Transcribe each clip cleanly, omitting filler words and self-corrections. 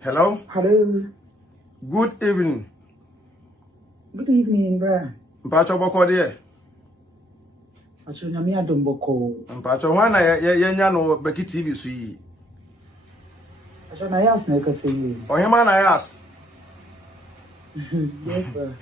Hello? Hello. Good evening. Good evening, bro. Mpacho boko de. Acho nyame adom boko. Mpacho wana yenya no beki TV so yi. Acho Nayas na kase yi. Ohema Nayas. Yes, bro.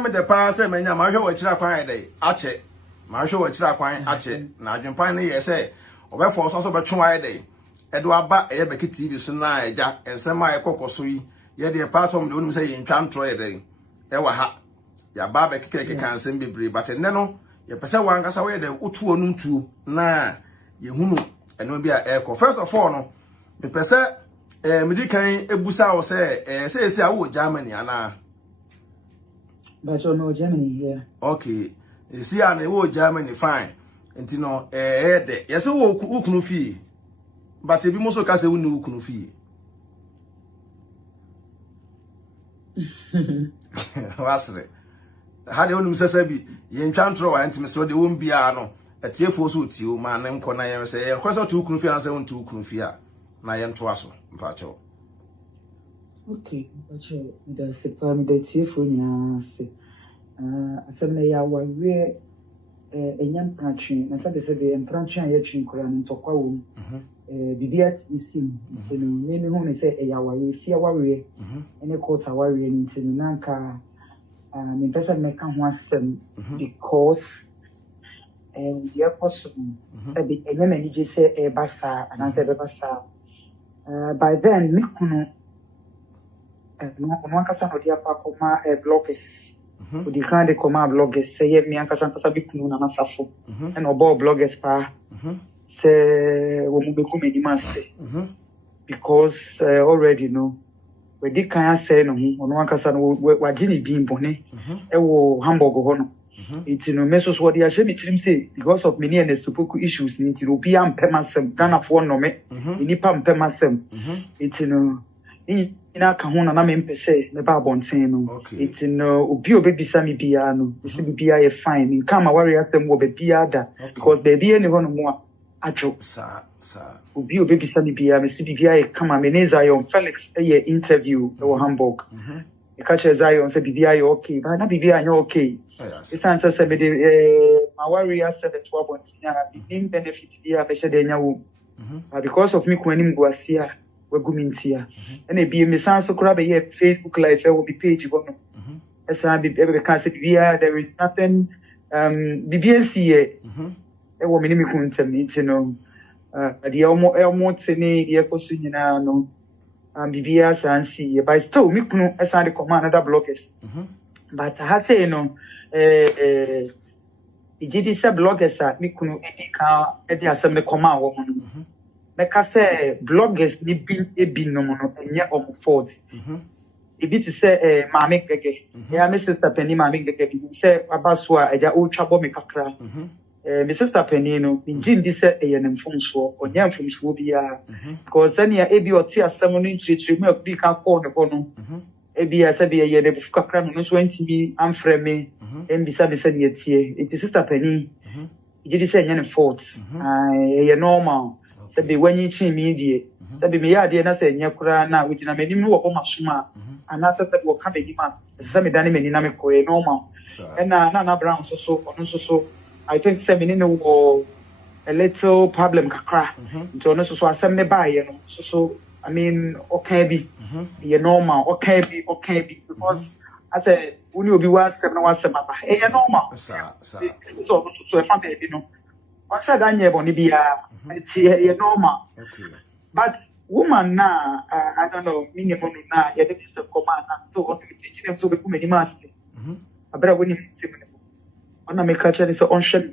Me de pa se menya ma hwe wachira kwan dey. Ache. Ma hwe wachira kwan ache. Na adwempan ne ye se obefo so betwe dey. Edo aba eye beki TV so na eja ensema ekokoso yi. Ye de platform de onum se ye ntwa ntro ye dey. Ewa ha. Ya ba beki keke kansem bebre but enne no ye pese wankasa we dey otu onum tu na ye hunu eno bi a eko. First of all no me pese medikan ebusa wo se se a wo Germany ana. But you know Germany here. Okay. See an wo Germany fine. Enti no de. Yes wo ukunu fi. But ebi mo so ka se wo ni ukunu fi. Wasre. Ha de onum sese bi ye ntwa ntro wa ntime so de wo mbia no. Etiefo so tio ma ne nko na ye se ye kwaso to ukunu fi na se wo ntu ukunu fi a na ye nto aso mpacho. Okay, but you the sepam the tiefo nya se. Asem na ya wa we enyam pratwe na sabe se be empratwe a ye twen kora ntokwa wo. Bibiat isim ntino me hu ne se ya wa we fia wa we ene kota wa we ntino nanka me pesa meka ho asem because the possible be enema ni je se e basa ananse be basa by then me kunu no ankasa no dia pa koma bloggers odi kan de koma bloggers se ye me ankasa bi kunu na masafo and obo bloggers pa se wo mu be ko me ni mase because already no we di kan say no no ankasa no wa gini din bone e wo Hamburg ho no it no mesos what dia shemi trim say because of many and stupoku issues ni ti obi am pemasem Ghana for no me ni pam pemasem it no ina ka ho na me mpese me ba bonten no it no obi obebisa me bia no isi bia ye fine nka ma wari asem wo be bia da because baby any ho no mo ajo sa obi obebisa me bia me si bia ye kama me ne Zion Felix ye interview e wo Hamburg e ka che Zion say bia ye okay ba na bia anya okay it's answer say be ma wari asem to abonten na big benefit bia be she de nya wo because of me kwanim guasia wagumintia and be me sanso kura be Facebook live will be page go no esa be can say there is nothing BBNC e wo me ni kuntem nti no the elmo tene the ekosu nyina no bibia sansi but still me kunu esa de command another bloggers but ha say no ejidi se bloggers a me kunu e ka e de asem ne command wo no Meka say bloggers ni bi no no enye of fault. Ebi ti say maame gege. Ya me sister Penny maame gege bi say abaso a eja o twabo me kakra. Me sister Penny no njin di say eye ne mfomso, onya mfomso bia. Because ania ebi oti asem no nchirechire me obi kan call ne no. Ebi asa bi eye ne bufu kakra no so ntimi amfrɛ me. Embisa be say ne tie. It is sister Penny. Ejidi say enye ne fault. Eye normal. Sabi wanyi chi media sabi me yade na se nya kura na wugina menim no wo masoma ana sabi wo ka begi ma sabi dane meni na me koe normal na brown so ono so I think say meni no wo a little problem kakra nto no so asem me ba ye no so I mean okay bi ye normal okay bi because I say uni obi wa asem na wa asem aba ye normal so e fa be no I said anye boni bia it's normal. Okay. But woman na I don't know minimum na ya dey still command na still on teaching them so be come any mask. Abra when him say ona make catch and say on share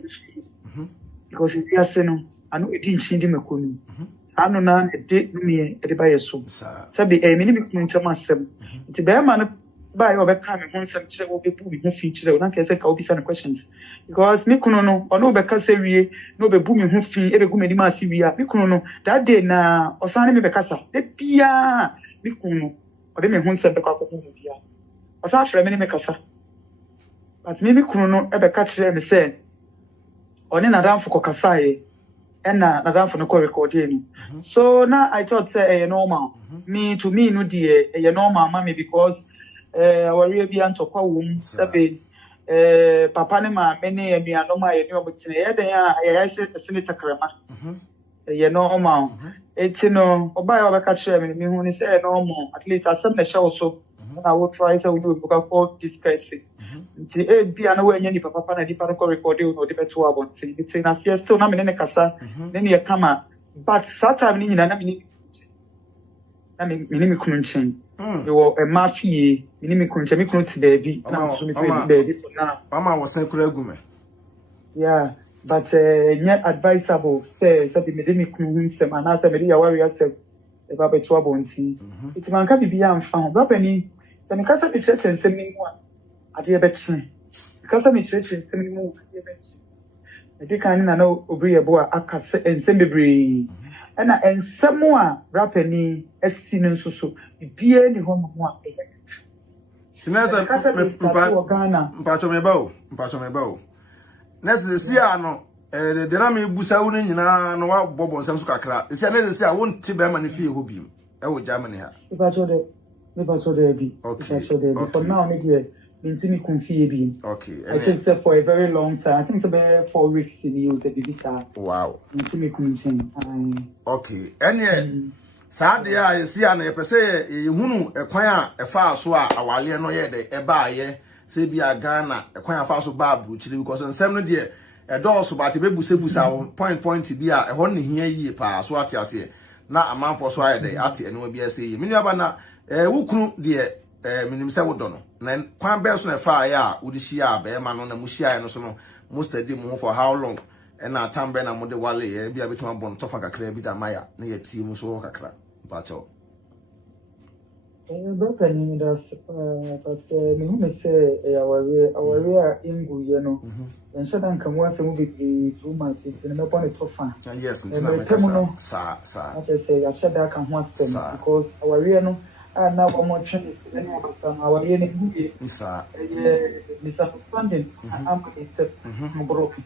because if you are saying I know it didn't change me kunu. Anu na de me e de ba yeso. Sabi me ni me kunu ntama asem. Nti be ma no ba yo be ka me ho nsem kire wo be pu me ho fi kire wo na ka say ka obi sa questions because me kunu no ono be ka say wie no be bu me ho fi e be gu me ni ma si wie me kunu no that day na osane me be ka sa de bia me kunu no o de me ho nsem be ka ko mu bia osa afre me ni me ka sa but me kunu no e be ka kire me say oni na dan fo ko kasa e na dan fo no ko record ni so na I thought say normal Me to me no dear you know mama because our be antokwa wom sabe papa ne ma me ne me anoma ye ne omutine ye den ya senator krama you know ma eti no oba ya obeka kire me hu ni say no mo at least asem na show so na wo try say we do go discuss it nti bia na we anya ni papa na di pa ko record no de beto abonti nti na see still na me ne kasa ne ne kama but that time ni nyina na me ni kunu nchen yo e ma fie ni me kunu nchen me kunu ti baby na so me ti baby so now mama was say kura gume yeah but not advisable say be me de me kunu hunsem ana say me de ya warrior say e ba beto abonti it man ka bibia amfa ho ba pani say me kasa be church nsem ni mu a ade be chi kasa me church nsem ni mu ade be chi e de kan na obri ebo a aka say nsem bebre na ensem a rapani asi no nso bibia ni ho mo a e sinasa mpacho me bawo nese si ano de na me busa wo nyina no wa bobo nsem so kakra si na si a won ti be ma ne fie ho bi e wo Germany ha me bacho de bi okay for now me dey me confie bi okay I think so for a very long time I think it's about 4 weeks in you the visa wow me confie okay ene saa de a si ana ye pese ehunu ekwan a efa so a awale no ye de eba ye se bi Ghana ekwan afa so ba abruchiri because nsem no de edoso ba te bebusebusa point bi a ehon ne hia yie pa so ate ase na amanfo so aye de ate eno bi ase yi mini aba na wukunu de minim se wodo no na kwan be so na fa ya udi hia be ma no na mu hia no so no mu study mu for how long na tambe na mu de wale ye bi abetuma bon tofa kakra bi da maya na ye ti mu so kakra bacho Brokani does but me who say our ingu you know and shadan kan wase mu be too much it na me pon it tofa yes it's na sa I just say I shada kan ho asem because our real no na one more chance any about our real ni good sa misunderstanding am it broken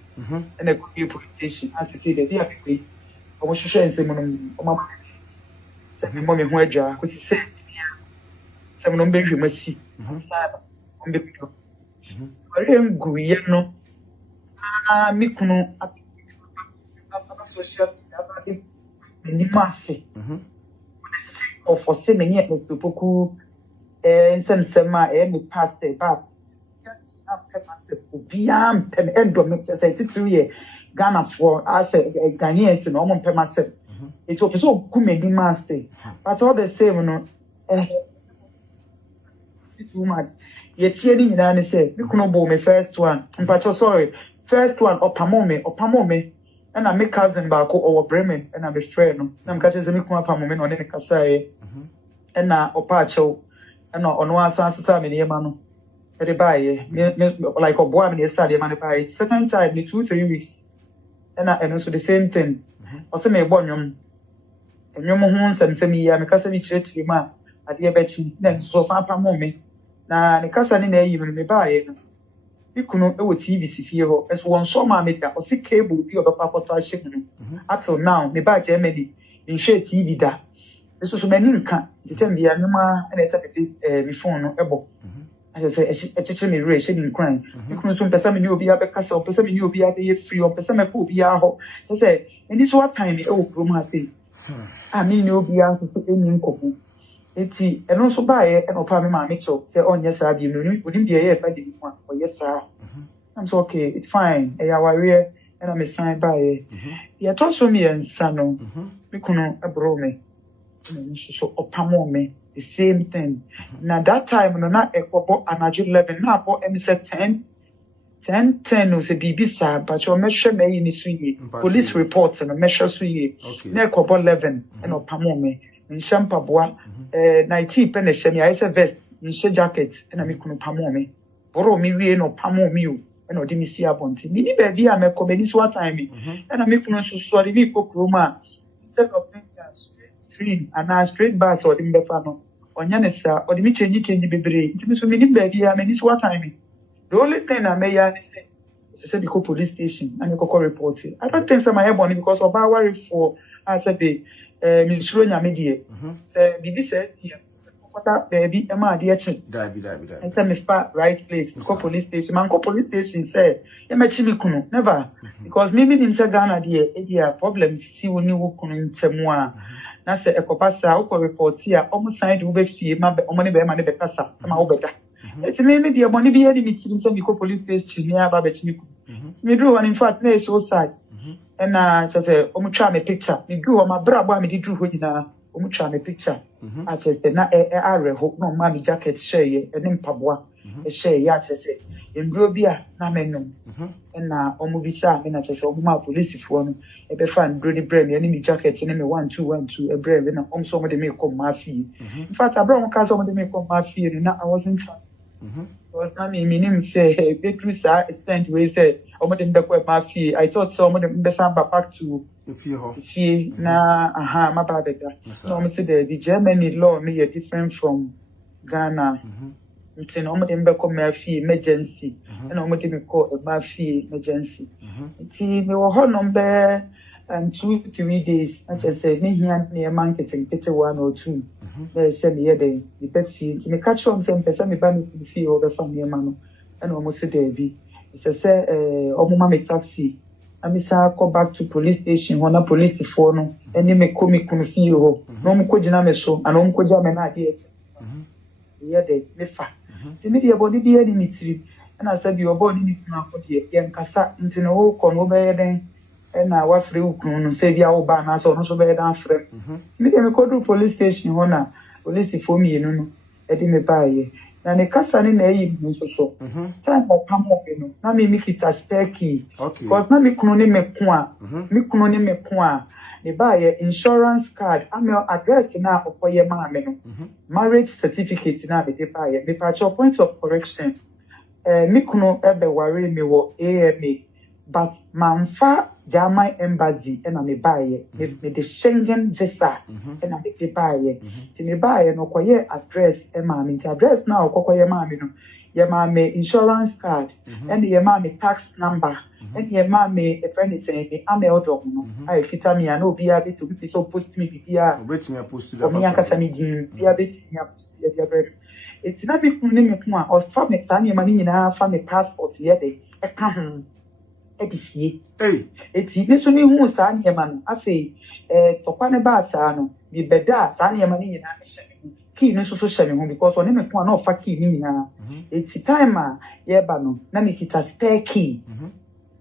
and a good politician as you see the dia people omo hwehwe nsem no omo say me mo me ho adwa ko si say some no be hwemasi on be people ore nguye no mi kunu aba social media ni masse of for say many at Mr. Poku nsem me pastor but just have massive obiam pem endom say 3 year Ghana for as Ghanaians no mo pem massive it was so kumedi masse but all the same no too much ye tie ni nyina ne say me kuno bo me first one mpacho sorry first one opamo me na me cousin ba ko owo Bremen na me friend no na me ka che me kuno opamo me no ne kasa e na opacho na ono asasa me ne ma no e de bae me like oboa me ne sa de ma ne bae second time me 2-3 weeks na eno so the same thing o se me bo nwom ho nsem ya me kasa me chire ma ade e bechi na so san pamo me na ne kasa ne na yi me bae no ikunu e wo TV sifie ho eso won so ma meta o si cable bi obepa poto ahye no until now me ba je medi in share TV da eso so mani nka titem bia nyuma na esa pepe mi phone no ebo ase se echeche me re she din kran ikunu so mpesa me ni obi abekasa o pesa me ni obi abe free o pesa me ko obi aho se eni so what time e wo prom ha se me ni obi anso se eni nkopo eti eno so bae eno pa me ma me cho say onye sa bi no onim de ye pa de bi kwa o yes sir I'm so okay it's fine e ya ware ena me sign bae ya to so me ensa no me kuno abro me so opamo me the same thing na that time no na ekobo anajo 11 na abo em say 10 no se bibi sa but o me hwe me yi ni so yi police report no me hwe so yi na ekobo 11 ena opamo me nshampa boa 19 pe na hye me say vest nhye jacket na me kunu pamo me boro mi wie no pamo mi o na odi mi si abonti mi ni ba bi a me ko be ni so time mi na me kunu so so ri bi ko kroma instead of straight stream and straight bus or dim be fa no onya ne sa odi mi change bebre nti mi so mi ni ba bi a me ni so time mi the only thing I may ya ni say because police station and you go report it I don't think some my born because oba worry for I said be Mishro Nyamedie. Say, Bibi says, baby, Emma, dear chin. And say, me far right place, go police station. Man, go police station, say, Emma Chimikuno, never. Because maybe in Sagana, dear, problem, see when you walk on in Temua. Na say, a copassa, or report here, almost signed over fee, my money by money, Becassa, come out better. It's maybe dear money be any meeting, some go police station near Babachimiku. Me drew one, in fact, they so sad. And just say, try me picture. Me drew on my brother, me drew when try me picture. I just said, na I hope no mammy jacket share and then pabwa, a share ya just say, in Drobia, na menum. And now, Omubisa, and I just saw my police for me. A befan, Brody Brem, enemy jackets, and 1 2 1 2, a brave, and somebody may come my fee. In fact, I brought a somebody may come my fee, and I wasn't. Was not me, meaning say, Beatrice, I spent way say, Omadin Beck my fee. I thought some of them back to fee, na, aha, my baby. No, Mr. The Germany law may different from Ghana. It's an Omadin Beck my fee emergency, and Omadin call a my fee emergency. It's me were number and 2 3 days. I just said, me here near marketing, pity 1 or 2. They said me the best fee. To me catch on some person, me buy me fee over from your man, and almost a day. It's a say, me taxi. I miss I go back to police station, one police phone, and you may call me come fee ho. No more could so, and no could jam an ideas. Yeah, they me fa. To me, the body be any meeting, and I said, your body need to know the young cassa into no whole con over. And I was free to say the old banner, so no so bad and friend. Me go to police station, honor, police for me, no, me buy. Now the casa in the evening, so. Time of come up, now me make it a spare key. Because now me kunoni me kwa. Me buy insurance card, I'm your address now for your mamma. Marriage certificate now, me buy. Me patch your point of correction. Me kuno ebe worry me wo AMA. But manfa German embassy and me buy me the Schengen visa and I me buy ti me buy no koye address e ma me address now kokoye ma me no ye ma me insurance card and ye ma me tax number and ye ma me a friend is saying me am odo no I kita me na obi a to be so post me bibia wait me post to me akasa me din bia beti me post bia bread it's na be kun me ko a of family sa na ma ni nyina fa me passport ye de e ka ho edisie eti ne so ni hu sa na ma no afi tokwa ne ba sa no bi beda sa na ma ni nyina hye key no so hye me hu because one me ko na ofa key ni nyina eti time a ye ba no na me kita spare key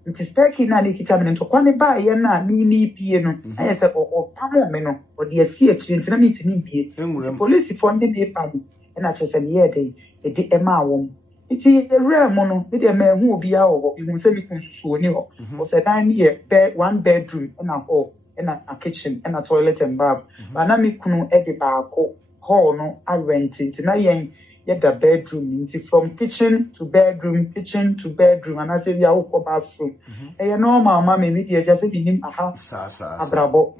nti spare key na le kita me tokwa ne ba ye na ni pie no aye se o pamo me no o de asi akire nti na me tini pie police for ndi me pa no na chese me ye de e ma won iti ere mo no me de ma hu obi a wo ihu se mi kunsuo ni ho o se dan ni ye one bedroom na hall na a kitchen na toilet and bath ba na mi kunu e de baako hall no a rent nti na yen ye da bedroom nti from kitchen to bedroom and I say we are go bathroom e normal ma me de just say bi nim aha abrabo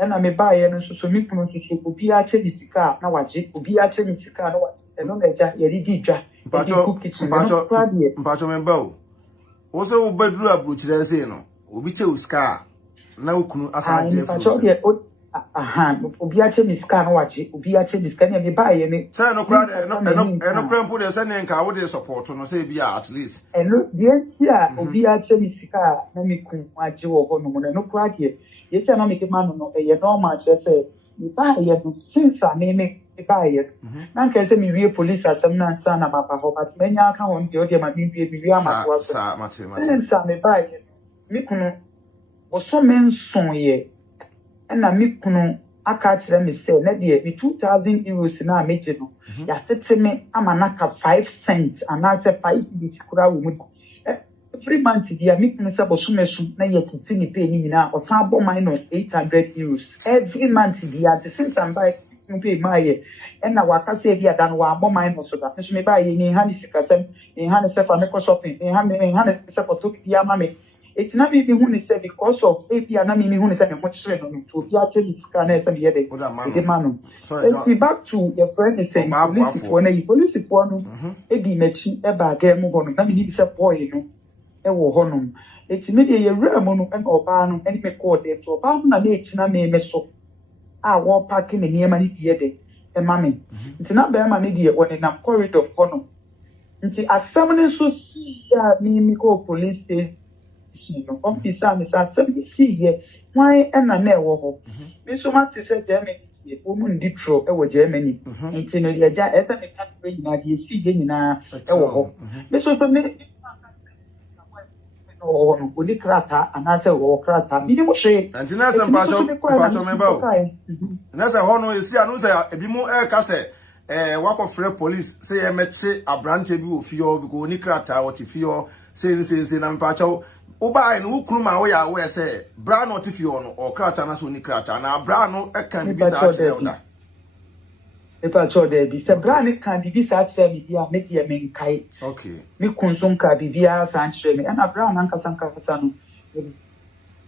na me ba ye no so mi kunu so obi a che bisika na waje obi a che bisika na waje no meja ye di dwa mpacho memba o se o bedroom abrochire say no obi che uska na okunu asa je fu aha obi a che bisika na waje obi a che bisika na me ba ye ne say no kra mpo de say ne nka wo de support no say bi at least eno die tia obi a che bisika na me kun waje wo ho no no kra de ye tia na me ke ma no ye normal che say me ba ye no since a me buy it. Nan ka say me we police asem na nsa na papa ho but menya aka won de o de ma me we amato aso. Since me buy it. Me kunu o so men son ye. Na me kunu aka kire me say na de me 2000 euros na meje no. Ya tete me amanaka 5 cents and I say 5 cedis kura wo mu. Every month dia me kunu say bo so mesu na ye titi ni pay ni nyina o san bo minus 800 euros. Every month dia since I'm buy pay my and now waka say here than wa more mine so that me buy ni hand sikasem in hand se for me go shopping in hand se for to bia mame it's not be hu ni say because of API na me hu ni say me mo chere no to bia che sika na say me de manu it's back to your friend is saying police for no e di mechi e ba ga mu go no na me ni say boy no e wo ho no It's immediately a real and Obano and me call them to about na nature me so. I walk parking in near money the day, and mammy. It's not bear money dear when in a corridor corner. It's a summoning so see me go police station. Officer, Miss Assembly, see here. Why and I never. Miss Somati said Germany, woman did throw over Germany. And in the Aja, as I can't bring that you see in a Miss Otome. Oh, Ulikrata, and I said, oh, Krata, minimum shade. And Tina some Pacho, and as a honor is here, I know a bit more air cassette. Walk of free police say I met say a branch of you feel because Nikrata or Tifio says in Ampacho. Oba and Ukruma where say Brown or Tifio or Kratana Sunikrata and our Brown can be such a if I told there be some brand can be such a media, make your main kai. Okay. Me consumka bibia sanche and a brown ankasanka sano.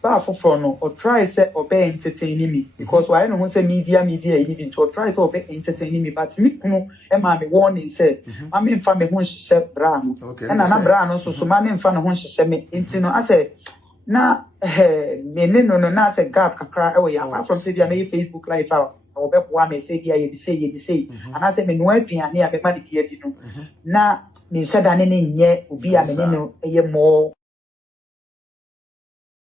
Powerful for no or try set or be entertaining me because why no say media even to try so be entertaining me but me no and my warning said I mean family won she brown and an brown so man fan won she me intino I said na me no na say gap kakra away apart from say me Facebook live out or be one me say you say and I say me no aduane a be ma de bia di no na me shada ne nye obi a me no eye more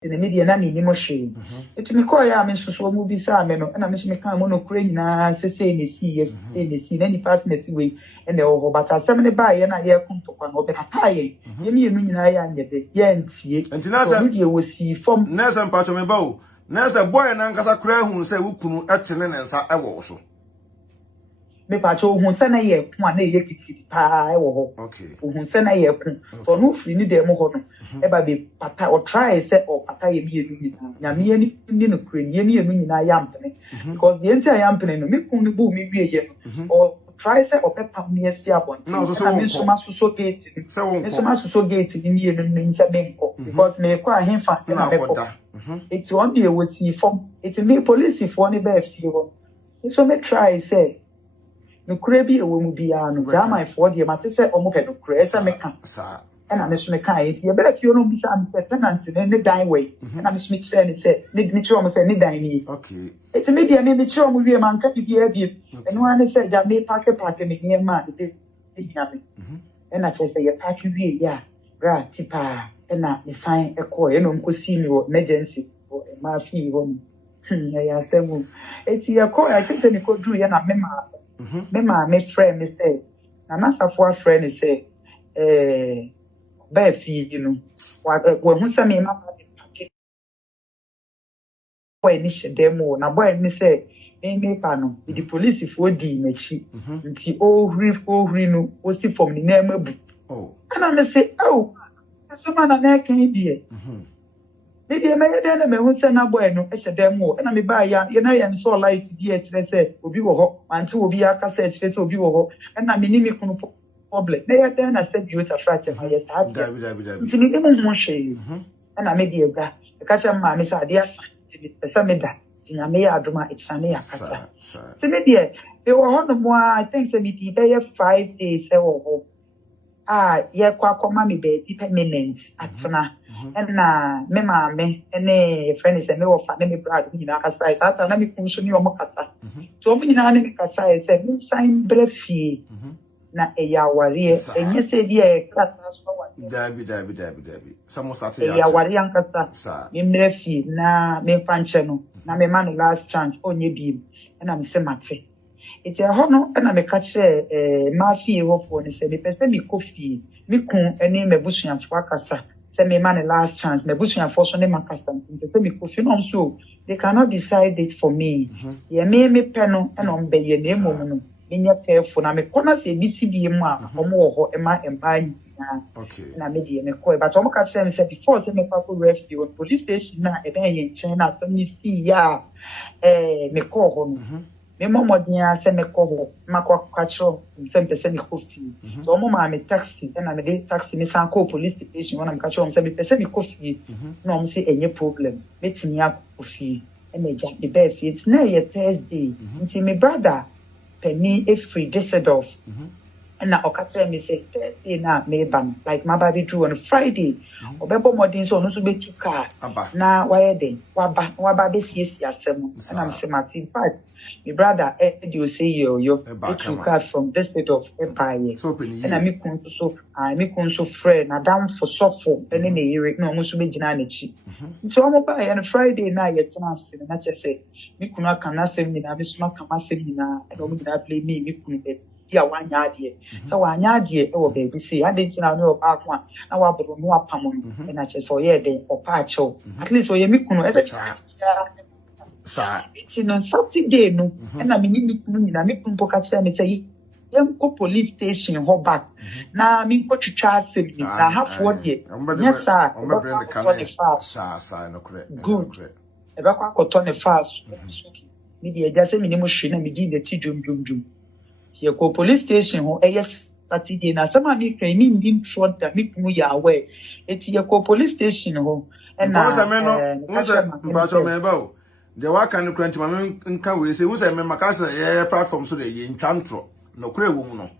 in the media na me machine. It me call ya me so movie sa me no na me so me kan mo no kure nyina say ne see any fastness way and the over but asem ne ba ye na ye kunto kwa no be kata ye ye me enu nyina ya anye de ye ntie enti na say we wo see form na say mpacho me ba o na say boy na nkasa kura hu say wukunu etene ne nsa ewo so me pacho hu se na ye ku na ye kititi pa ewo ho okay hu se na ye ku to no free ni de mo ho no e ba be pata or try say or pata ye mi enu nyina nya me ni no kure ye mi enu nyina ya mpene because the entire ya mpene no me ku ni bu mi wie ye no or try say or pepper me esi abon na so me so maso gate ni so maso gate ni mi enu ni nsa benko because me kwa hemfa na be ko it's one day we see from it's me police for ni be fie ho so me try say no kure bi ewo mu bia no jama for de mate say omo pe no kure esa me kan and I miss me kan it ye be fie no bi sa am say tenant ne dan way and I miss me try ni say ni try omo say ni dan ni okay it's me dia me try omo wie man ka bi bia bi and one say ja me park me near ma de hia me and I say ye park wie ya bra tipa and na me sign e call e no mko see me emergency or ma fee wo ya semu eti ye call I think say me ko do ye na me my friend me say na nasafo friend me say ba fi you know wa hu say me ma boy ni shedemo na boy me say me pa no the police for di machi nti o hri no o si from ni na mabu and I say oh so man na kan die maybe me dey na me hu say na boy no e shedemo na me ba ya na ya so light die e kire say obi wo ho ante obi aka say e kire say obi wo ho na me ni me kunu problem na ya dey na say beauty fraction ha yes ha nti ni me mo hwe na me die ga e ka che ma me say ade asa ti pesa me da ti na me ya adoma e chane ya kasa ti me die e wo ho no mo I think say me di be 5 days e wo ho ye kwa koma me be permanent atena na me maame ene friend say me wo fa na me brad me na kasa isa ta na me kunso ni o mo kasa to mo nyina na me kasa say me sign brefie na ya wari enye se bi e kata so wa dabi samo sate ya wari an kasa me brefie na me panche no na me man last chance onye bi na me se mate eti ho no na me ka kire ma fie ho fo ni se me pese me kofi me kun ene me busuafo akasa se me man last chance me busuafo so ne makasa pese me kofi no so they cannot decide it for me ye me peno na on be ye na emom no me nya careful na me kona se bisi bi mu a omo ho ema na me die me ko but omo ka kire me se before se me pa ko rescue police station na e ben ye nchen na so me see ya me ko ho no me momodia se me ko makwa kwacho se mpese me kofi so mo ma me taxi na me de taxi me san ko police station wana me kwacho se me pese me kofi na mo se enye problem me tinia kofi e me ja de be fi it's na ye Thursday nti me brother penny e free Düsseldorf And now Okatra me say Thursday na me ban like my baby drew on Friday. Obebo modern so no so be to car. Na why then? Waba be see asem. And I'm say Martin part. My brother you say yo to car from this side of Empire. And I me kun so friend Adam for suffer and then e no mo so be gina na chi. So I'm buy on Friday na yet na say na che say me kun aka na asem ni na me so aka asem ni na e no mo gina play me kun be ya wanyadie so wanyadie e wo baby say adentin na no back one na wa bro no apam no na che so ye den opa acho at least o ye mi kunu e sa it's no Saturday no na me ni kunu ni na me kunu poka che me say yenko police station ho back na me ko twitwa asem ni na hafo de yes sir sa no correct good e ba kwa koto ne fast me de eja se me ni mo hwe na me gi de ti dwum Ye ko police station ho Saturday na sama mi kan mi ndim short da mi kunu ya we eti ye ko police station ho na mbaso me ba o de wa kan kranti ma me nka we se wo se me makasa ye platform so de ye ntwantro no kure wo mu no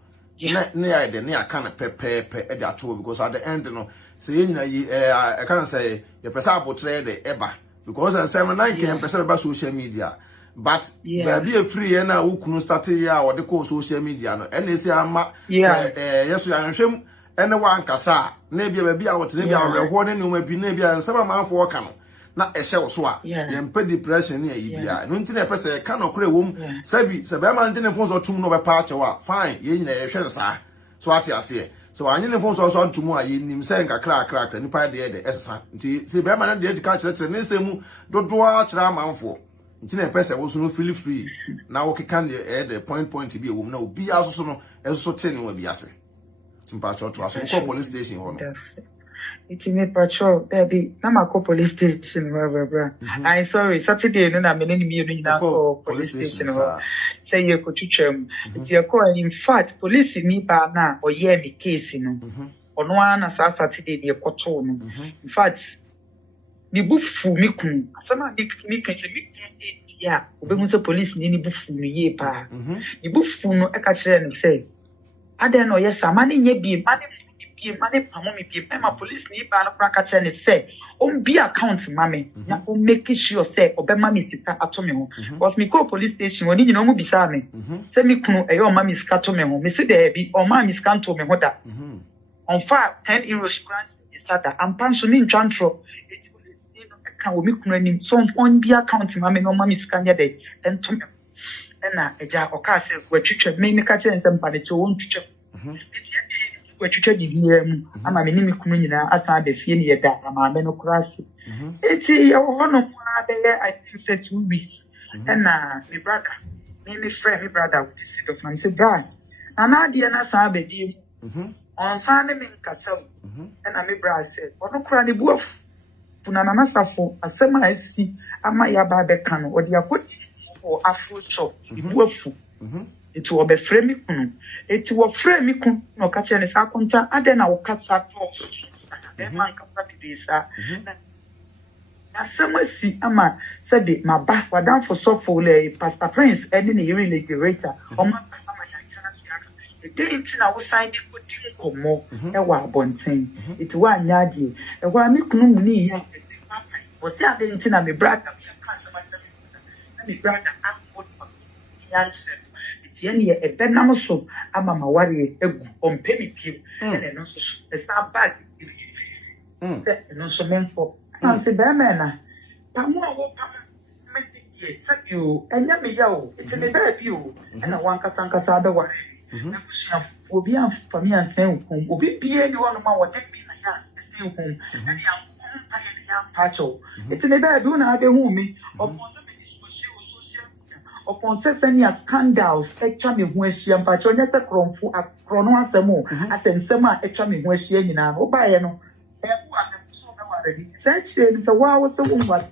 ne ya de ne aka na pepepe e da to because at the end no se ye nyina yi I can say ye pesa abotre de eba because and 79 pesa ba social media. But be a free and now who start here or the course social media no and say ama yes we are hwem and one kasa na bia ba out na bia reho ne no ma bi na bia nsaba ma afọ ka no na ehye wo so a ye mpa depression ne ayi bia no nti na pese ka no kore wom sabi se be ma nti ne fon so tum no be pa achewa fine ye nyina ye hwe sa so ate ase so anyi ne fon so tum a ye nim se nka kra ni pa de esesa nti se be ma na de ka chere ne semu dodo a chere amanfo Ntina pese wo so no feel free na wo keka the point bi e wo na obi aso no eso tene wo bi ase timpa cho to aso ko police station ho no Iti me patrol baby na mako police station bra I sorry Saturday no na me ni mi na ko police station ho say you ko twetwam iti e ko in fact police ni ba na oye mi case no ono na Saturday de koto no in fact ni bufu mi kun asama mi kan se mi kun ya obemu se police ni bufu mi ye pa ni bufu no e ka kire ni say aden no yes amane nye bi mane pamo mi bi ma police ni ba no pra ka kire ni say on bi account mame na o make sure say obema mi sika ato me ho because me call police station oni nyina o mu bisa me say mi kun e yo ma mi sika to me ho me se de bi o ma mi sika to me ho da on fa 10 euros grant is that am pension ni ntwantro kan wo mi kunu anim so on bi account ma me no ma mi sika nya de ento me na eja o ka se watwitwa me ka che nsem pa de che won twitwa eti watwitwa di bia mu ama me ni mi kunu nyina asa be fie ni ye da ama me no krasi eti ya wo no ma be I think say 2 weeks na me brother me friend me brother with this of man say bra na dia na sa be di on sa ne me nkasa na me brother say ono kura ne buaf Funana Safo, a semi see, ama yaba becano, or the akoti or afro shop, ibuafu. It will be frame. It will frame no catch any saconta, and then I will cut that man Casapisa. Na summer see, ama said it, my back were down for so full a Pastor Prince, and then he really greater. Or my the day I was signed for more, a war bontain. It was Nadi, a war me kunu was ya didn't me brother, me brother, it's any a benamoso, a mamma worry, on penny pew, and also a sad bag is set and also meant for. I say, Bamana, Pamo, set you, and let me go. It's a bad view, and I want Casanca Sada worry. Will be for me and say, will be anyone of my take me as a seal home, and young patcho. It's a bad do not be home upon sesame scandals, a charming when she and patron as a cron for a chrono more, as in summer a charming when she in our Obayano. Such is a wow was the woman.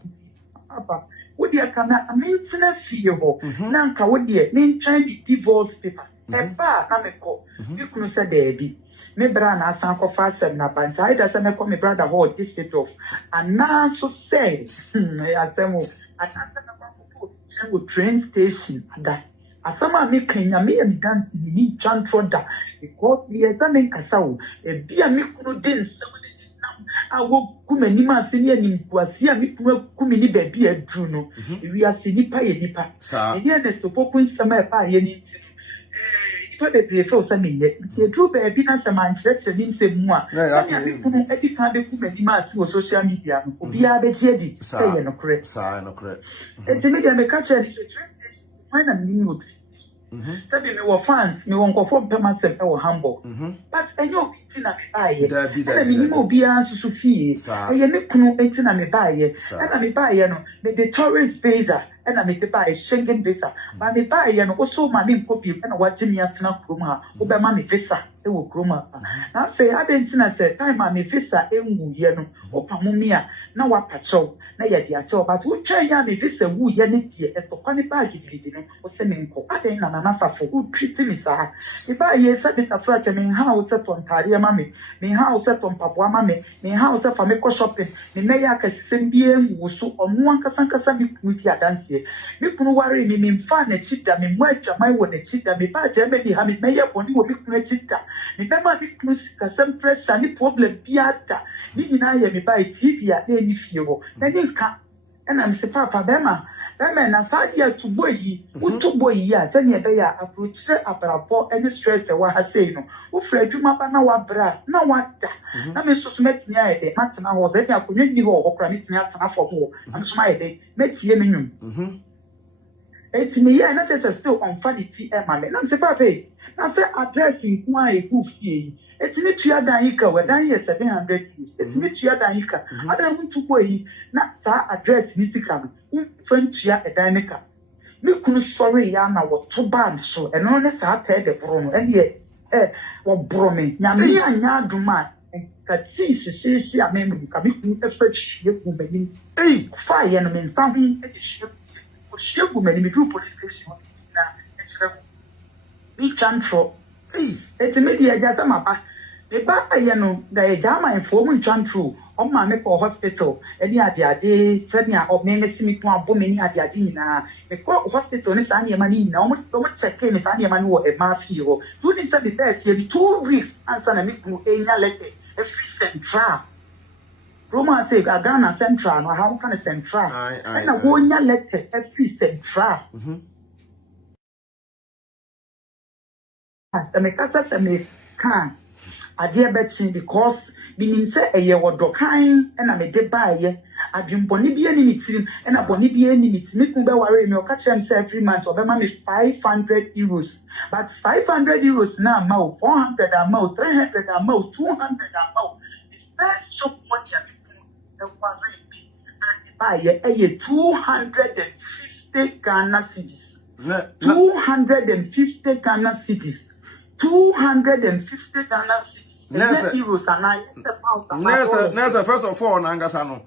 Papa, would you come at a maintenance fearful? Nanka would ye mean trying to divorce paper. Eba ameko you kunu say debi me bra na asan ko fa sem na panta I da say me ko me brother hold this set off and now so say asemo atasa na ko train station ada asama me kanya me am dance ni chantroda because we examine kasawo e bia me kunu den nsem ne nam awo kumani ma se ne anim kwase a me kunu kumani ba bia dru no wi ase nipa ye nipa e ne ne so popu nsem e pa ye ni ti to be prefer so me ye ti dru ba bi na sama nchreche ni nsem mu a ya me kunu e bi ka be kumani ma ti wo social media no obi a be tie di say ye no kre sa no kre e ti me dia me ka che ni so when I'm new to said me were fans, me won't go for myself or Hamburg. But I know it's in a buy, and I mean, you be answer to fee. I make no 18 and me buy, and I may buy, the tourist visa, and I make the buy Schengen visa. But me buy, and also my name copy, and watching me at Nakruma, over my visa, it will Kruma. I say, I didn't say, time my visa, Yeno, Opa Mumia, now what patrol, na ya dia cho, but we try ya me visa, woo yenity, and to Pani Bagi, or sending co, I think Nasa for who treats me, sir. If I hear something of such a mean house at on Taria Mammy, me house at on Papua Mammy, me house at Fameko shopping, me Nayaka Sembien, who so on one Casancasami with your dance here. Me can worry me, me fan a cheetah, me watch my one a cheetah, me patch, maybe have it mayor when you will be a cheetah. Remember, me plus some fresh and the problem piata. Me me buy TV at any fuel. Then come, and I'm the Papa Bema. Bema, na sadia to boy, who to boy, yes, and ye bear approach up any stress a wa say no. Who fled to Mapa now, bra, no what. I mean, so met me a Matana was any opportunity or credit me out for more. I'm smiling, met ye minimum. It's me, and not just still on funny tea, and mammy. I'm the papa. Now, say, addressing why a goof ye. It's me, Chia Daika, where I hear 700 years. It's me, Chia Daika. I don't want to go ye, not that address Missicam, French Chia a Danica. You couldn't sorry, Yana was too bad, so, and honest I tell the Bruno, and yet, what Broming, Yamia and Yaduma, and Catsi, she, I mean, coming to a stretch, you may fire and mean something. She woman in the group police station. Be chantro. It's a media Yazamapa. The Bayano, the Jama and former chantro, on my make for hospital, and the Adia, Sanya of Menesimi to a booming at Yadina. The court hospital is Anya Manina, almost so much check-in is Anya Manu, a mafio. 2 days of the bed, 2 weeks, and son of Miku, a letter, a free central. Roma say Ghana Central, or how can a Central? And a 1 year letter, a free Central. As the Mecassa and me can. A dear Betsy, because being said a year or kind, and I made it by ye. I dream Bonibian in it, and a Bonibian in it. Make me worry, me catch himself every month, or money 500 euros. But 500 euros now, more 400 and more, 300 and more, 200 and more. It's best shop money. Buy a 250 Ghana cedis. 250 Ghana cedis. 250 Ghana cedis. Euros and Nessa, first of all, Nangasano.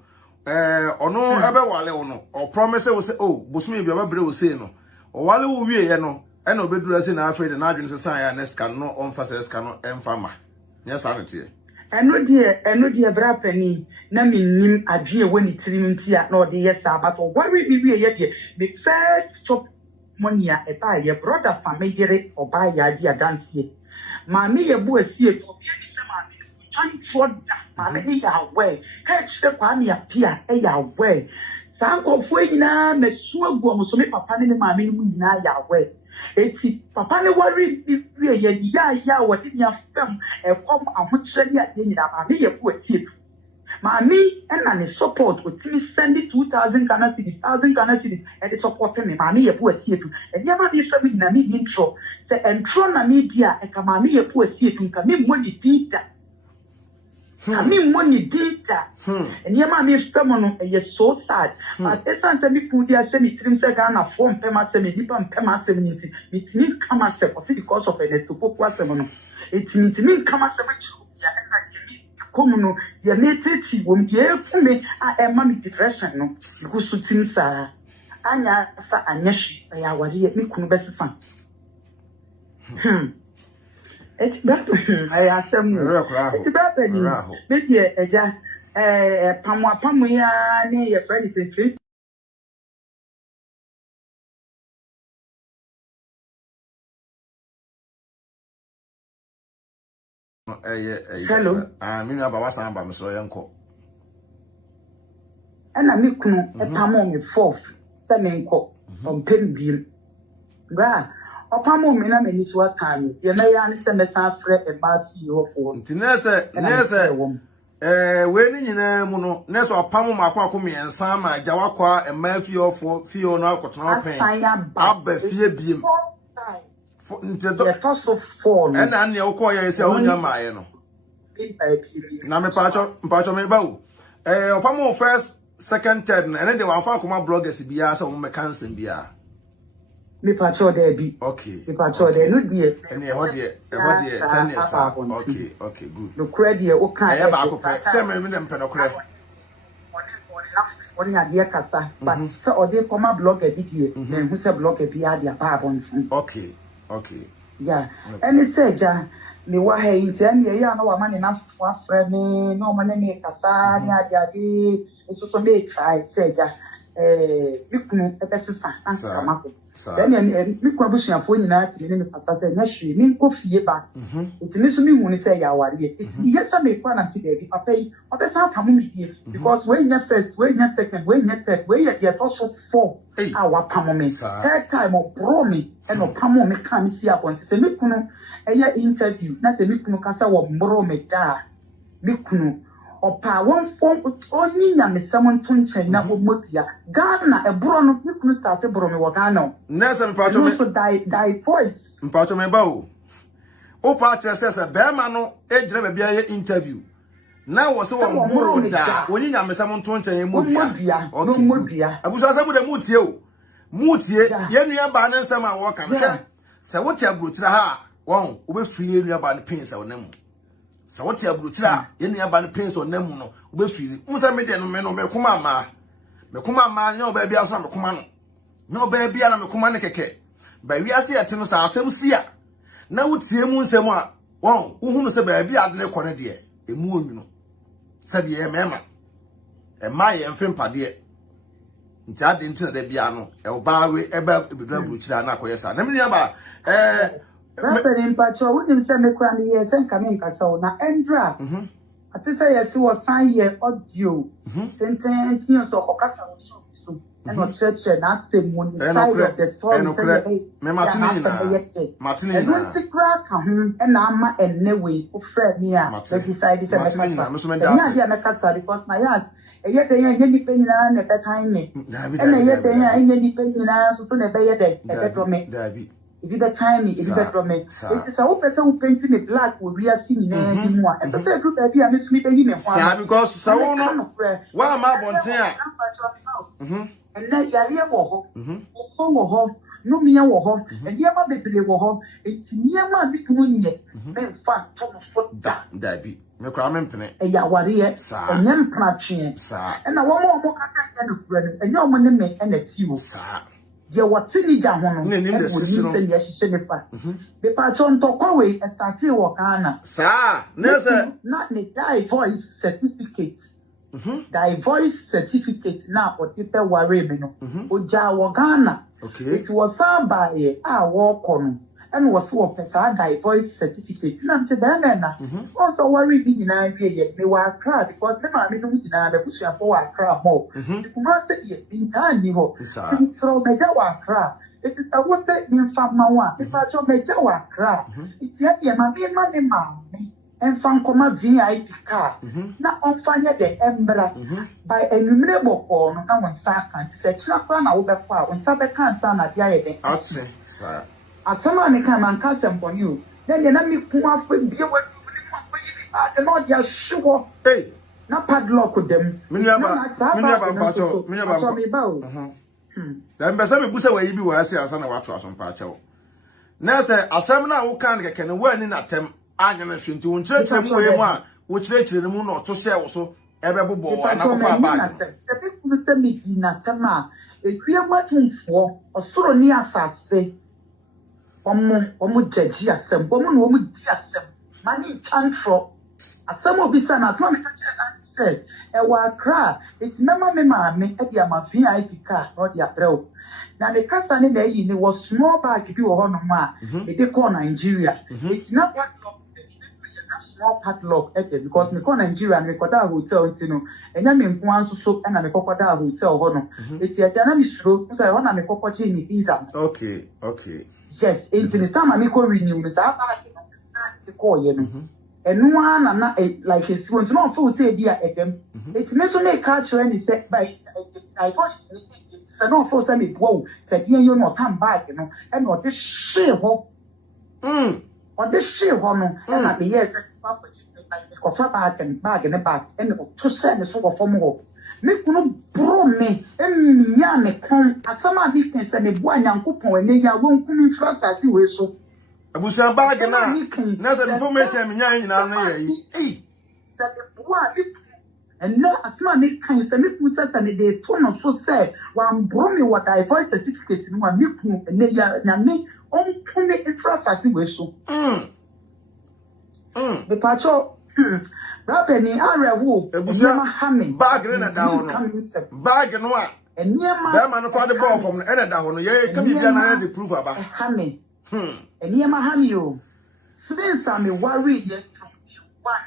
Ono ebe wale ono. Or promise will say, oh, Busmi be able to say no. Or wale will be no. And obedure say na afraid and Adrian Science cannot on fast cannot enfama. Yes, sanity. Eno dear brapeni na minim adwe wani tirinti a na ode yes but worry bi wi ye the first chop money a eba ye brother family oba ya dia dance ye maami ye bu asie to bi ani se maami twan troda maami ya we ka chire kwa mi apia e ya we sankofo nyina mesu agu amuso me papa ne maami mu nyina ya we eti papa ne worry bi ye ya wodi nya fam e kom ahokyere ya de nyina maami ye bu asie Mami and an support with me sending 2,000 Ghana cedis, 1,000 Ghana cedis, and supporting me. Mami ye poor see to. And never be family na me intro. Say and na media and kamami ye poor see to come money data. Kami money data. And yama me femono is so sad. But as I say me put their semi trim se Ghana form pema semi dipam pema semi it mean come as because of a to pop was semono. It mean come as Komuno, ye meteti wom ye kume a ema depression no because sutim sa anya sa anyashi ya wari me kunu besesa it's that I asem it's better ni me die eja pamu ya ne ye friends in Hello. Me nua ba wasan ba me so yenko. And I make no a pamo me fourth, semenko, on pen beam. Bra, or pamo me na many swat time. You may answer me some fret about you for. Nese, when you muno, Neso pamo makwa me and Sama, Jawakwa, and Matthew for Fiona Cotton Pain. Abbe fear beam. The toss of four, and I know Koya is your own Yamano. Name Pacho me bow. Pamo first. Second, third, and then they want to come bloggers be as on McCanson be. Me patrol there be. Okay. Me patrol there no dear. And what dear, send us. Okay, good. No credit, what kind of send me them penocre. What had dear casta, but so or they come a blogger be here, then who's a blogger be at their parbons. Okay. Yeah, and it's said, ja. Me wa he intend ye ya no wa man enough for friend me no man me kasa nya ade so me try say ja me kunu e besesa anka mako then me kwa busuafo nyina ti me pasa say na hwe me nko fie ba it me so me hu ni say ya ware it yes me kwa na fi baby papa yi obesa pam me die because when you first when you second when you third when you get also four our pam me third time o bro me e no pam me kan me si apont say me kunu eye interview na se me kunu kasa wo mboro me da me kunu opa won form onyi nya me samon tonchen na omodua Ghana e bro no me kunu start bro me wo Ghana na se mpacho me so die voice mpacho me ba o pa chese be ma no e gire be bia interview na wo se wo mboro da onyi nya me samon tonchen e modua no modua abusa sabu de mutie o mutie ye nua ba ne nsam a wo ka se wo tia brotira ha won obe firi nua ba ne pins onam se wo tia brotira ye nua ba ne pins onam no obe firi musa me de no me no me kuma ma nya oba bia so me kuma no nya oba bia na me kuma ne keke ba wi ase yete no sa asem sia na wo tie mu nsem a won wo hunu se ba bia de ne kone de emu onu no se bi e mema e ma ye mfem pade nti ade nti na de bia no e oba we e ba ebidura brotira na akoyesa na me nua ba Rapper in Pacho, wouldn't send me cranny years and come in Casona and drop. I just say, yes, you was sign here audio. 10 years of Ocasa so and not church and ask him when the side of the story. Martin, and once the crack, and I'm and no way, who friend me out. So decided to make a because my ass. Yet they ain't any penny at that time. And yet they ain't any penny so soon a bay a day. If you the time, if you better me, it is a open so painting me black will be a scene anymore. As I said, baby, I miss me paying me because so why am I wanting? And then Yaria war home, no mere war and Yama baby war it's near my big money yet. Then fat Thomas foot that be. No crime a yawaria, and young platching, and I want more cassette and your money make and it's you, sir. Dear what's in the Jahono, and yes, she said, the patron talk away and start to work on. Sir, not the die voice certificates. Die voice certificate now, what people worry me no. Oja Wagana. It was signed by our walk on. And was so pesa die voice certificate. And said, also worried in an area, they were crowd because the man knew the push up for a crowd more. The command said, in time, you know, so major crowd. It is a was said in Famawa, the patch of major crowd. It's yet a money man. And found come VIP car. Now on fire the ember by a numerable corner. Now when Sakan said, Chapran over power when Sabakan son at the other. Sir. As someone come and cast them for you, then you let me come off with beer what you know, they are sure. Hey, not padlock with them. Then Besame Busa where you be where I say as an watch on Pacho. Now say, a seminar who can't get a word in a tem, I'm going to church and one, which later the moon or to say also, ever bobo and not send me dinner, Tama, a queer much for, or so near Sassy. Omo judge asem omo no omo di asem mani tantro asem obi sana asem me kache na say e wa kra it mema me maame e dia ma VIP car no dia breo na the kasa ne na yi ne was small bag bi wo ho no ma e dey call Nigeria it na part of small padlock because me call Nigeria and me koda hotel ntino enya me nko anso so na me koda hotel ho no eti aja na me suro so ho na me kokoche ni visa. Okay. Yes, enti the time me ko renew me sa ba ke call ye no enu ana na like his want no feel say bia edem eti me so na culture ni say by I thought say no feel say me bo say dey you no time bag no e no de share ho or this shit no na be yes papa like ko fa bag ne bag and to send so go form ho me kunu bro me emiya me kon asama bi kan se me bo anyankopon ene ya won kunu frasasi we so abusa bag na so information me nya nyina na yi se me bo ali and no asama me kan se me pusa se me de to no so say wan bro me what I voice certificate no ma me kunu ene ya nyame on kune infrastructure we so the pacho rapeni arewo ebusia hame bag na down bag no a eniema that man for the ball from ena da ho no ye come bia na the proof aba hame eniema hame o since I'm worry ye 21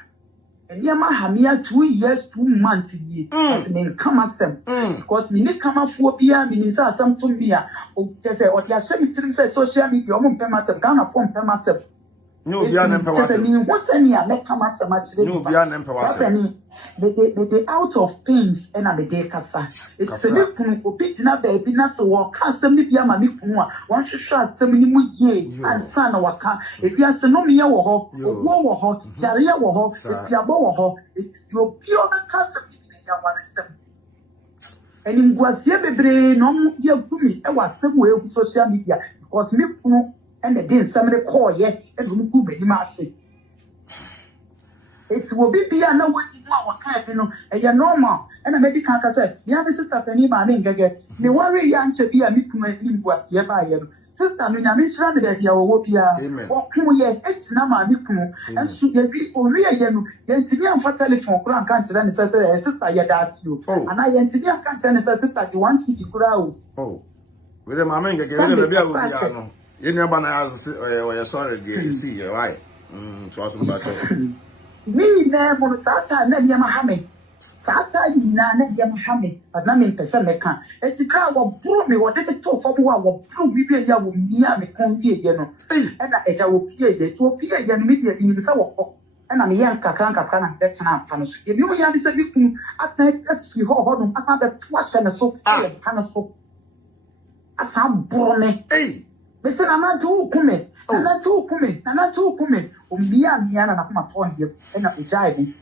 eniema hame ya 2 years 2 months ye as me come asem because me ne come afo bia me ni say asem to bia o say o ya share me tiri say social media o mo pem asem Ghana phone pem asem no bia na pem asem me wo say ni me come asem a chire no bia na pem asem me out of pains and I be dey kasa it's a me kunu obi tina baby na so wo ka asem ni bia ma me kunu a won hwehwe asem ni mu ye ansa na waka ebi asem no me ye wo ho wo ho yare ye wo ho etiabo wo ho etio bio na ka asem ni ya waresem eni ngwasie bebre no mu ye gumi e wasem wo e social media because me kunu and the din some the call ye and mu ku be ni ma ase it's will be bia na woni mu a waka bi no e ye normal and medical ka say ya me sister pani ma me ngege me worry ya nche bia me kunu ni ngwasie ba ye no sister no nya me shira me da bia wo bia wo ku ye etina ma me kunu ensu ye bi ori ye no ye ntimi amfa telephone kura nka ntira ne say sister ye da asio ana ye ntimi aka ntira ne say sister ji 1 city kura o we the mama ngege we the bia wo bia no ye ni aba na as we sorry dey see you why so aso ba so me na mo sata na dia mahame sata na dia mahame but na me pese meka eti kra wo bro me wo de to fo bo wo bro bi bi ya wo mia me kon bi ye no e na eja wo pie ye to pie ye no me dia ni se wo ko e na me yan kakra na betena fa no so ye bi mo ya de se bi kun asa afi ho no asa be to ahye ne so e pa no so asa bro me me se na na tu kume na tu kume umbia miana na kuma tonde e na ujai ni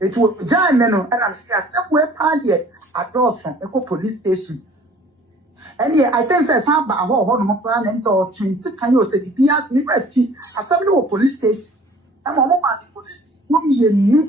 etu ujai me no e na se asebwe pa de adoso e ko police station and I think say some ba ho no mo plan na so twinsi kan yo se bias me refi asebwe no police station e mo ma the police no mi enu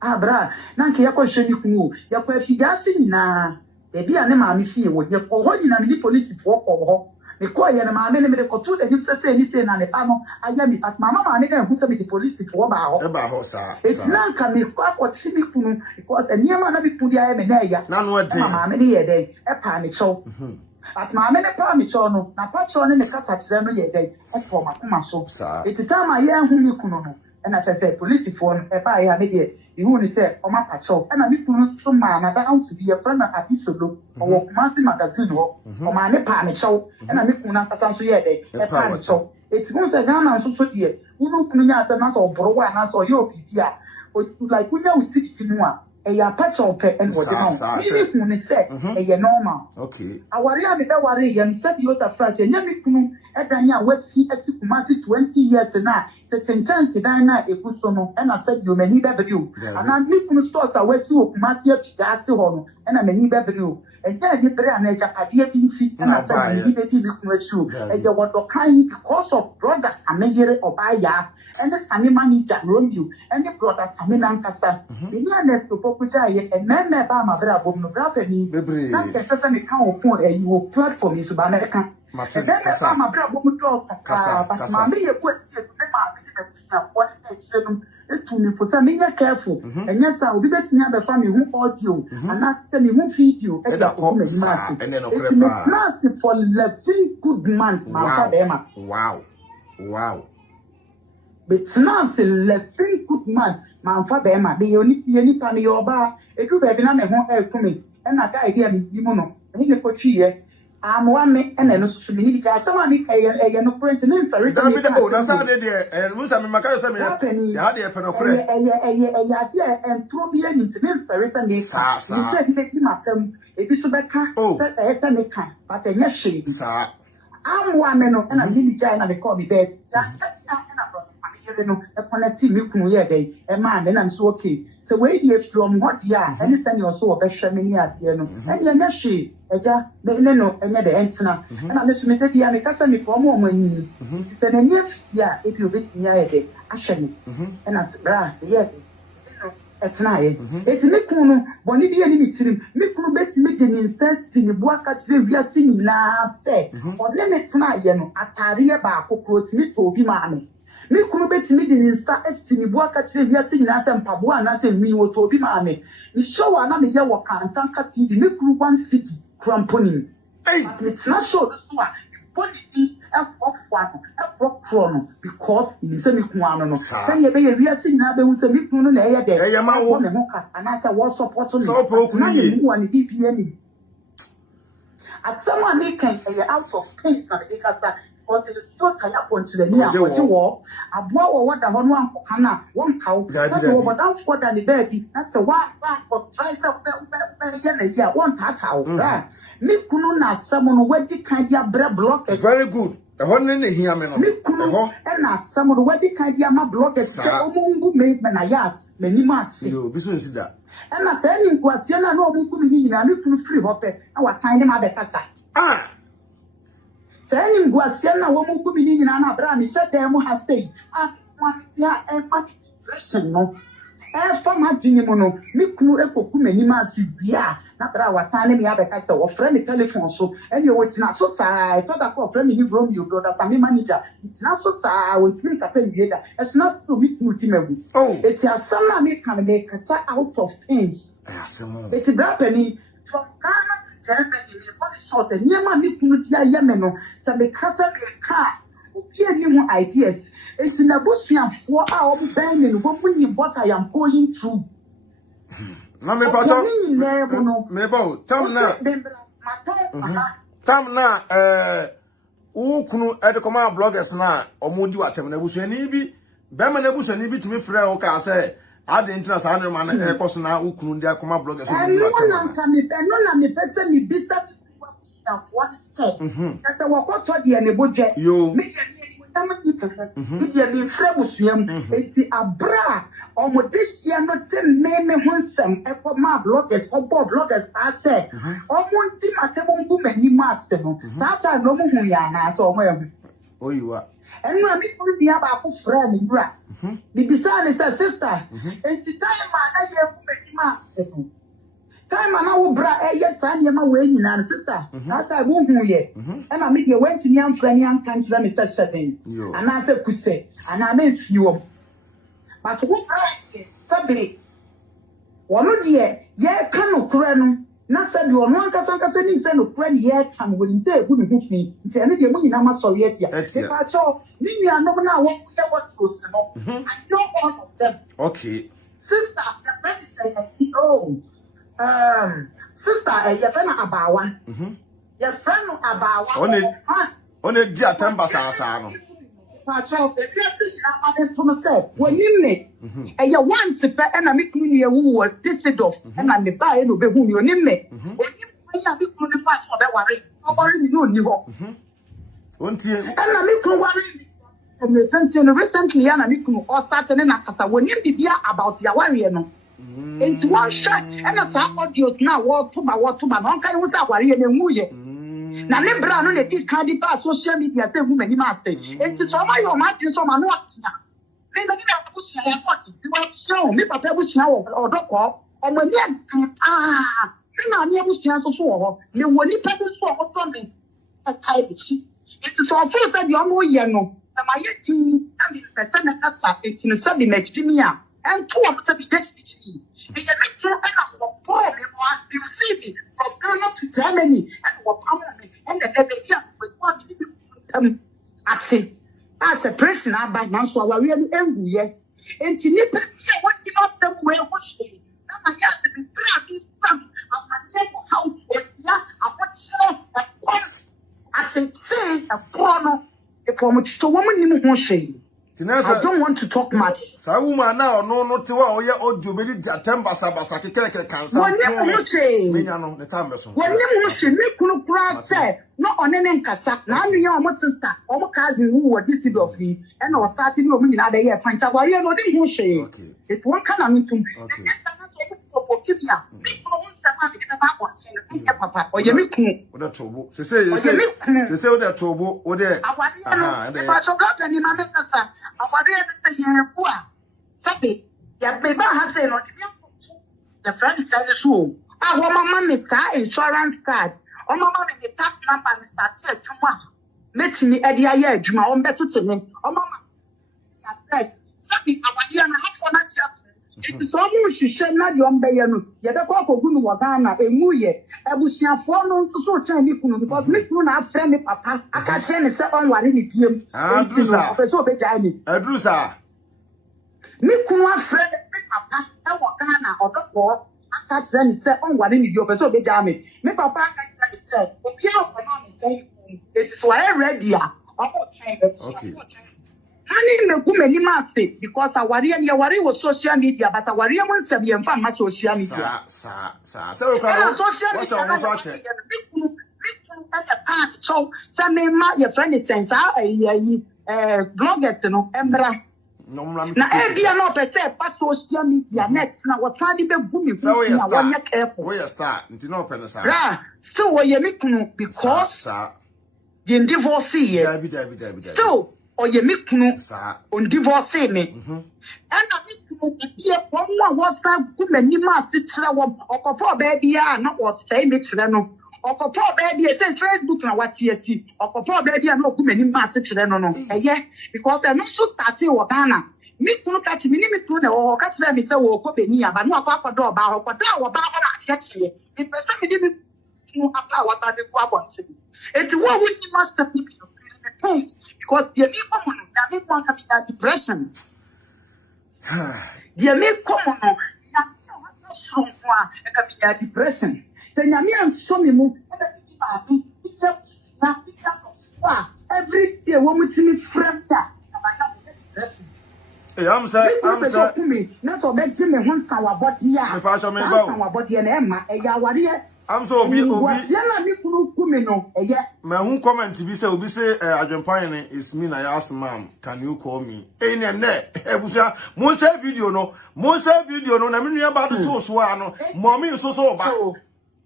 abra na nke yakọ hwe ni kunu yakọ afigase nyina bebi ane ma me fie wo ye ko ho nyina ni police fo ko ho me ko ye na ma me ne me ko tu de nim se ni se na ne pa no aya mi pat mama ma me na hu se me the police fo ba ho sa it's na ka me ko akoti mi kunu because eniema na bi kunu dia me na ya na no ade mama me ne ye den e pa me cho at ma me ne pa me cho no na pa cho ne kasa kire no ye den e po ma kuma so it's time ma ye hu mi kunu no and I say police phone e ba ya me de ihu ni say o ma patrol and na mi kunu so ma na da house bi e friend na abisolo o Kumasi magazine ho o ma ne pa me chow and na mi kunu na kasa so ye de e pa me chow it's go say Ghana so de unu kunu nya say na so boro wa na so yo bibia o like kunya utiti mu a e ya patrol pe and what no mi kunu say e ye normal okay awari a me be wari ye say bi ota front nya mi kunu e dan ya wasi ati Kumasi 20 years na the chance dan na ekuso no e na say you many be video ana mi kunu stores a wasi o Kumasi afigase ho no e na many be video e ja ni bre ana ja pade bi nsi e na say bi be ti bi kunu achu e je wodo kan because of brother Sameyere Obaya and the Sami manager Romeo and the brother Sami Nankasa bi ni honest to pokuja ye e meme ba ma bra bom no bra fani na kesa me kan o phone e you platform is ba America and then kasa ma bra bom do kasa but ma me ye kwesi me ma me be na for the chire no etu ni for say me nya careful and yes obi betinya be fa me hu audio and na me hu video e da ko me ma and then okrepa for 11 good months ma fa be ma wow but now say lefin good man fa be ma be yoni pa me yoba edu be na me ho ekumi e na ga idea me bi mu no e ne ko twiye amwa me e na no so me ni ja sama me e no print me mfere se me oh na sa de de musa me maka se me ya de pe no kure ya de entro bi ani me mfere se me ka ni se bi ti matam e bi so be ka se me ka but enye hwe bi sa amwa me no e na me ni ja na me call me be ja cha na bro no e connecti me kunu ye dey e ma me na so okay so we dey from what ya any send your so obehwe me ni ade no e dey nya hwe eja me no enye de entina e na me so me dey ya me kasa me from o manyi ti se na nya ya e bi obetini ya dey ahwe me e na bra ye dey no etina ye eti me kunu boni bi ye ni tirim me kunu beti me de ninsensi ni bo aka kire wiase ni na step o le me tina ye no atare ye ba akokro ti me to obi ma me me kunu betimi di nsa asini bu aka kire wiase nyina se mpabo ana se mi woto obi ma me ni show ana me ye wo kantan ka TV me kunu 1 city kramponi but me tina show so a body di f1 no because ni se me kunu ano no se ye be ye wiase nyina be hu se me kunu na ye de e ye ma wo me ho ka ana se wo support me so pro kunu ni wo ni bibia ni as someone me can out of pace na de kasa because it is so tired to the near what you walk. A boy or what the one kana one cow, but down for the baby. That's the one for tries up yeah, one tatao. Me kununa someone where the kind of bread block is very good. The whole name here, man. Me kunu and as someone where the kind of block is mungu me Nayas Maariage. You business that. And I said him was yana no mungu na me kunu free hope. I was finding my better side. Say him guasia na wo mu kubi ni nyina na bra mi hye dem ha sei ya e fa depression no e fa ma dwini mu no mi kunu ekoku mani ma si bia na bra wasane mi abeka se wo frɛ mi telephone so ene wo tina so saa to da ko frɛ mi ni bro mi brother sami manager tina so saa wo timi ka se mi da e sna so mi kunu ti magu eti asam na mi kan me kasa out of pains eti bra pani from Ghana Germany, me short and yama me kunu dia yeme no se me kasa me ka obi ani mu ideas enti na bosuafo a obi ban me no bo ni what I am going through na me pato me bo tam na wo kunu e de koma bloggers na omodi watem na busuani bi be ma na busuani bi timi frɛ wo ka se ade interest anu ma na ekoso na ukunu ndi akoma bloggers so bi watem na me pese mi bisa na for say tata wakoto de ne bodwe me me frɛ busuam eti abra omodehia no te me hunsem ekoma bloggers obo bloggers ase omonti matemo ngu mani ma ase no sata no mu hu ya na ase omo ehu oyiwa enu ami kuru bia ba ko frɛ me bra bibisa ne say sister enti time na ye ngu mani ma ase no time na wo bra yes sa ne ma we nyina sister sata wo hu ye ena me de wenti ni amfra ni anka nkyira me say sheden ana say kuse ana me fiwo but wo bra sabe wono de ye ka no kura no na sabe wono ankasa nim say no kura ne ye ka no woni say egu me hu fi nti ene de mu nyina ma sori atia e pa cho ni nua no na wo ye what close no I know all of them okay sister the friend say sister your friend abawa your friend abawa one di atamba sa no Patrol, the blessing I to myself. When you make a year once, and I make me a woo, tested off, and I may buy no be whom you name me. When you have been fast for that worry, nobody knew. And I make no worry. And recently, and I make no or starting in a casa when you be about your warrior. Into one shot, and a sound audios now walk to my non kind was a warrior and woo. Na ne bra no ne ti kan di pa social media say women ni ma say enti so ma yo ma tin so ma no atia me me ni abusu ya foti bi wa so me papa abusu ya wo odoko o ma ni me na ni abusu ya so wo me woni pa bi so o to me a tai bi chi enti so feel say bi o mo ye no na ma ye ti na me pese me kasa enti no say bi na chimi a entu o say bi na chimi me ye me tro na wo po me wa you see me from Ghana to Germany and what and the baby with what you ati as a person aba na so aware no enguye enti nipa se woni ma se we ho hye na ma ya se bi bra ki fam amate ko how odia awoche ating say a porno e pomo to woman ni ho hye. I don't want to talk much. Sa woman now no te wa oye audio be di atemba sabasa kekeke cancer. Menya no the time beso. Woni mo hye me kunu kura say no onene nkasa na anu ye omo sister omo cousin who were this city of me and I was starting no nyina da ye find aware no di ho hye. Okay. It won kana ntum. Okay. Papa oye me kunu o da tobo se say o da tobo o de aha de pa choka pani ma me kasa aware be say ye ku a sabe ya be ba ha say no the friend say so a wo mama me sa insurance card o mama me tax number me start here adwuma metimi e de aye adwuma o mbetete me o mama ya press sabe aware na ha for na tia. It is almost she na di ombe no ye be ko kogu no wagana emu ye abusuafo no nso so chan ni kunu because me kunu na afre me papa aka che ne se onware ni piem adrusa so obeja ni adrusa me kunu afre me papa e wagana odoko aka che ne se onware ni dio so obeja me papa aka che ne se obi afo na me say it is why ready a omo chen be Hani me kumeli mase because aware ni aware was social media but aware mo nsem ye mfa ma social media so we can social media so some ma your friend is saying bloggers no embra na e bia no pese pa social media net na was find be gumi na wanya careful we start nti no pene sa ra still we ye mikunu because ye divorce ye still oye me kunu on divorce me and me kunu be one was good many mass kire wo okopo baby a na wo say me kire no okopo baby say Facebook na wati asi okopo baby a na good many mass kire no because I no so start e wo Ghana me kunu ka chi me ni me kunu na wo ka kire me say wo ko beni aba no akwa ba ho kwada wo ba ho na ade kire me pese me di me kunu apa wa ba be ku abonse eti wo wo ni mass because the common that make one have depression. The make common that strong one can be depression. So nyame am me mu every day when we see me friends depression. Hey, I'm sorry. Not so bad Jimmy once our body our body and Emma I'm so obi yeah. My who comment be say Adwempane is me Nayas Mam. Can you call me? Eh ne ebusia mo share video no na me nua ba to so ano mommy so ba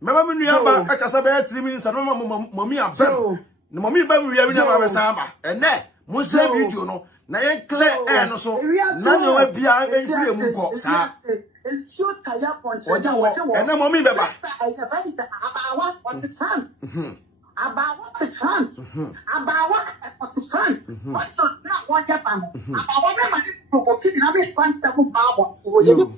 mema me nua ba akasa be 3 minutes no mommy abem na mommy ba me wia me na ba samba ene mo share video no na ye clear no so na no wa bia enfie mu ko sa and so tire point and then mommy beba about what it trans about what it trans about what it trans what does not want Japan about what man provoking na be trans 7 power for you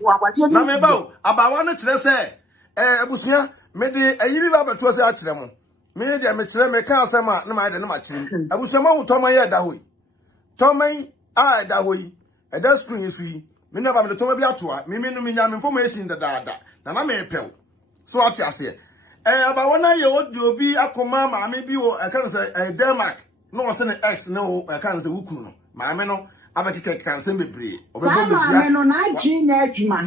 na me ba about one kire say abusia me de ayiri ba beto say a kire mo me de me kire me ka asema na ma de na ma kire abusia ma hu toman ye da hoyi toman a da hoyi e da screen yi me never me to be atoa me no me nyam information da na me pew so ati ase aba wona ye odio bi akoma ma me bi o kan say Denmark no se ne x no kan say wukunu no ma me no abekeke kan say bebre obebo bia ma me no na ji na adwuma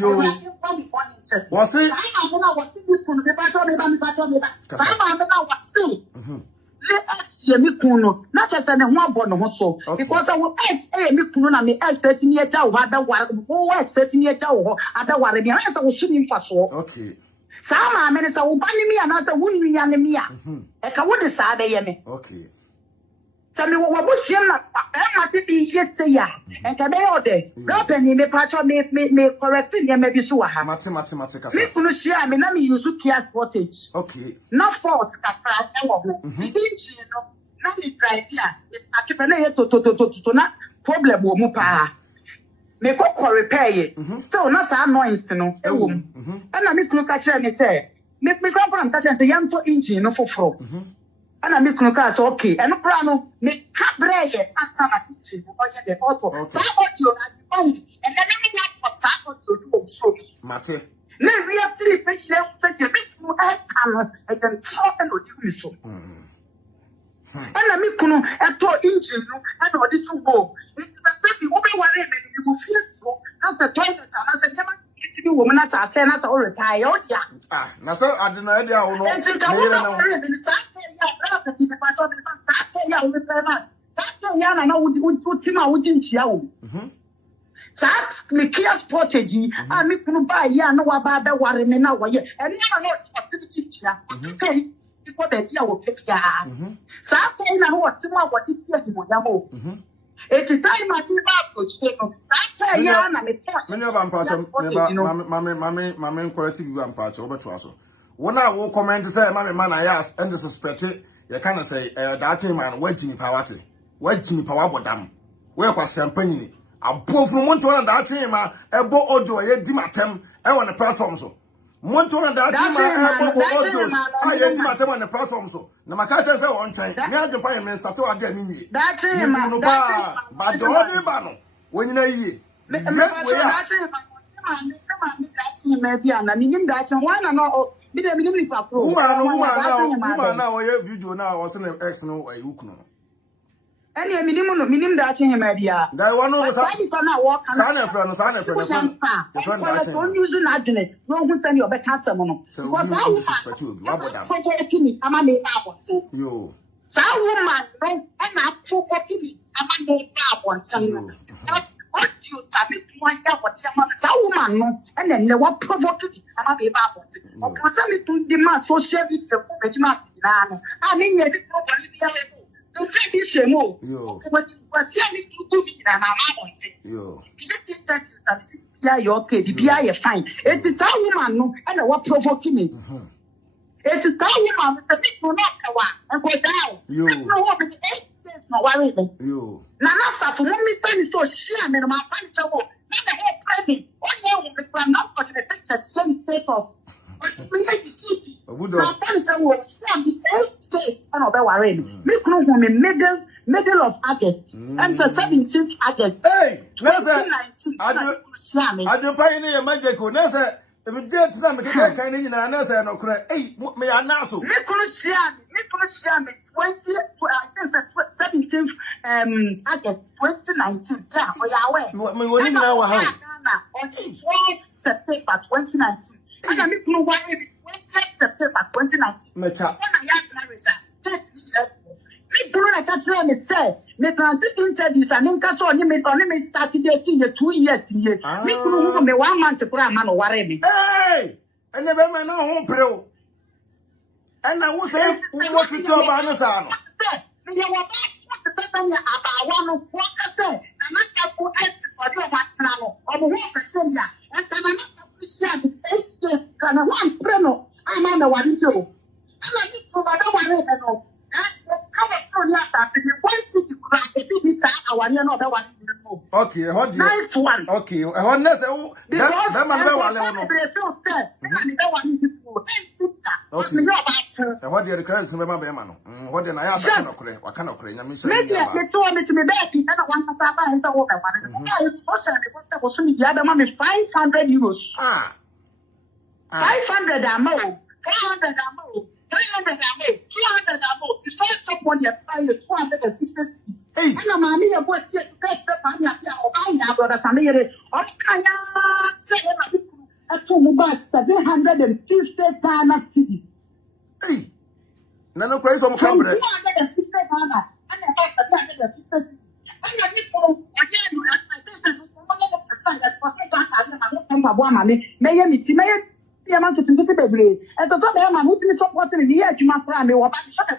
wo se ma na wo se wukunu be ba so me ba ma me na wo se ex ye mi kunu na chese ne ho abo no ho so because wo ex mi kunu na me ex etimi eja wo abeware wo ex etimi eja wo abeware bi na se wo hwini mfa so okay sa ma me ne se wo bani mi ana se wo nua ne mi a e ka wo de sa be ye me okay sa me wo bosuam na ma de bi ye se ya en ka be yo de rope ni me pa cho me correct ni me bi so wa ha mate kasa me kunu shia me na me use Kia Sportage okay na fault kakra e wo ho engine no na me drive ya is akipele ye to na problem wo mu pa me ko repair ye still na sa annoyance no e wo mu na me kunu ka kire me say me grandpa am ta chance yanto engine no foforo ana me kunu ka so okay eno kra no me kabreye asana kitchen oye the auto sa audio na di and then me na ko sa audio do show me mate na we are free page le say me kunu e kan e can show and do so ana me kunu eto engine no ana odi to go it is a say we obe worry me we go face go as a toilet and as a jama kitchen woman as a say na so retire odia na so adena dia wo no me care strategy me kunu ba ya na wa ba be ware me na wo ye eni na no activity chia okay iko be bia wo pepia sa ko na no ti ma wo ti ti mo ya mo eti time ma di ba approach no sa ko ya na me point me no ba mpacho me ba mame quality bi ba mpacho obeto aso wona wo comment say mame man Nayas and the suspect you can say that man wajini pawate wajini pawabodam we kwa sampanyini abofru monto na that man ebo audio ye di matem e won the platform so monto na that man ebo audio ye di matem on the platform so na makacha say one time me Adepa minister to ade ani that man ba do de ba no wonyina yie me that man minimum pa pro woman na oye video na o se na x no ayi ukunu ene minimum da chen hema bia da wono sa na wo kan sa na friend the friend da chen use na adwene no hu se ne obeka asem no because how suspect you abodam for kimi ama me ba abonsen yo sa woman no na for kimi ama me ba abonsen no what you sabi to ya what ya man sa woman no ene ne wa provoke ama be ba abonsen o kan se me to di ma social media ko be di ma sina no a me nya bi provoke bia you can't be shemo. Yo. But you see me to do me na mama yo. This interviews and see bia you okay, bia you fine. It is how woman no and what provoke me. It is how woman say me no kawa and go down. Yo. No what be 8 days no worry me. Yo. Na sa for me say so share me no ma pan chawo. Na the whole present. Oh yeah, we plan now for the pictures see state of. But me like the TV. Na pan chawo see me 8 days and obe worry me. Me kunu hu me middle of August and 17th August. Hey, 2019. Adepa ni emajeko na say e date na me kan ni nyina na say no kura me anaso. Me kunu share me 17th August 2019. Yeah, we are aware. Me woni na wa ha. On 12th September 2019. And me kunu wa 20th September 2019. Me cha. Nayas Maariage. Me do na catch me say me grant interviews and nka so on me started dating 2 years here. Me kunu me 1 month kura ma no ware me. Hey! And never man no ho pre. And na wo say what to tell ba no sa no. Me ya wa ba what say say aba wa no wo ka say na na ka for S for do wa tna no. Obo wo fa chom ya. And na na ka Christian 8 days kana one pre no. Ama na wari do. Ana ni ko ba da ware no. Okay, nice one. Okay, honest. That man be wale no. Okay. What the request me ma be ma no. What the Nayas kana kure, wa kana kure nyame se. Me to me be na one kasa ba nsa wo be wan. Social me ko so me dia be ma me 500 euros. 500 amount, 400 amount. 300 ammo, 200 ammo. The first top one you buy 250 cities. And your mommy, your boy said, catch the money up here, or buy your brother Samir. Or Kaya say, at 750 Ghana cities. Hey, no price from Cambridge. 250 Ghana, and about 750 cities. And your people, again, you ask my business, that was may man to bebre and so man who me support me here adwuma kra me wo ba so da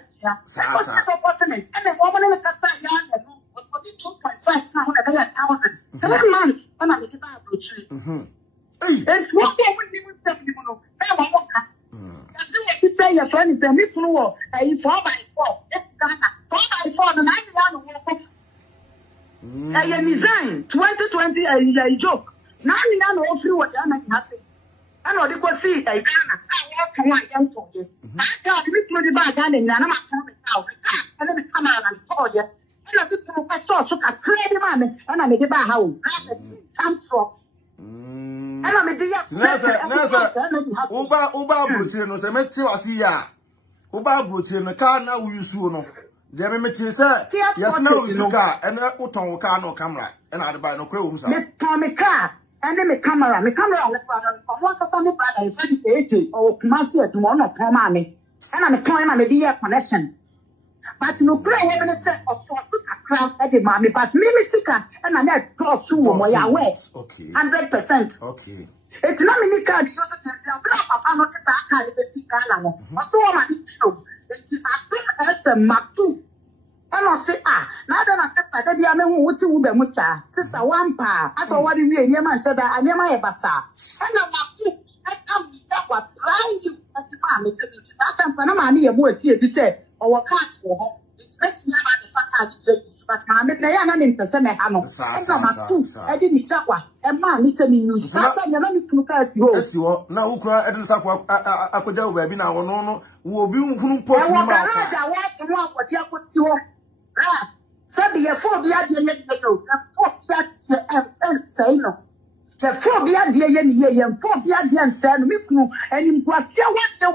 support me and the woman in the kasa ya no 2.5 na ho na 1,000 3 months and I get back to it's what we need step you know e wa wo ka so we say your friend say me kunu wo 4x4 it's Ghana 4x4 na na no wo I design 2020 a joke na no free what ya na happen. I know they could see a Ghana. I walk from my young toy. I got me to the bag and I and then come out and call you. And I think I saw so a crazy man, and I made it by how time for. And I made the Uba Brutin was a meteor. Uba Brutin, a car now we soon. The remedy said, yes, no, is a car, and a Uton car no camera, and I'd buy no crumbs. Me car, and then me camera, what a funny brother, if I or Kumasi to one of Pomani, and I'm a coin, I'm a dear connection. But no pray when I said, of course, look at crowd at the mommy, but me, Sicker, and I net cross through my way. Okay, 100%. Okay. It's not many cards, you I'm not just a carry the Sicker. So I'm a it's a Matu. And I say, now then, a sister, there be a man who to Uber Musa, sister one pa. I saw what you mean, Yaman said that I near my bassa. And I'm Matu, I come to talk what trying you at the mammy said, it's a time for no money, a boy, see, you said, or cast for her. It's better about the fact but mammy, they are not in person. I know, I didn't talk what, and mammy said, you Satan, you're not to pass you. Yes, you are now who cry at the South Aqua, where now, no, will be who put what you could see. Sabi phobia de no phobia de say no the phobia de ye phobia de say no meku anim kwase what so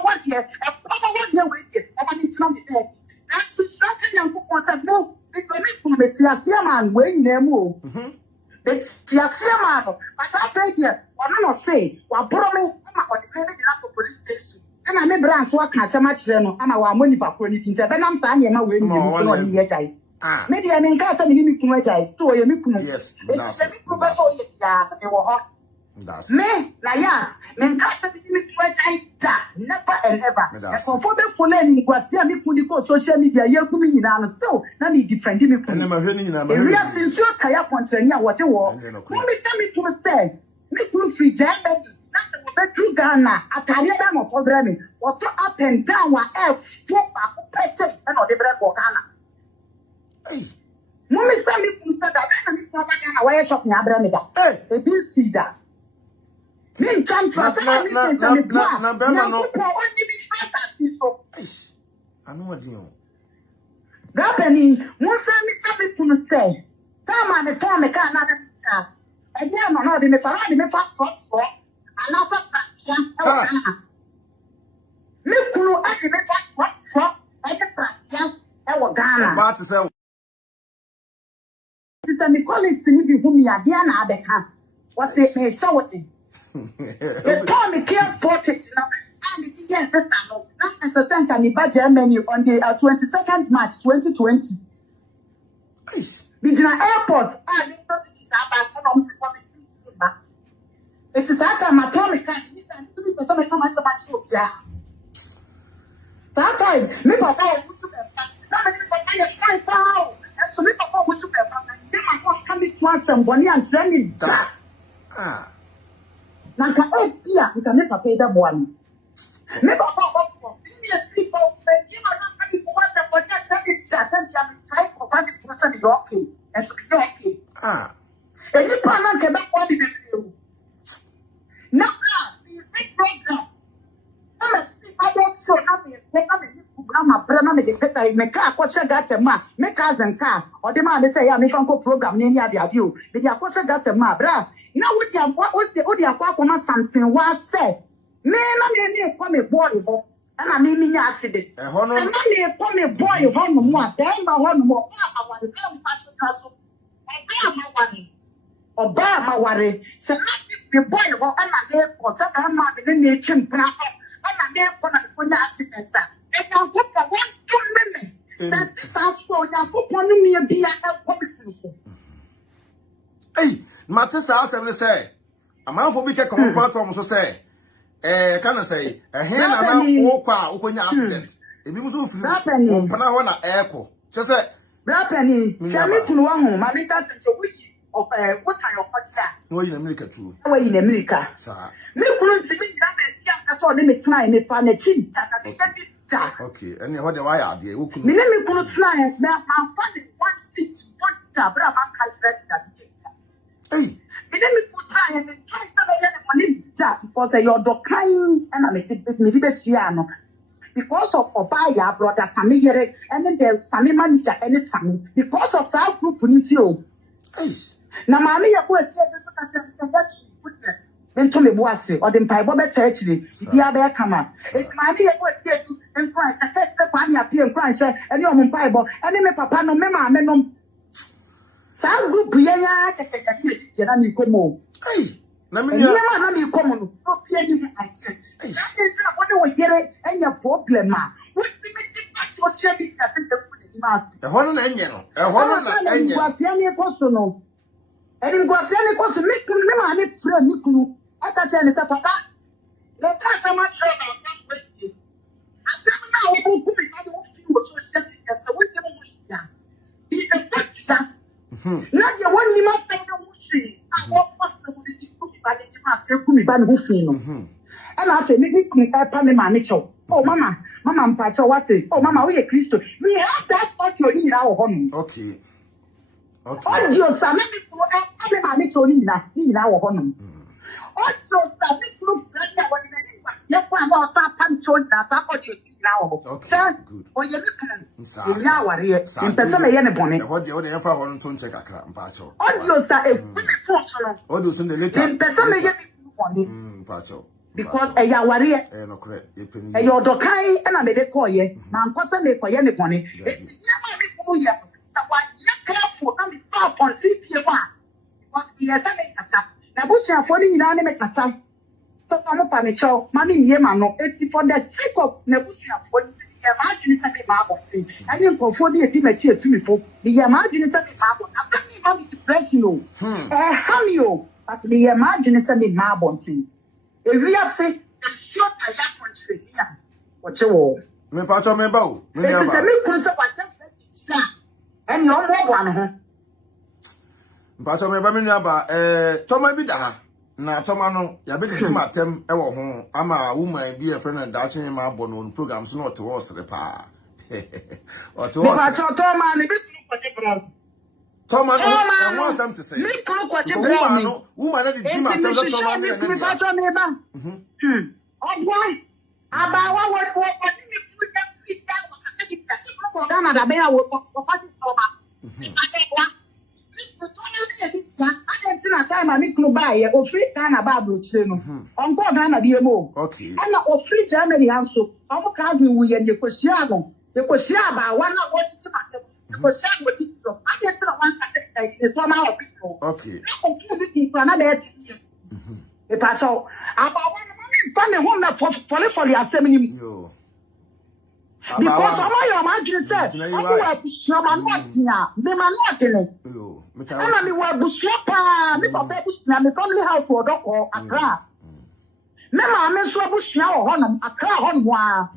what ye e kwama what ye we ye e ma it's not me there that's something yankopon say no meku metiasia man we nyina mu o metiasia man but I say here ono no say wa boro me ma o de me de police station. And I may branch what can so much no ama wa money pa ko ni tin se benam sa na ma we ni no ni ye jai maybe I mean ka sa ni mi kunu jai so ye mi kunu yes that's me ko ba so ye ja e wo ho that's me Nayas me ka sa ni mi kunu jai da never and ever so for be follow ni kwase mi kunu ko social media ye ku mi nyina no still na me different mi kunu na ma hwe ni nyina ma we are sincere tire contrany a wo de wo me say mi kunu say mi kunu free jai True Ghana, a career of programming, or up and down what else, and or the bread for Ghana. Mummy Sammy put that I away shop in Abramida. They didn't see that. Me can't trust I know what you Rappany, Sammy couldn't say. Come on, the Tom McCann, and yeah, no, the Mefaradi, me for. Another me kunu ati me fa ati pratia e wo Ghana ba to say sisa me colleagues ni bi hu mi ade na abeka what say me shawoti the time care sport now and the yes better no na center me ba Germany on the 22nd March 2020 ish Bijina airport me not to aba no me se it is that time I told me that time, me papa would to and so me papa would to then my God coming to us and Bonnie and sending that. Nanka Pia, you can never pay that one. Me papa was for me a sleep of me, you are not coming to us and for that sending that and try for 100% is okay, and so it's okay. And you can't get back what it is. Now, the program. I don't show nothing. Me car, what's that? Ma, me cars and car. Or the man they say, me from program near the view. But ya what's that? Ma, bra. Now what ya what the aqua something was said. Me na me come a boy, and I mean accident. And I come a boy of more. Then I want more. I want to come back to castle. I am my Obama worry. So the boy of another cause I'm not in the nation. And I'm there for an accident. And I'll put the 1 2 minutes. That sounds so. Now put on me a beer and public. Hey, Matis house, I say. A man for big common platform, so say. Can I say, a hand around open accident. If you move through Panawana echo, just say, Rappany, Jamie Kuno, my little of what are your podcast? No, in America, too. Away in America, sir. Me couldn't see that I saw them trying to find a chin. Okay, and what do I idea? Who could me couldn't try my funny 1 city, 1 tabra, hey, me could try and try to money because you're the kind and I make it with me the Siano. because of Obaya brother Sammy Yere and then the Sammy manager and Sammy because of that group Nitio. Now Mammy was said into me boise or the Bible church the Abe Kama. It's Mammy was said in Christ, I touched the family appear in Christ and your Bible and then my papa no mema menom. Some group ya ni komo. Na me na me komo no. No pia ni ideas. That is what was here and your problem ma. What's the social media system with the mass? E hono na enye no. E hono na enye. Gwafia ni koso no. Edi gwafia ni koso me ma ni frɛ mi kunu. Aka che ni sapata. Le ka se ma trɛ na kwati. Asɛm na wo ku mi na wo fi wo social media so wo dem wo ya. Bi e kwati. Not the one you must say no tree. I walk past the woman by the Fino. And I say, maybe Pammy. Oh, Mama, Pacho, what's it? Oh, Mama, we are Christo. We have that what you need our home. Okay. Oh, your son, let me put in our home. Oh, your son, let me look at what okay, good. Or you look now, in person, I am bonnet. What the other ever want to check a crap, Pacho. Oh, you say, what do some little in person, I am Pacho. Because a yawari, no correct, a your dokai, and I made a coye, man, cosa make for any money. It's never careful, not be top on CP1. Because he has a make a bush falling in animate a son. So I'm up on a chow, money Yemano, it's for the sake of Nebusia for the imagine something marble. I didn't go for the ultimate here to me for the imagine something marble. I said, I'm depression. Hamio, but the imagine something marble thing. If we are sick, I'm sure I have to say, what you all. Me Pacho me bow. It is a big concern. And you're more one. Pacho me ba me naba, Toma Bida. Na tomano ya be di matem e wo ho ama woman bi e friend da chin ma bo no program so not to us repa or to us but Toma ni bi kwaje brown Toma I want something to say me kwaje brown woman na di matem so Toma me na Pacho me ba ogwa abawa wo ni ku na sweet ya wo ka se di ko Ghana da be ya wo kwaje Toma I time I make no buy or free Ghana Bible channel. Uncle Ghana be mo. Okay. And or free Germany house. Our cousin we and the Koshiano. The Koshiaba, one of what to matter. The Koshian with this stuff. I get one cassette in the form of people. Okay. For another yes. The patrol. About one woman for the assembly. Because some of your imagine said, I was sure I'm not here. They are not in it. And I were Bushapa, me papa Bushna, me family house for Doko, Accra. Mema, me so Bushna or Honum, Accra Honwa.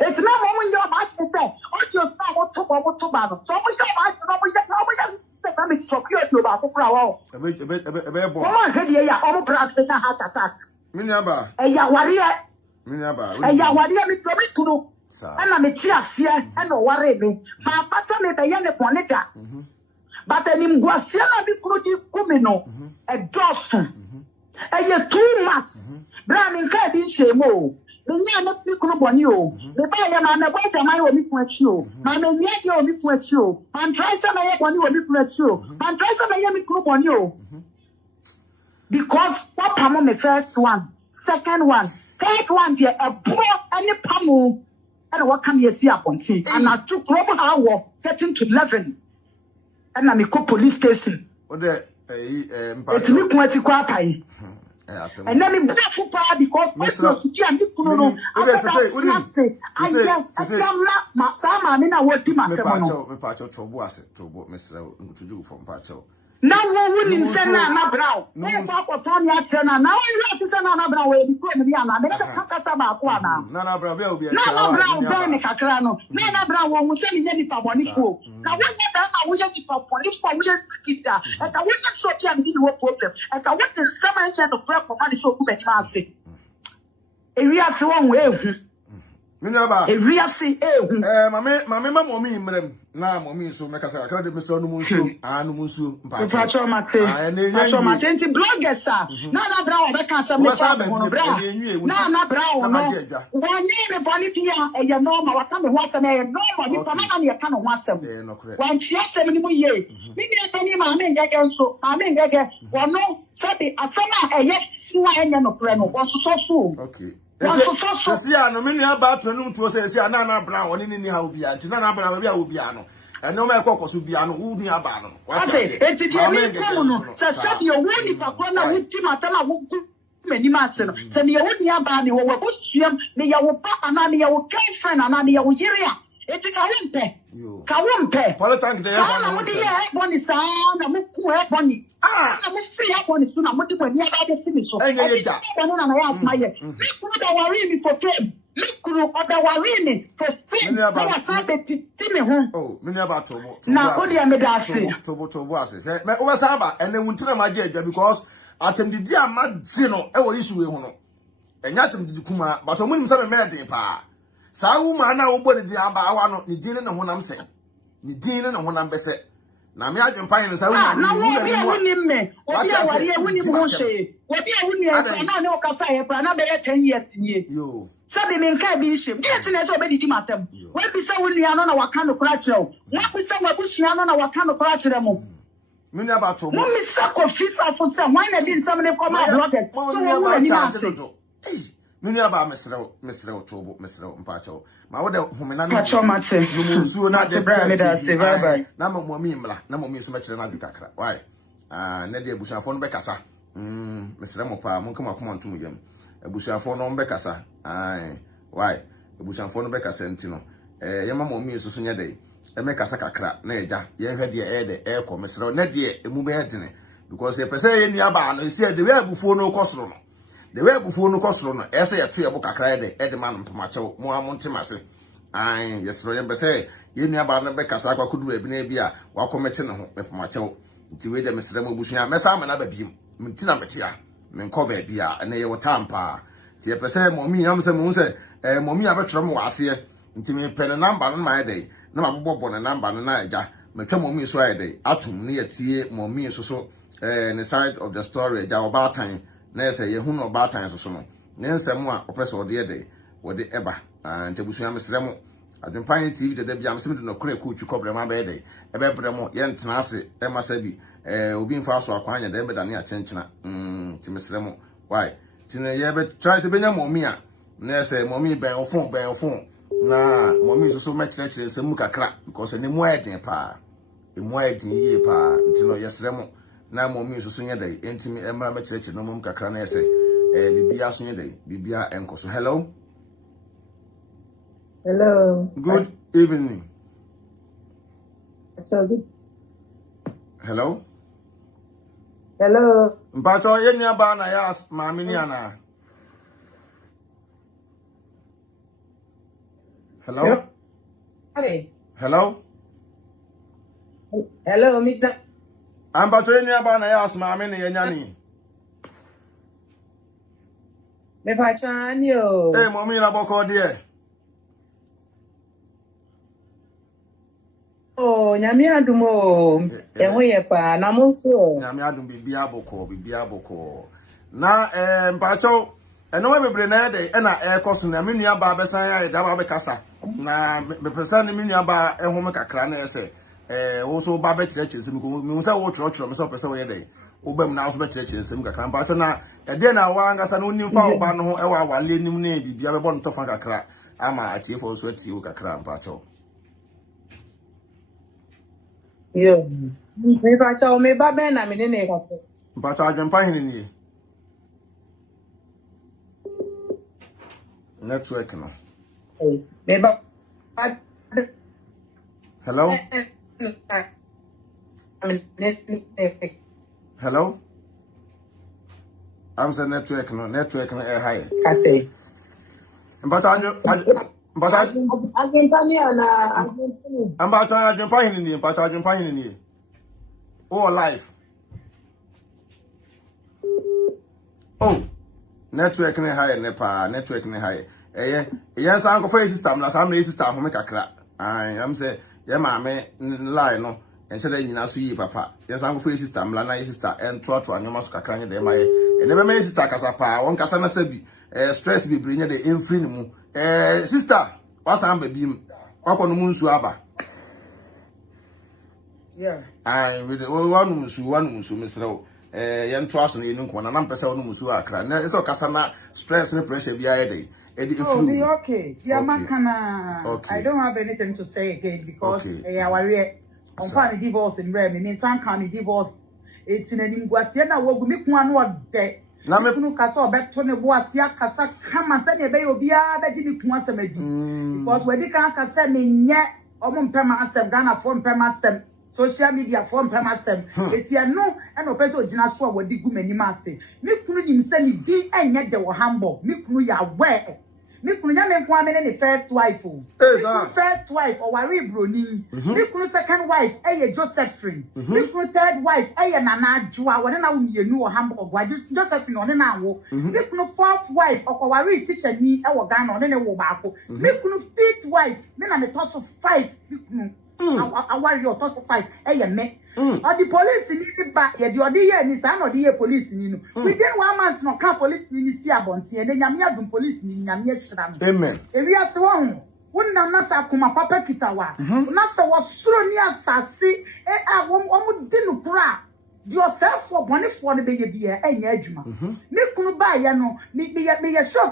It's not when your imagine said, oh, you're not what to Baba. So we don't say, I'm in chocolate about the flower. A bit more. Oh, here, all practice a heart attack. Minaba, a Yawaria, Minaba, a Yawaria, me promise to know. And I'm a tears here and no worry me. Papa, some may be a boneta. But an imguasiana be kumino, a dawson. A year too much. Blaming cabin shame. The young people on you. The buyer man, the white man will be with you. My man, will be with you. And try some of you will be with you. And try some of you group on you. Because what Pamo the first one, second one, third one, here, a poor any Pamo. And what can you see upon tea? And I took Roman hour getting to 11. And I'm a police station. It's me quite quite. And then we brought for power because Mr. Suki I say, I mean, I want to Pacho to Mr. do from Pacho. Now we win send na brown. No for Tony action now. You send na brown we be come bi ana. Me ka kasa ba ko ana. Na brown be obi. Na brown be me kakra no. Na brown wo mu se me nya nipa boni fo. Na wo nya da ma wo nya nipa boni fo wo nya kita. E ka wo nya so bi am di wo problem. E ka wo the same nya no prayer for man so ku be ma ase. Ewi ase won we ehu. Me nya ba. Ewi ase ehu. Mama mama mo mi mrem. na mommy so make us a credit Mr. Numunsu, Anumunsu, Pacho Mate, Pacho Mate, bloggers, na Brown, I can't submit na Brown, one name Bonnie Pia, and your normal, what kind of was a normal, you come on your kind of was one just 7 years. Maybe a penny, my men get so, my men get one no, Sabi, a summer, a yes, and no plan, was so soon. Okay. See, I know many about to know to say, Nana Brown, in the Hobia, Nana Brown, Ubiano, and no more cocos Ubiano, Udi Abano. What is it? It's a said your woody, Papa, with Timatana, who many master, send your woody Abani, or Busham, Nia Papa, Nia, girlfriend, and Nia Ujiria. It's a Kawumpe. Politics, there are one is sound, a muku bonny. I'm a free up on the soon. I'm not when you have the signature. I asked my head. Look what worry for fame. Look what worry for fame. I said Timmy home. Oh, many about to now only I made us say to was it. Was about and then went to my jet because I tell the dear Madzino, ever issue with Hono. And yet, Kuma, but a woman said a man pa. Sao mana ubodi di aba awano ni dine na honam se ni dine na honam bese na me adwempan ne sao na wo bi ahuni me obi awari ahuni mu hye obi ahuni e na ne okasa ye pra na be 10 years nie yo sabi me nka bi hye get na so obedi di matam we bi se woni ano na waka no kora kyerɛ na bi se wabusu ano na waka no kora kyerɛ mo me ne ba to mo mi sacrifice for say why na bi nsam ne come bloggers so wo ni na se Mini aba mesrew tobo mesrew mpacho ma wo de homena no pacho mate no nsuo na de bra me da se bye na momi mla na momi so mekire na adukakra why na de abusuafo no bekasa mesrew mo pa monka makoma ntum yam abusuafo no bekasa why abusuafo no bekasa ntino yema momi so nya de emekasa kakra na eja ye hwe de de ekọ mesrew na de emu be hedene because e pese ye nua ba no esi de we abufuo no kosoro no the way before no kosoro no ese ye to ye boka kra de edman mpamachew mo amontemase yesro ye say ye nua ba no be kasa akwakudu abi na bia wakomeche ne ho mpamachew nti we de mesrem obusuya mesa amana ba biem ntina metia me nko ba bia na ye wotampa nti ye pese momi am se mo se momi abetwere mo wase nti me pene number no ma de na mabobo ne number no na eja metwa momi so ayede atum ne ye tie momi so the side of the story eja about time na ese ye hu no ba tan so no ne nsem a opese ode de wode eba ntebusu am srem adwempan TV de bia am sem de no kure ku twi kobre ma be de ebe brem ye ntena ase e masa bi obi mfa so akwanya de be da ne a chenchena ti mesrem why ti ne ye be try se benya momi a na ese momi ben ofon na momi so ma kire nsem kakra because ne mu edin pa emu edin ye pa nti no ye srem na momi so nya dai entimi emra ma kire no mum kakra na ese bibia so nya dai bibia enkoso. Hello good evening. Hello mpacho ye nua ba na ya maami ni ana. Hello Mr. Mpacho ye nua ba na ya maami ni nyani. Me pachani o. Mommy na boko de. Oh, nyami adumo. Eho ye pa na monso. Nyami adum bibia boko. Na mpacho eno we bebre na de na ekoso na me nua ba besan ya da ba be kasa. Na me pesa ni me nua ba eho me kakra na ese wo so ba be kire se me se wo tro me se pesa wo ye de. Obem na so be kire nsem kakra mpacho na ede na wa ngasa no nimfa oba no ho e wa wale nim na bibia be bo ntofa kakra ama atiefo so ati wo kakra mpacho. Yo me pacho me ba be na me ne ka se mpacho adwempa hin ni network no me ba hello I'm saying network no high kasi mpacho adwempa hin ni oh live oh network ne high ne pa network ne high yes uncle for system na sam na system ho me kakra am say ye maame lie no ense da nyina so yi papa ye san go sister mla na sister en to anyoma so kakra nye de ma ye ene be me sister kasa pa won kasa na sabi stress be brinye de emfiri ni mu sister wasan ba bim wakono mu nsu aba yeah ai we wanu nsu mesrew ye nto aso na yenu nkona na mpesa wonu nsu akra na eso kasa na stress and pressure bi aye de oh, be okay. Yeah, makana. Okay. I don't have anything to say again because on find divorce in rem. Me san can divorce. It's in an ingwasi na wogu mi kuanu ode. Na me kunu kasa obeto ne boasi akasa kama se ne be obi a be di ku asem adi. Because we di kan kasa me nye omo mpema asem Ghana for mpema asem. Social media for mpema asem. Eti no e no person ogina so a wodi gu mani ma ase. Mi kunu nim se ni di enye de wo hambo. Mi kunu ya we. Mi kunu nya me kwa me ne first wife o. First wife o wari broni. Mi kunu second wife eye Josephine. Mi kunu third wife eye Nana Adwoa wona na wo mienu wo hambo gwa Josephine one na wo. Mi kunu fourth wife o wari teacher ni e wo Ghana one ne wo baako. Mi kunu fifth wife me na me toss of 5 mi kunu I worry your toss of 5 eye me. Or the police ni ba ye the odi ni sa na odi ye police ni no within 1 month no ka police ni si abonti e de nyame adum police ni nyame ehira no amen ewi ase wo wonnam na sa kuma papa kitawa na sa wo soro ni asase wo di no kura the yourself for bone for the be bia enya adwuma me kunu ba ye no me ye sure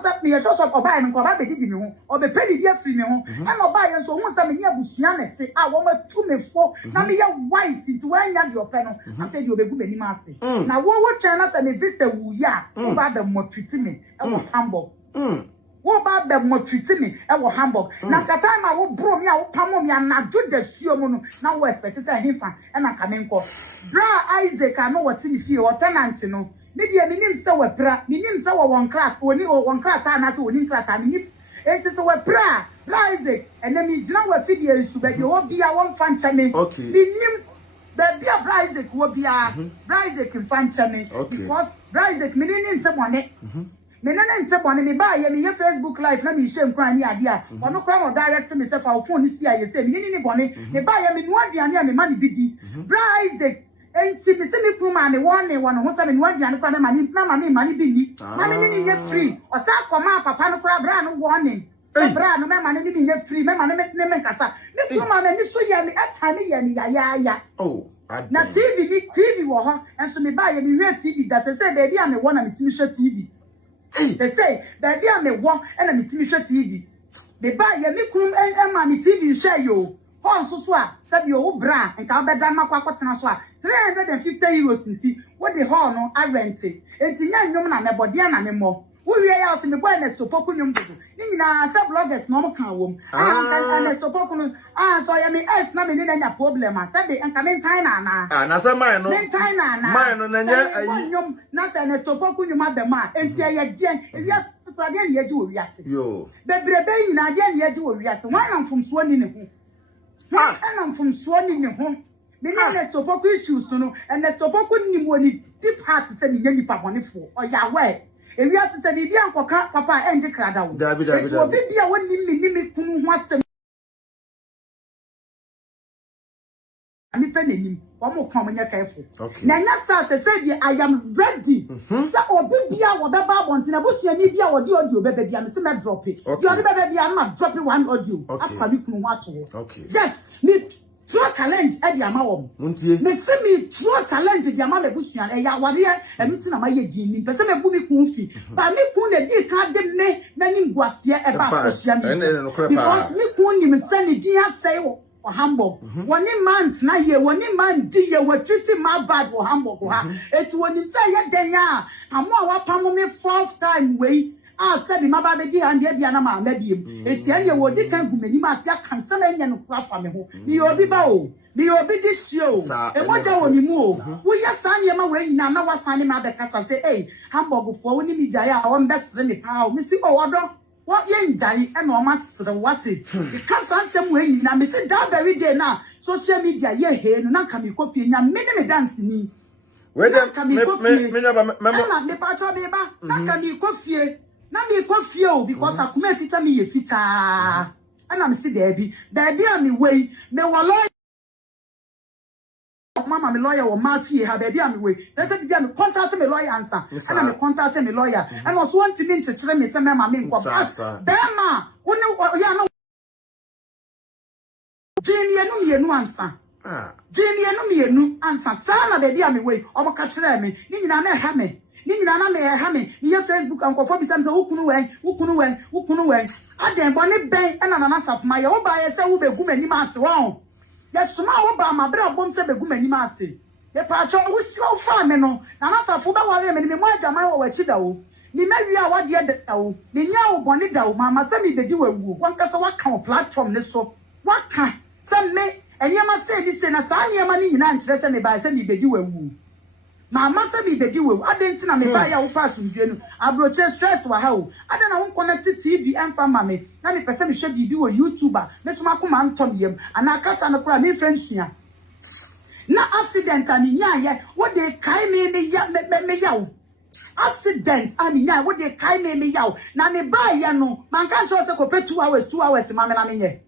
oba no ko ba be didi me ho obepe bi afiri me ho na oba ye so hu sa me nya busua nete a wo matu me fo na me ye wise into anya the ope no afi di obegu mani ma ase na wo chana sa me visa wu ya wo ba be mo treat me e wo Hamburg wo ba be mo treat me e wo Hamburg na ka time a wo bro me a wo pamo me anadwo da suo mu no na wo expect say himfa e na ka me nko bra Isaac ano what in fie o tenant no me dia minim se we pra minim se wo won class oni won class ta na se oni class ta minim enti se we bra Isaac ene mi gina we fidie nsu be de obia won fa ncha me minim be bia bra Isaac wo bia bra Isaac fa ncha me because bra Isaac minim ntem one me nana ntem one me ba ye me ye Facebook live na me share nkran ni ade a ono kra no direct me se fa phone si aye se me ni bone me ba ye me no aduane a me ma ni bidi bra Isaac enti me se me kuma me one ho se me no aduane kra me ma ni ma ni bi ma me ni nye free o sa koma papa no kra bra no one bra no me ma ni nye free me ma me kasa me kuma me ni so ye me atane ye me ya oh na TV wo ho enso me ba ye me we TV da se baby a me wo na me timi hwe TV they say baby a me wo na me timi hwe TV me ba ye me kum ma me TV hwe yo ho so a sabi o bra nka obeda makwa akotena so a 350 euros nti wo de ho no a rent enti nya nwom na me bode na me mo wo wie ya so me boy na stopoku nwom dodo ni nyina sa bloggers no mo kan wom na stopoku no so ya me ex na me ni na problem a sabi nka me ntan na na sa man no ntan na man no na nya ayi nwom na sa na stopoku nwom abema enti ya dien ewia stupade na ye ji wo wiase yo bebrebe nyina de na ye ji wo wiase wan na mfomso ni ne ho and I'm from Swanny home. Me na stopoku issues no and the stopoku ni woni deep heart say ni nyani pa bone fo or ya we ewi asese ni bia nkoka papa enje krada wo dabi obi bia woni mi kunu ho asem ami pe nenim wo mo kwa manya kaifo na nya sa say I am ready say obi bia wo beba abontina bosua ni bia wo di audio beba bia me se me drop it di audio beba bia na drop one audio afa mi kunu ho ato yes me true challenge e di ama wo me se me true challenge di ama me bosua e ya ware e mi tina ma ye di ni pese me bu mi kun fi ba mi kun na di ka de me mani guase e ba social media because mi kun ni me se ni di asai wo Hamburg one month na ye one man di ye we treat my bad wo Hamburg ha eti woni say ye den ya amo a wapam me first time we said my baba di and ye bia na ma biem eti anye wo di kan gumani ma sia kansa na nya no kura fa me ho ni obi ba o ni obi di show e moja woni mu o wo ya sa ne ma we nyina na wasane ma be kasa say Hamburg fo woni mi gya ya won be sere me pa o mi si o wodo what ye njai e no ma sere wate e kasa nsem we nyina me si that very day na social media ye he no na ka mi kofi nya me ne me dance ni we dem me na me pa cho be ba na ka mi kofi na mi kofi o because akuma tita mi ye fita and I'm see baby am me way me wala mama me lawyer or mafia ha baby am me way say be am contact me lawyer answer and am contact me lawyer and also want to me to tell me say mama me nko bema woni ya no jini enu answer jini enu answer sana baby am me way omo ka kire me ni nyina na ha me ni nyina na me ha me ni Facebook ankofo bi sam say wukunu wen aden boni ben na na saf ma ye wo ba ye say wo begu mani ma ase wo yes ma wo ba ma bra bom say begu mani ma ase ye pa cho wo si wo fa me no na na safo ba wale me ni mo adwaman wo wachi da wo ni mawi a wade da wo ni nya wo boni da wo mama say me bedi wawu won kasa waka platform ne so waka say me enyama say bi say na sa enyama ni nyina ntre say me ba say me bedi wawu mama say me bedi wawu adenti na me ba ya wo pass ndue no abroche stress wa ha wo adena wo connect TV emfa mame na me pese me hwe bibi wo YouTuber me so makoma ntom yam ana kasa no kura me friends ya na accident ani nya ye wo de kai me ya wo accident ani nya wo de kai me ya wo na me ba ya no man kan tro se ko pe 2 hours mame na me ye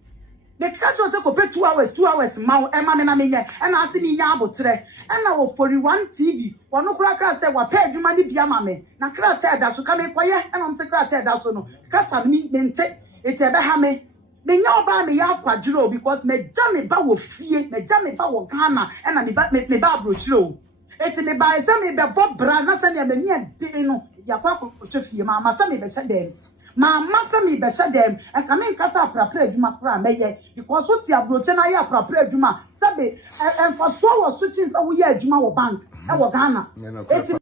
me ka tro se ko pe 2 hours ma e mame na me ye e na ase ni nya abotre e na wo 41 TV wono kura ka se wa pe adwuma ni bia mame na kra ta da so ka me koye e na se kra ta da so no kasa mi mente ete be ha me nya oba me ya kwaduro because me ja me ba wo fie me ja me ba wo Ghana e na me ba brochiro ete me ba ese me be bo bra na se ne me ni ade no ya kwa ko fie mama se me be se dem mama se me be se dem e ka me nkasa aprapra adwuma kra me ye because so ti abroche na ya aprapra adwuma se be emfa so wo so tin se wo ye adwuma wo bank e wo Ghana ete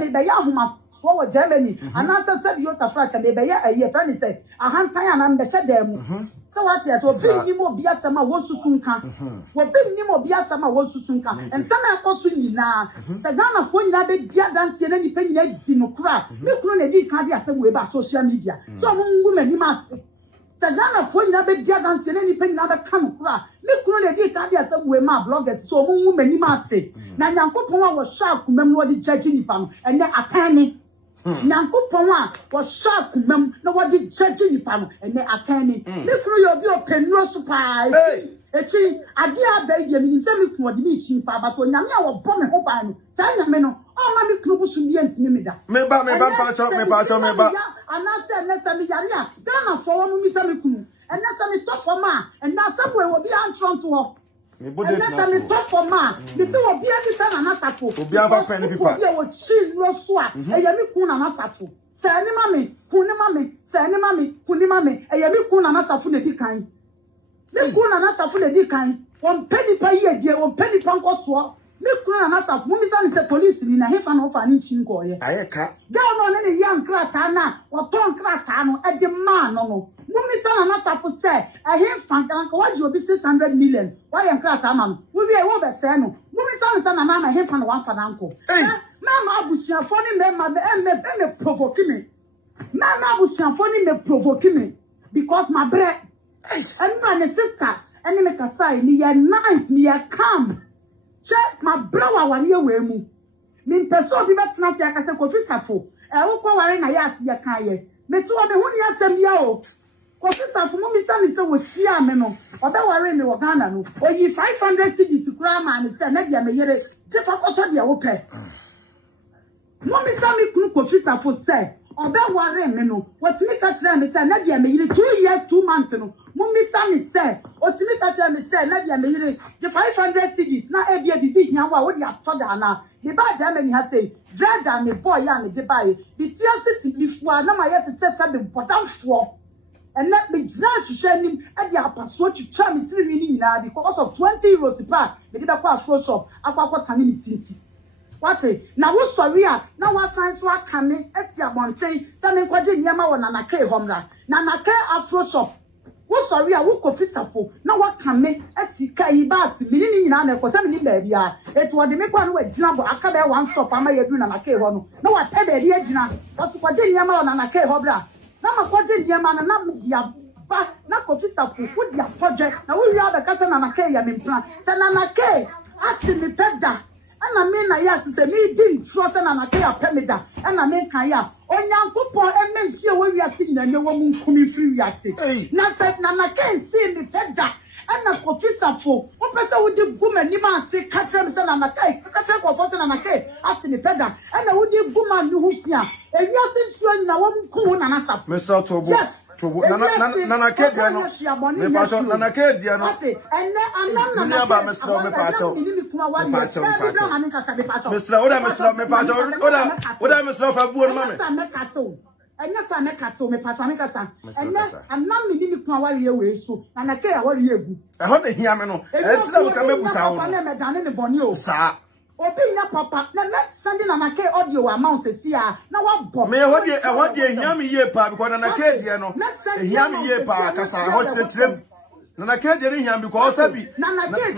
me be ya homa so wo Germany anasa se bi yota frata me be ya aye friend say ahantan ana me se dem so what ya to be ni mo bia sama wo susunka wo be ni mo bia sama wo susunka ensa na akoso nyina se Ghana fo nyina be dia dance na nipa nyina di no kra me kunu na di ka dia asem we ba social media so mo ngu mani ma se se Ghana fo nyina be dia dance na nipa nyina be ka no kra me kunu na di ka dia asem we ma bloggers so mo ngu mani ma se na nyankopon a wo sharp kumam no di judge nipa no ene atani nyankopon a wo sharp kumam na wo di judge nipa no ene atani me kunu yo bi openuro so pa echi ade abaidi mi nse mi kun odi mi chi pa ba to nyame a wo bo me ho ba no sa nyame no o ma mi kunu busu bi antimi me da me ba pa cho me ba ana se ne se mi yare a Ghana fo wo mi se mi kunu ene se mi to fo ma ene se bo e wo bi antron to ho me body na me to for ma me se obi ani sa na na safo obi afa pen pipa obi wo chi no so a e ya mi kun na na safo se ni mame kun ni mame se ni mame kun ni mame e ya mi kun na na safo na di kan me kun na na safo na di kan won peni pa ye die won peni pa nko so me kun na na safo mi sa ni se police ni na hefa no fa ni chi nko ye ayeka ga no ne yan krata na wo ton krata no e di ma no mummy sana na safu se ehim fankan ko waji obi 600 million why en krata mam we be wo be se no mummy sana na ehim fan wan fadanko mama abusuafo ni me provoke me mama abusuafo ni me provoke me because my bread and my sister and me kasai me ya nice me ya calm check my brother wan ye we mu me person bi betena se akase kofi safo wo ko ware na ya ase ya kan ye me to obe hu ni asem ya o kofi safo mo mi sani se wo sia me no obe ware me wo Ghana no oyi 500 cedis kura ma me se na dia me yere ti fa koto dia wo pe mo mi sani kunu kofi safo se obe ware me no wotimi ka kire me se na dia me yere 2 years 2 months no mo mi sani se otimi ka kire me se na dia me yere ti 500 cedis na e bia bibi hia wa wo dia to da na the bad Germany has say dread and me boy ya me de buy the tear city before na ma yet say the important for and let me just share him at the apaso to try me 3 million because of 20 euros per me dey kwa afro shop akwa sani me tinti what na wo sorry a na wa san so aka me esi abonten say me kwaje nyama wo na na kai homra na na kai afro shop wo sorry a wo kofi safo na wa ka me asika yi ba si mini nyina na ko say me ba bia etu ode me kwa no agina bo aka be one stop ama yedu na na kai ho no na wa pe ba di agina wo so kwaje nyama wo na na kai ho bra na ma kwaje nyama na mu dia ba na kofi safo wo dia project na wo wi aba kasa na na kai ya me plan say na na kai asi me peda ana me na ya se me di ntro se na ke apemida ana me kan ya onyankopon emfie wo wiase nyina ne wo mu nkumi firi wiase na se na ke nsi me peda ana kofisafo wo pese wo di guma ni ma se ka kire me se na kai ka kire kofo se na ke ase me peda ana wo di guma ni hu fia ewiase nsuo nyina wo nku na nasafo Mr. Tobo na ke dia no me pacho na ke dia no ene anam na ba Mr. me pacho Mr. Oda Mr. me pacho oda Mr. fa buo no mame enya sa me kato me pacho me kasa ene anam ni ni kwa wari we so na ke ya wari egu e ho na hia me no e ti na ka me busa wo na me dane ne boni o sa obi na papa na sending na ke audio amount se a na wa bo me ho de hia me ye pa because na ke die no hia me ye pa kasa ho tirem na ke je hia because sabi na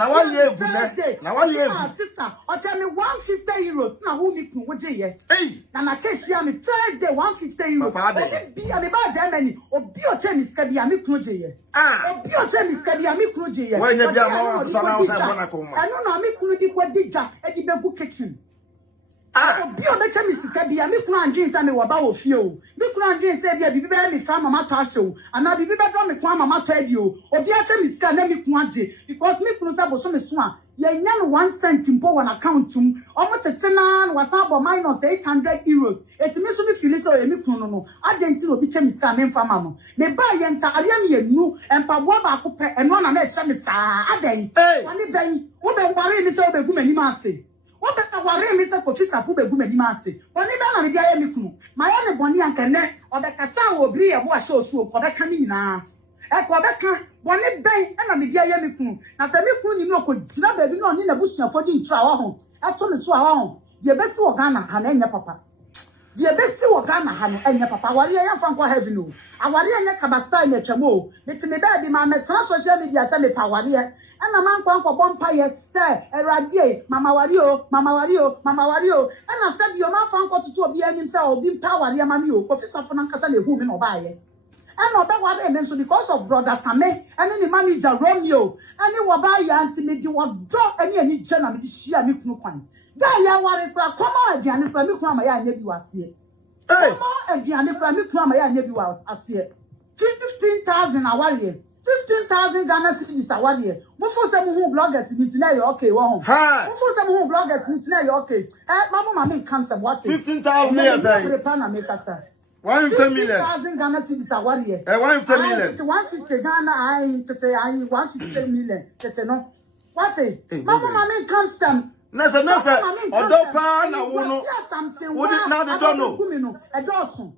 wa ye egune na wa ye egu sister o tell me 150 euros na who me kun wo je ye na ke share me Thursday 150 euros obi bi a me ba Germany obi o che me ska bi a me kun je ye obi o che me ska bi a me kun je ye wa nya bi a ma wa sa na wo sa bona ko ma eno na me kun di kwa dija e di begu kitchen obi o be che me sika bi a me kun anjin sa me wo ba wo fie o me kun anjin sa bi a bibi be me fa mama to ase o ana bibi be do me kun mama to adi o obi a che me sika na me kun age because me kun sa bo so me so a ye nya no 1 cent mpo won account tum omo tete na wasa bo minus 800 euros etimi so me feel so ye me kun no agenti obi che me sika me fa mama me ba ye nta are me ye nu empabo ba ko pe eno na na e hye me saa adan wani ben wo be ware mi se wo be gu mani ma ase wo be ware mi se ko fisafo be gu mani ma ase woni be na me dia ye me kunu ma ye ne boni ankene obekasa wo obiri ye bo a hye osu ko be kan nyina e ko be kan woni ben na me dia ye me kunu na se me kunu ni no ko dira ba bi no ni na busuafo di ntra wa ho e to me so a wa ho de be si wo Ghana ha na enya papa de be si wo Ghana ha no enya papa wari ye fa nko heaven no awari enya kabasta na twamo metime ba bi ma metra social media se me pa wari ye ana man kwanko bompa ye se erade mama wari o ana se bi o ma fa nko tutu obi anim se obi pa wari ma mi o ko fisafo na nkasa na ehu mi no ba ye ana oba wa be menso because of brother Same and the manager Romeo ani wo ba ya anti me di wo do ani je na me di hia me kunu kwan da ya wari pra koma aduane pra me kunu ama ya anya bi wase koma aduane pra me kunu ama ya anya bi wase 15,000 awari 15,000 Ghana cedis awari mo fo se mo hu bloggers meet na you okay wo ho mo fo se mo hu bloggers meet na you okay mama me cancer what 15,000 years pre pana make asa 150 million 15,000 Ghana cedis awari 150 million 150 Ghana I 150 million tete no what mama me cancer nasa odopa na wo no wo di na de don't know edosun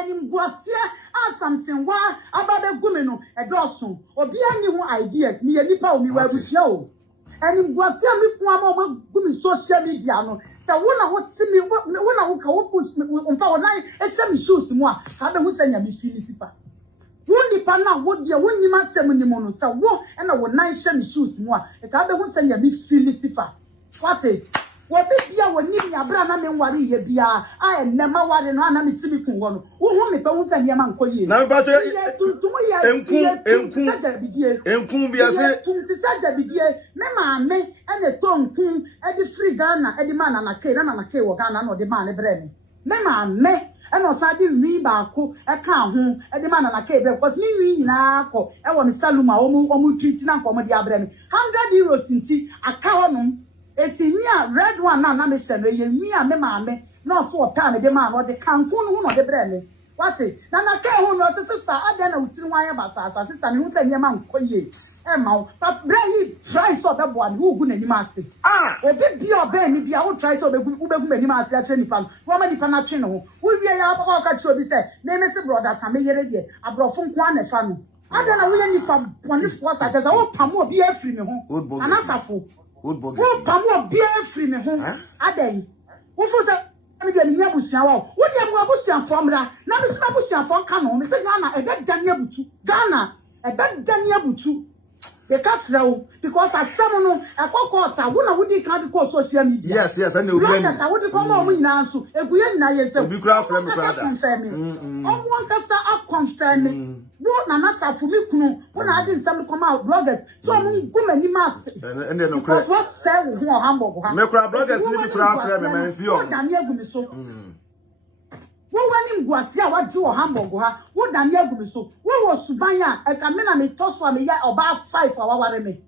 enim guasia asamsen wa ababe gumi no edosun obi ani hu ideas ni nipa o mi wa buhia o enim guasia mi ku ama o gumi social media no se wo na wo timi wo na wo ka wo push mpa wo nai e hye mi shoes mu a ka be hu sanya mi fili sipa wo nipa na wo de wo nyima sem ni mo no se wo e na wo nai hye mi shoes mu a e ka be hu sanya mi fili sipa wate wo bia woni mi abra na me nware ye bia a enema ware no ana mitimi kun wo no wo hu me pe hu se niam ankoye na ba to enku bia se tunti saja bidie me ma me ene to nku e di free Ghana e di mana na ke wo Ghana no de ma ne bre me ma me ene osa di wi ba ko e ka ho e di mana na ke be because mi wi nyina ko e wo me saluma omu treat na ko mo di abre me 100 euros nti aka ho no eti mi a red one na me se no ye mi a me ma me na for time de ma no de kankun no de bre me what na ke hu no sister ada na utiri wan ya basasa sister me hu se nyema nkoye e ma o but bre yi try so be boa me hu gu na nyima ase obi bi oba mi bia wo try so be gu na nyima ase a tre nipa no wo ma nipa na twe no wo wi ya papa ka tro bi se me me se brother Same yere de abrofo nko na fa no ada na wo ya nipa boni force a jaza wo pam obi afiri me ho anasafo good bogus wo pam obi afiri me ho adan wo fo se me de nya busua wa wo de mo abusua formula na me se abusua fo ka no me se Ghana e be dania butu Ghana e be dania butu They can't tell because as someone a court, I wouldn't can't call social media. Yes, I know. I wouldn't come on in answer. If we ain't I be craft from me. I want us to confirm me. What Nasa for me, when I didn't some come out bloggers. So I'm going to mass. And then, because what's said, Hamburg. Make bloggers need to craft them and if you Wo wani ngwasia waju Hamburg ha wo Daniel gumiso wo wo subanya e ka me na me toso me ya oba 5 awaware me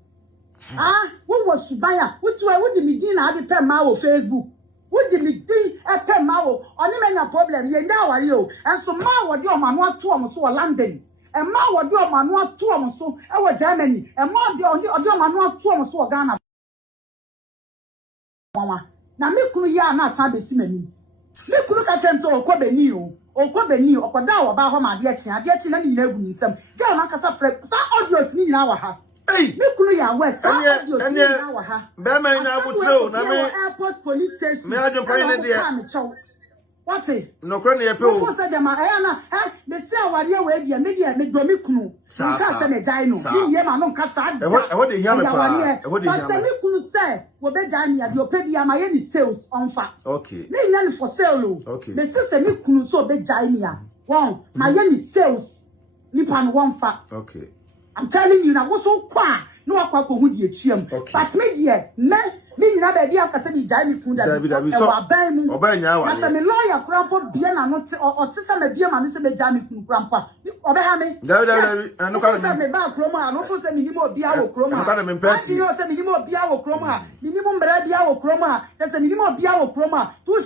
wo subanya wo tu wo di mi din na ade pe ma wo Facebook wo di mi din e pe ma wo oni menya problem ye nya ware o enso ma wo di o ma no ato o so London e ma wo di o ma no ato o so e wo Germany e ma di o ma no ato o so Ghana mama na me kunu ya na ata be si mani me kunu ka chen so okobeni okoda wo ba ho ma de achi na ni nyina gu nsam girl na kasa frɛ sa audios ni nyina wa ha me kunu ya west sa audios ni nyina wa ha be ma ina abutro na me airport police station me adwo pan ne de what it no kro ne ye pe o for say dem na me say aware we dia me do me kunu nka say na jai no ni ye ma no nka sa e ho de hia me pa e ho de hia me kunu say wo be jai me ade ope bia ma ye ni sales onfa okay me nya ni for sale o okay me say me kunu so be jai me a won ma ye ni sales ni pan onfa okay I'm telling you now, what's so quiet? No, I can't go with your chim. But me, dear, me, never be after saying, Jamie Punda, obey now. As a lawyer, grandpa, Biana, or to some dear man, is a Jamie grandpa. Obey me. And no, I'm about Chroma, and also send me more Biao Chroma. You know, send me more Biao Chroma, minimum Biao Chroma, just a minimum Biao Chroma, 2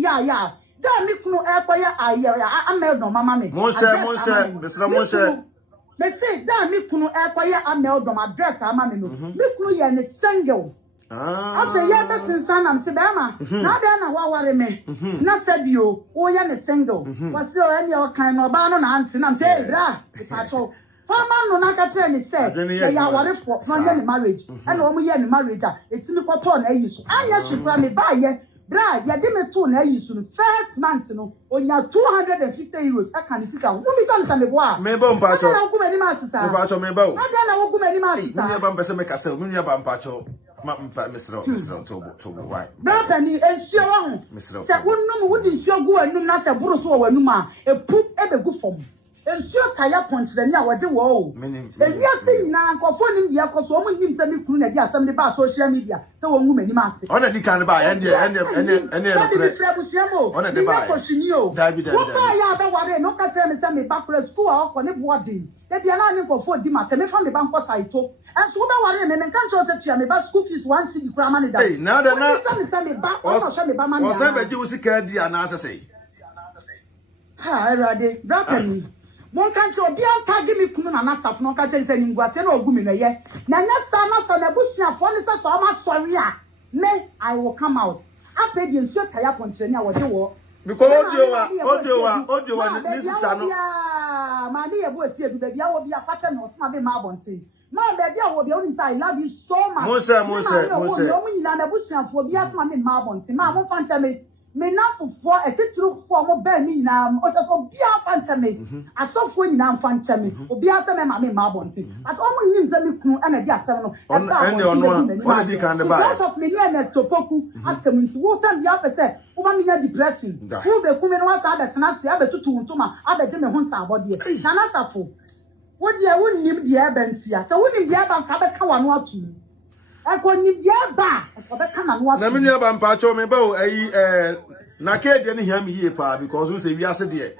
ya. Damn, me, no air, I made no mamma. Monsieur, me say da me kunu ekwaye amel dom address ama me no me kunu ye ne single I say ye be sinsan am se be ma na da na waware me na sabio wo ye ne single was say any o kan no ba no na anti na say bra pacho fama no na ka tre ni say ya ware for no ye marriage and o mu ye ni marriage a etimi kwoto na ayi so anya shukra me ba ye bra ya de me to na ayi so first month no onya 250 euros aka ni sika wo mi san me boa me ba mpacho na wo me masisa me mpacho me ba o ada na wo me masisa me ba mpese me kasa me nua ba mpacho ma mfa misro to why bra pani ensuo wa ho se wonnum wo di nsuo gu anum na se buru so wa anum a epu ebegu fom ensuo taya pontrani a waje wo o ewiase na nkofo nim dia koso o mu nim se me kunu na dia asem de ba social media se wo ngum anim ase ona di kan ba ene no kre ona de ba David wo ba ya be ware no ka se me se me ba kure school a okọ ne boarding de bia na ni nkofo di ma te me fa me ba nkọ saito enso wo be ware me nka ncho se tua me ba school fees 1 cedi kura ma ne da na da na se me ba o so me ba ma ne o se be ji usika di ana asese ha erade brother Mon country obi anta give me kunu na nasaf no ka say ni ngwase na ogumi na ye na nya sa na busuafo ne say so ma sori a me I will come out after the nsuo taya pontrani a woje wo because odio ni sister no ma me ye bo esi edu bia wo bia fa che no so ma be ma bonten ma be bia wo bia oni say I love you so much mo say o mu nyina na busuafo bia so ma me ma bonten ma mo fa ncha me na fufo etitru fo mo ba mi nyina o se so bia fa ncha me asofo nyina fa ncha me obi ase me ma me ma bonti at o mo nim se me kunu na di asem no on di kan de ba because of me na stopoku asem nti wo tam bia pese wo ma me nya depression wo be ku me no asa abetena se abetutu ntoma abeje me ho nsa abode na na safo wo dia wo nim dia bantia se wo nim dia ba fa be ka wa no atu akoni bia ba obeka na no na me nua ba mpacho me ba ayi na ke de ne hia me yie pa because we say wi ase de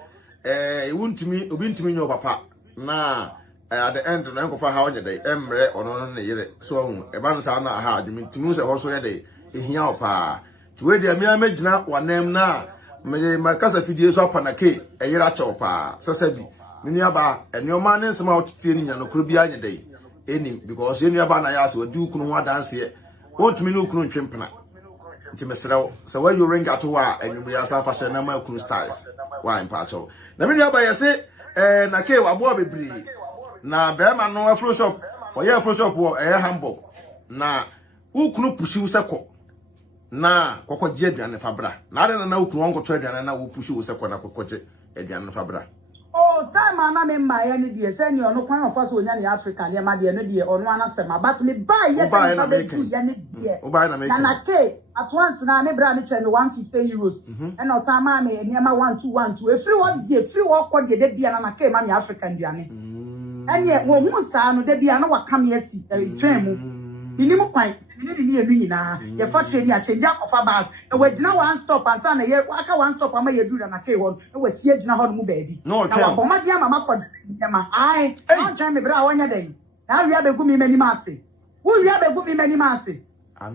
wuntumi obi ntumi nyo papa na at the end na nkofa ha onye de emre ono ne yire so hu e ba nsa na ha adwumi ntumi se ho so ye de ehia opa tuwe de me amagina wanam na me makasa fidie so apa na ke eyira cha opa sesabi me nua ba enioma ne nsema otitie ni nya no kro bi anye de enim because you never na ya so du kunu ho dance won't me no kunu ntwempena nti mesrew so where you ring ato wa enwuri asa fashion na ma kunu styles why mpacho na me nua yese na ke wabo bebri na be ma no afro shop oye afro shop wo Hamburg na ukunu pushi useko na kokogye aduane fabra na ade na ukunu wonkoto aduane na wo pushi useko na kokogye aduane fabra oh time ana me mma ne de say ni ono kwan ofa so onya ne Africa ne ma de no de ono anasema but me buy yes na be do ya ne de na ke at once na me bra ne che me 150 euros and o sa ma me ne ma 1212 e free what de free what ko de bia na ke ma ne Africa nduane enye wo mu sa no de bia na waka me asi twen mu Minimu kwan ni enu nyina ye fa trade ya change ofa bus e we gina one stop ansa na ye aka one stop ama ye dura na kai hon e we sie gina hon mu baabi na wa boma dia mama kod ma ai don chan me bra wonya den na wi abegu mi mani ma ase wo wi abegu mi mani ma ase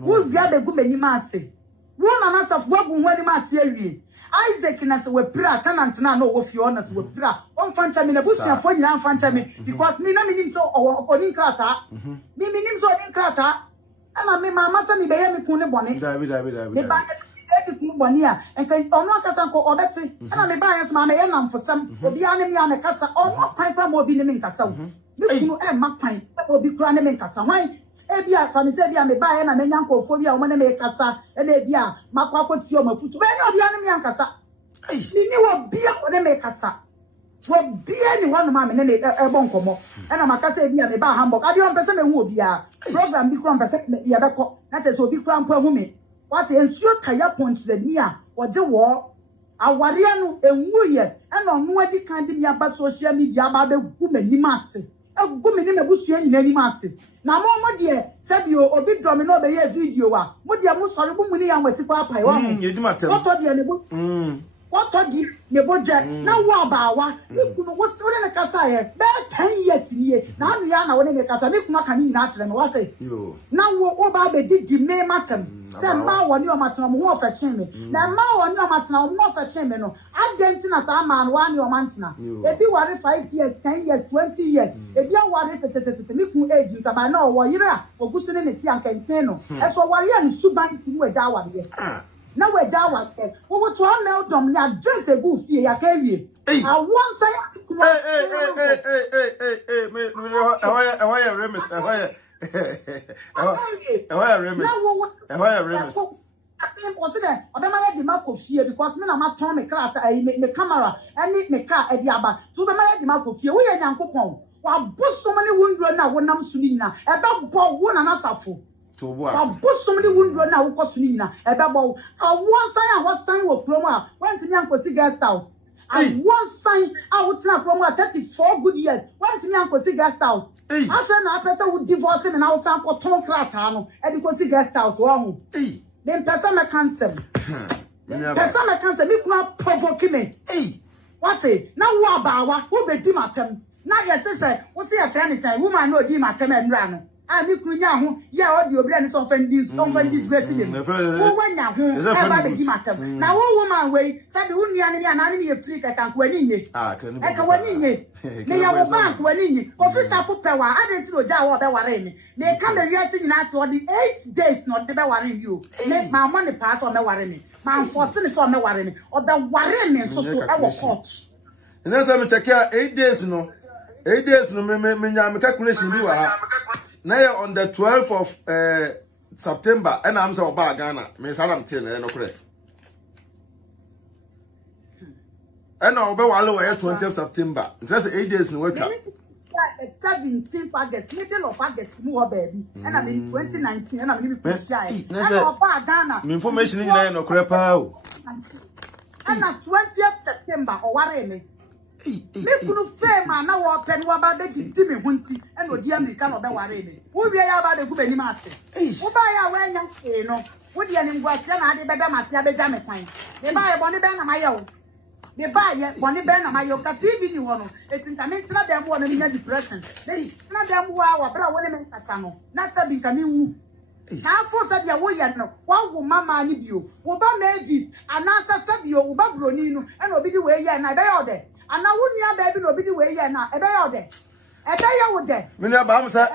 wo wi abegu mani ma ase wo na na safo agu ho ani ma ase awie Isaac na se we pra tenant na no wo fi ona se we pra on fancha me na busia fo nyina fancha me because me na minim so oponi krata me minim so odin krata ana me mama sa me be ye me kun ne bone David me ba e kun bone a enka ono akasa ko obeti ana me ba yes ma me ye nam fosam obi ane me ame kasa ono kwan kwa mo obi ne me nkasa wo me kunu e ma kwan obi kura ne me nkasa hwan ebia famise bia me ba ye na menya nkofo bia o mo ne me kasa e na ebia makwa akoti o mafutu be ne obia ne me ankasa mi ni wo bia o ne me kasa wo bia ni wonu ma me ne ebo nkomo e na makasa ebia me ba hamburg ade on pese me hu obia program bi kura pese ye be ko na te so obi kura mpo hu me what ensuo kaya point the nia wo je wo aware anu enwu ye e na onu adi kan di mi aba social media ba be gu manim ase egu me ne mebusu anyina anim ase na mo de sebio obi drum no be ye video wa mo de mo sori bu muni ya nwati kwa pai wa what de ne bo what de ne bo je na wo abawa ikunu wo tore ne kasa ye be 10 years ye na anu ya na wo ne me kasa me kuma kan ni na akere me what na wo ba be di me matem se ma wo ni o matem mo ho ofa me na ma wo ni o matem mo ho ofa me no adenti na sa man wa ni o mantena ebi ware 5 years 10 years 20 years ebi ware tete me kun age nka ba na wo yire a ogusu ne ti anka nsen no e so ware an suban ti mu eja ware ye na we ja ware wo to na dom ya dress egu fie ya ka wie I won say remis remis was there obema ye di mako fie because me na ma ton me class me camera any me car e di aba so obema ye di mako fie wo ye nyankopon wa bosom ne wundro na wonam su ni nyina e be bo wo na nasafo to bo wa bosom ne wundro na wo kosu ni nyina e be bo awon san a wo san wo promo a went me ankosi guest house and one sign I would snap from 34 good years went me ankosi guest house after na person would divorce me na wo san ko ton krata no e di kosi guest house wo ho then person me cancel. Person me cancel. Me kuma provoke me. Hey, what's it? Now wo abawa wo be di matem. Na yes say wo say your friend say woman no di matem enra no. Ah me kunya ho ya o di obi ani so fan disgrace him. Wo wanya ho e ba be di matem. Na wo woman we say the unu ani na ani ye free ka kan ko ani nye. Ah kan ni. E ka wani nye. Me ya wo bank wani nye. Officer fo pewa ade ti oja wo be ware me. Me ka me wiase nyina ti o di 8 days no de be ware you. Me ma money pass o me ware me. Ma force ni so me ware me. O be ware me so e wo court. And say me check 8 days no. 8 days no me nya me calculation bi wa ha. Now on the 12th of September and I'm so about Ghana. Me salam tell no correct. And I'll be while 20th September. Just 8 days in work. 17th August, middle of August, more baby. And I'm in 2019, and I'm in shy. And I'll Ghana. Information in no crap. And at 20th September, or what me. Me kunu fame na wo pen wo ba be di me hunti e no di America no be ware me wo bia ya ba de gu bani ma ase wo ba ya wa nya e no wo di ani ngwase na ade be da mase abeja me kwan me ba ye boni be na maye wo me ba ye boni be na maye ka TV ni wo no etinta me tina dem wo no nya depression dey tina dem wo a wo bra wo ne me kasa no na sabi nka me wu na for said ya wo ye no wa wo mama ni bio wo ba mages anasa sabi wo ba broni no e no bi di we ye na be yo de ana wunia baby no bi di we ye na ebe ya ode ebe ya wo de me na ba am say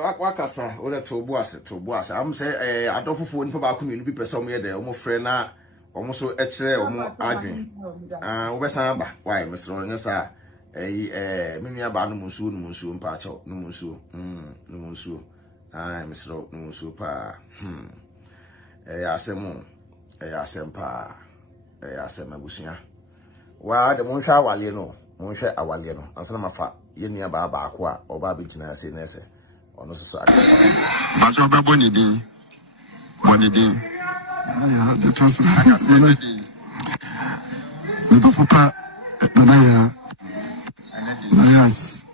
wakasa wo le to bu ase am say adofofo ni ba ko mi bi pese o mo ye de o mo frɛ na o mo so ekire o mo adwen wo be san ba why mesro nya sa me nua ba no munsuo mpa acho no munsuo mesro no munsuo pa asem pa asem abusunya Wa de monhwa awale no monhwe awale no ansa na mafa ye nua ba ko a oba be gina ase na ese ono so aka ba so ba boni din ya the transfer aka se na din ndo fupa Nayas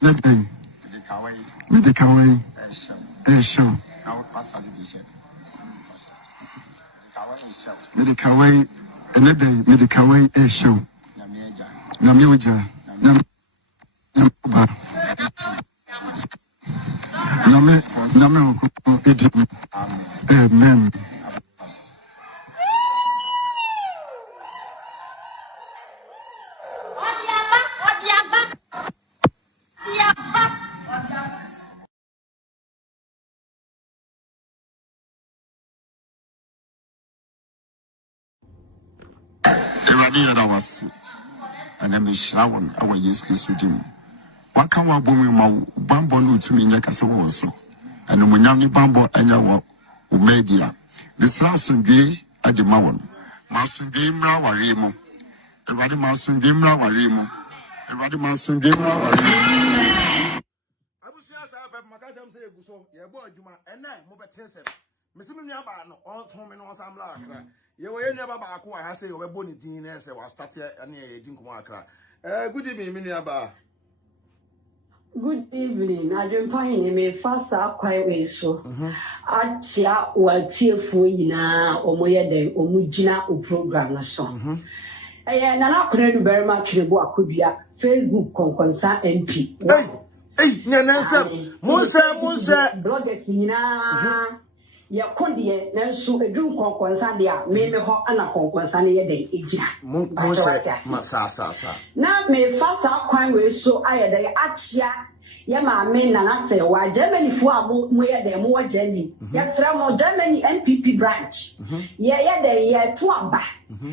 Maariage me de kawai show me de kawai Adepa me de kawai show na mioja na ba na me ko edi amen. That was and then Shrawan, our yes, Kissudim. What can we bring my bamboo to me, Yakasa also? And when young bamboo and our media. This last day at the Mawan. Masun game now, Remo. A rather Masun game now, Remo. A rather Masun game now, I was just up Macadam say, yeah, boy, Juma, and then move at 10. Miss Minyaba, all home and on some lack. You were never back. I say, we're born in DNS. I was started and a drink marker. Good evening, Minyaba. Good evening. I don't find me fast up quite so. Achia wa tearful na omoyede omugina o program so. Na akure very much le bo akudua Facebook konkonsa MP. Hey, Nansa. Monsa bloggers nyina ya kondie na nso edun konkonsa de a me ho ana konkonsa ne yede ejina. Monsa sa. Na me fast up kwan we so ayede achia ya maame na na se wa Germany fu amu mo ye de mo wa Germany ya sra mo Germany NPP branch ye de ye to aba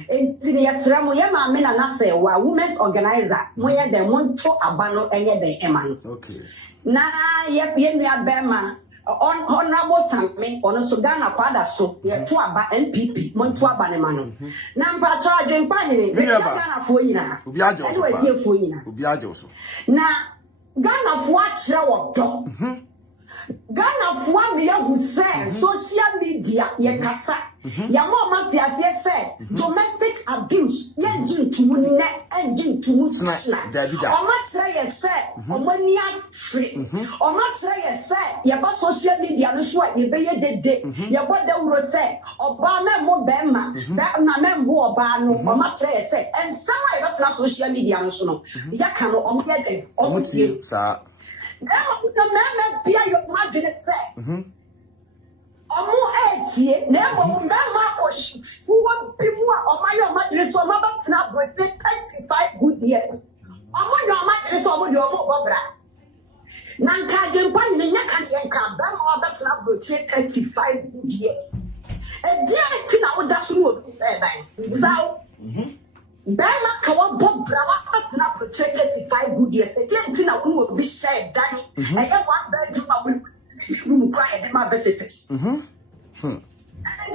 enti ya sra mo ya maame na na se wa women's organizer mo ye de mo to aba no enye de ema no okay na ye nua bema honorable Sammy ono so Ghana kwada so ye to aba NPP mo to aba ne ma no na mpa charge mpa ne be Ghana fo nyina obi ajo so na Ghana for do. Ghana for me who say social media ye kasa. Ya mo mati ase say domestic abuse ye jin tumu ne engine tumu tsla. O ma kire ye say o mani afre. O ma kire ye say ye ba social media no so ye be ye dede. Ye bo da wuro say oba na mo be ma na me mbo oba no o ma kire ye say and some ye ba social media no so no. Ya kan no o mo ye de o mo tie sa na me bia yo ma dwene say omo etie na mo mema ko fuwa bimu a omayo madre so ma batina bote 35 good years omo no madre so omo de omo bobra na nka dwempa ne nya ka de nka ba ma batina bote 35 good years e dia ti na oda so no ban sao Bema kawa bobra wa batina bote 35 good years e dia ti na wo bi share dan e ye one bedroom a we cry at my visitors. And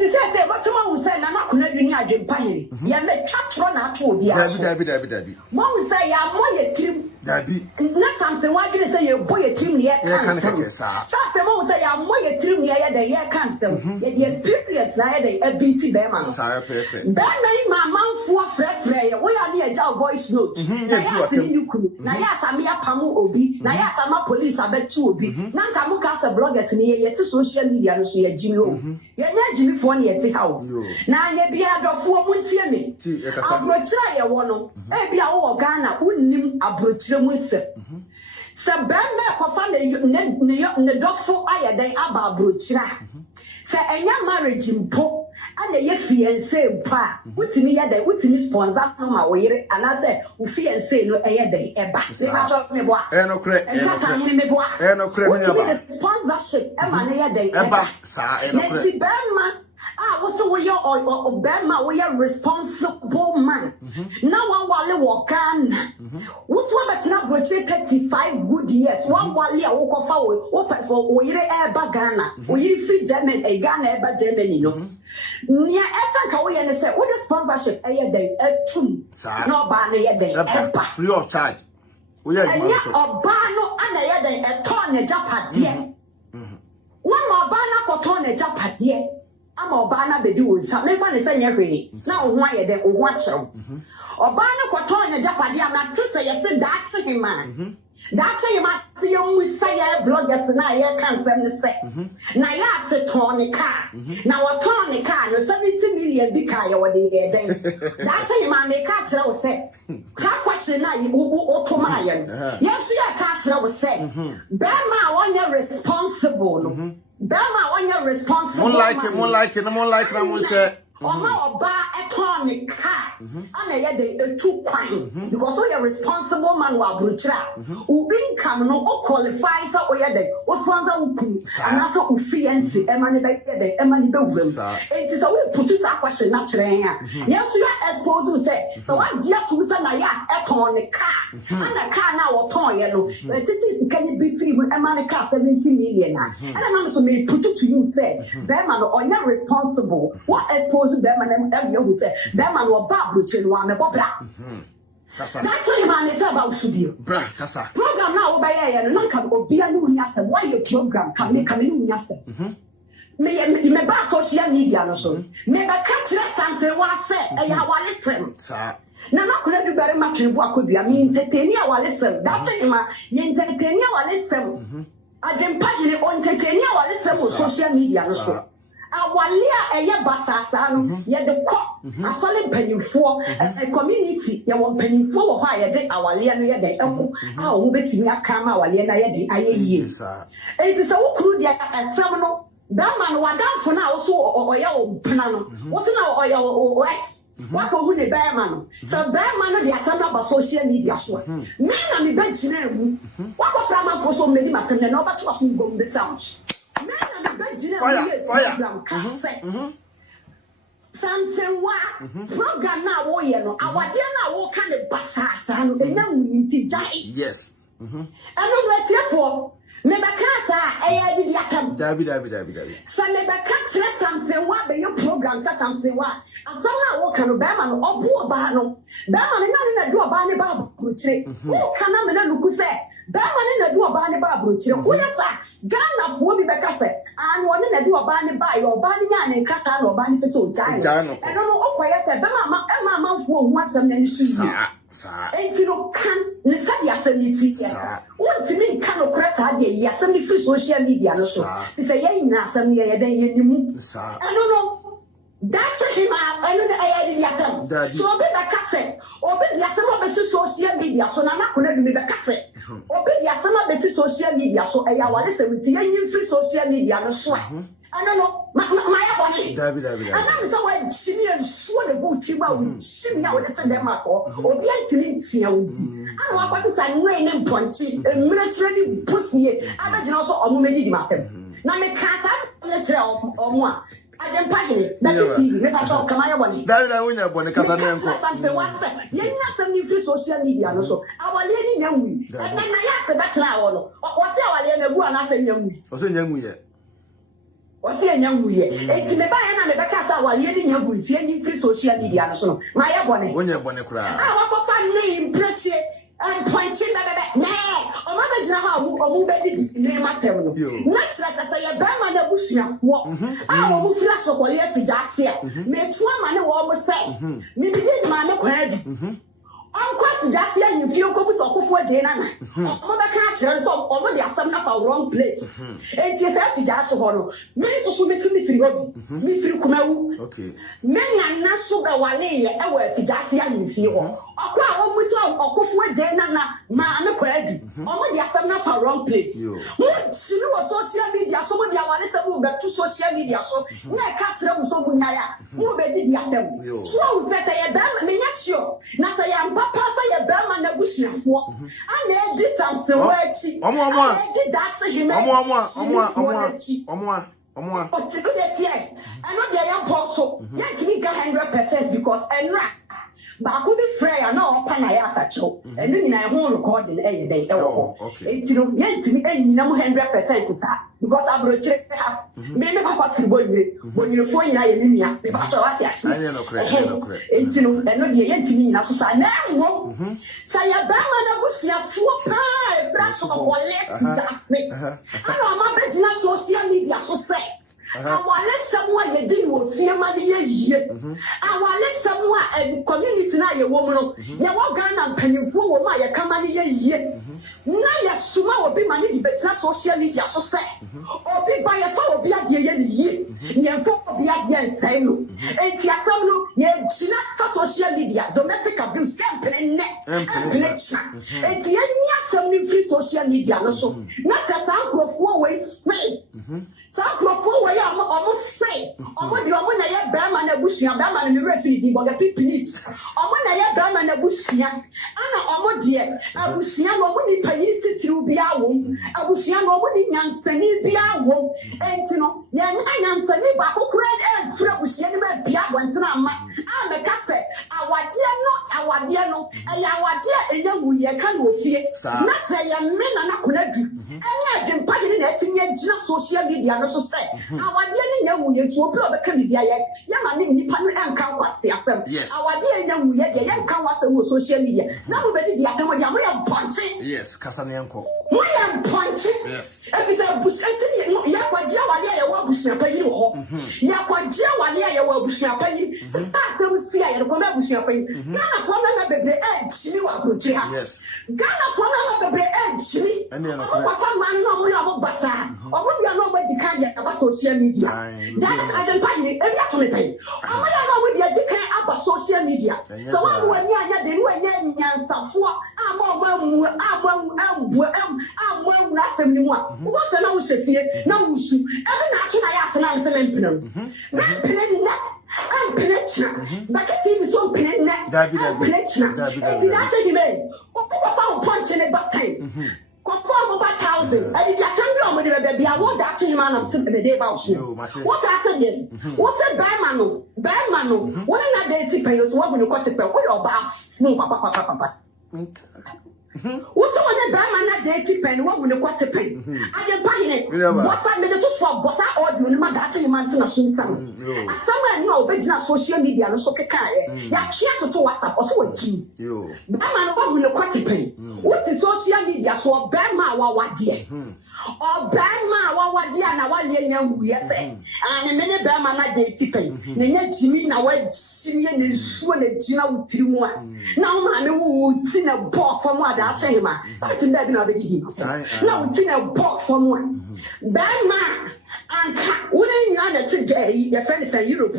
say, what's the one who said, I'm not going to do any adjumpire. You may catch one out to the One say, I'm more a team. Not something, why can I say your boy a team yet? Something will say, I'm more a team yet, the year cancel. Yet, yes, previous night, a BT Bama. Bama, my mouth for Frey, we are near Jow voice note. Nayas in Yuku, Nayas, I'm here, Pamu Obi, Nayas, I'm a police, I bet you be. Nankamukas bloggers in here, social media, so you're Jimmy. You're not Jimmy for yet. How now, you be out of 4 months. I'll try a one. Maybe our Ghana wouldn't name a brochure. Sa bema kwa fa ne dofo ayede aba brochira sa enya marriage mpo ana ye fiancé mpa wutimi ye dey wutimi sponsor no ma woyire ana se wo fiancé no eye dey eba ne ma cho me boa no kre me aba sponsorship e ma ne ye dey eba sa no kre ne ti bema also we are Obama, we are responsible man. Now one wale wakan. What's one but now 35 good years. One wale a walk off away. Opas or we air bagana. We free German a gun ever Germany, you know. Near Esanka, we and say, what is sponsorship? A day, a two. No banner a day, free of charge. We are Obano and a day, a ton a japadia. One more banner cotton a japadia. I'm Obana Bedu, some never say every now why they watch out. Obana Quaton and Japadia, not to say, I said that's a man. That's a must see you say bloggers and I can't say. Nayas a tony car. Now a tony car, 70 million decay over the day. That's a man they can't tell say. Car question I automayan. Yes, you can't tell say. Bama one you're responsible. Bama when you're responsible. More like it, say. Or bar atomic car. And a two crime. Because we are responsible man who are brutal. Who income no qualifies or yet was sponsor who and also who fiancé emani it is a way put this question naturally. Yes, we are exposed to say. So what dear to say Nayas atomic car. And a car now or toy yellow. It is can it be free with emani car 70 million. And I'm also made put it to you say, Berman or you're responsible. What exposed Berman and who said, Berman or Babu Chilwan, Bobra. That's what man is about should be. Program now by a non come or be a new yasa. Why your program can make a new yasa? May back social media or so. May I catch that something was said, and I want listen. Now, not could do very much in what could be. I mean, entertain our listen. That's it, you entertain our listen. I didn't partly entertain our listen with social media or so. Awalia eye basasa no ye de kɔ asole mpanyimfo a community ye wɔ mpanyimfo wɔ hɔ a ye de awalia no ye de ɛko a wo betimi aka ma awalia na ye de aye yie enti sɛ wo kuru dia asɛm no dama no wadamfo na wo so ɔyɛ wo mpena no wo se na ɔyɛ wo ex wako hu ne bɛɛma no sɛ bɛɛma no de asɛm na ba social media so me na me bɛgyina mu wako fra manfo so mmedi matem na ɔbɛto aso ngom sounds. Fire. Something what program now warrior no our dear now walk kind of basasa no and now we jai. Yes. And no therefore never can't did yatam. David. So never can't something what be your program something what and some now walk on Bama or poor bano. Bama and I do a banny babu kutre. Who can I look say? Bama and I do a banny babu kutre. Who is that? Ghana for me better say, and one in a do a banny by or banny and Katan or banny person. I don't know why I said, Bama, Emma for once and then she. Ain't you know, can listen the assembly? What to me can press had the assembly free social media. So it's a young assembly, then you I don't know. That's him. I know the idea. So obey the cassette, obey the assembly social media. So I'm not going to be the cassette. Obey the assembly social media. So I want to listen to free social media. I don't know. My body. David. And I'm so when she and sure the good team out, she now with the Denmark or be to meet you. I want what is a rain and pointy, a military pussy. I imagine also on many matter. Now, make cats or more. I didn't pack it. That's it. Never talk. Come on, David, I win a bonnet. Something once. You have some new social media. Also, our lady young. And then I asked that now. What's our lady go and I say young? What's a young yet? What's a young year? It's me by and I'm a cast our lady young with any free social media. So, my bonnet. When you're bonnet cry. I want to find name, pretty. And pointing that nah, or mama or move it name at them. Next, as I say, a bama the bush of walk. I will move flash of what you have to just say. Make one man almost say. Maybe man of credit. Uncle just say you feel go so for dinner. Mama can't turn some over the assembly of our wrong place. It is happy just honor. Men so me to me free me free kumawu. Okay. Men are not so go wale I will just say you feel. Okwa almost okofo dinner na ma me kwadu. Omo the assembly of our wrong place. What sinu social media so mo dia wale se mo be to social media so. Na ka kire mo so mo nyaya. Mo be di atem. So we say say be me nya sure. Na say papa say a bellman na bushafo and e did something worthy I did that to him Omo. But you could hear. I know they are also. Yet we got 100% because but I could be free and now Panaya Sacho. And then I won't record in any day. Okay. It's yet to me any 100% is that because I will check her. Maybe Papa when you find Naya, the Bacha. I know correct. It's and not the yet to me now. So I know. Say a bama was your 4 pie, brass of wallet, just me. I know my bed not social media so say. I want someone you didn't will fear money a year. I want someone at the community now, your woman. You walk down and penny for my company a year. Now, your summa will be money, but not social media so say. Or be by a fellow be at the end of the year. Yan folk be at the end, say no. And Tiasano, yet social media, domestic abuse, campaign net, and connection. And Tiania, some new free social media, no so. Not as uncle 4 ways, Spain. So, for way almost say, or when you are when I have Bama and Bushia, Bama and the refugee, but the police, or when I have Bama and Bushia, Anna Omodia, Abusiano, when he paid to be our womb, Abusiano, when he Yansani be our womb, and you know, young Yansani, but who cried and Frabusian, Piago, Drama, I'm a cassette, our dear no, our dear, and we can fear, not say a men are not connected. And I can pay in it, just social media, no so say. Our dear young woman to appear the Canada, Yaman, Nipan and Kawas, yes. Our dear young woman, the young Kawas and social media. Nobody, the Adepa, we are punching. Yes, Casanianco. We are punching. Yes. If it's a bush, Yakwaja, Wabush, Yakwaja, Wabush, that's what we see. I don't know Bush. Ghana from the edge, you are putting. Yes. Ghana from the edge, and then we have a bazaar, or we are not the kind of social media. That I don't buy it, and you have to pay. I know with the decay about social media. So when you are the way and some for I'm not anymore. What's an old fear? No, every night I ask an answer. I'm penetration. But I think it's so penetration. That's a debate. What punching a back time? Conform about 1,000. And if you tell me over the I want that man of something a day about you. What I said then? What's a bad man? Bad man. What are they tipping you? What will you cut it? What your bath? No, papa. What's the bad man that they pen? What will you cut a pen? I am buying it. What's 5 minutes for Bossa or you never got any man to machine some. Somewhere no, but not social media, no so can. Ya share to WhatsApp or so with you. Bad man, what will you cut a pen? What is social media? So bad man, what dear? Or bad man, what dear, and what young, yes, and a minute bad man that they tipping. Nene Jimmy, now what Simeon is sure that you know 3 more. Now, man, who would see a ball from what I tell you, man. That's in that already. Now, it's in a ball from one. Bad man. And wouldn't you know today, the friends in Europe?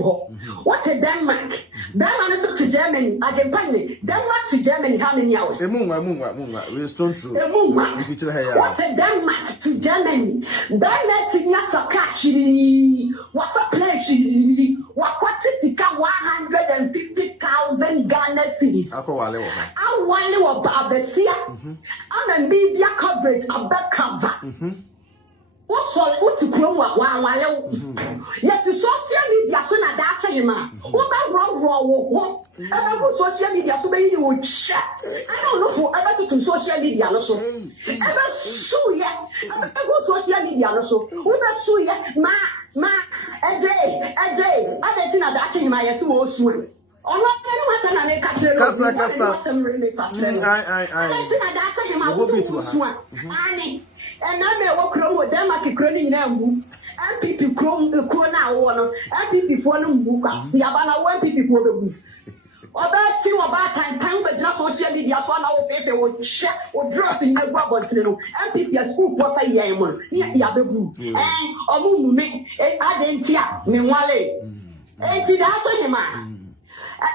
What a Denmark! Denmark is to Germany. I can find it. Denmark to Germany, how many hours? We're strong through. What a Denmark to Germany. Denmark to Yasaka. What's a place? What is 150,000 Ghana cities? I want Babesia. I'm a media coverage, a back cover. What to grow while yet to social media so that that's a man. What wrong? Ever social media so many you would share. I don't know for ever to social media also. Ever sue ya. Ever social media also. Ever sue ya. Ma, a day. I don't think that's in my small swim. On what can I make a and I may walk around with them at the craning now. And people crown now, and people for them book. See about 1 people for the book. Or that few about time, but not social media, so now paper would share or drop in the bubble. And people school for say, yeah, the book. And a movement, I didn't see me. And see that's any man.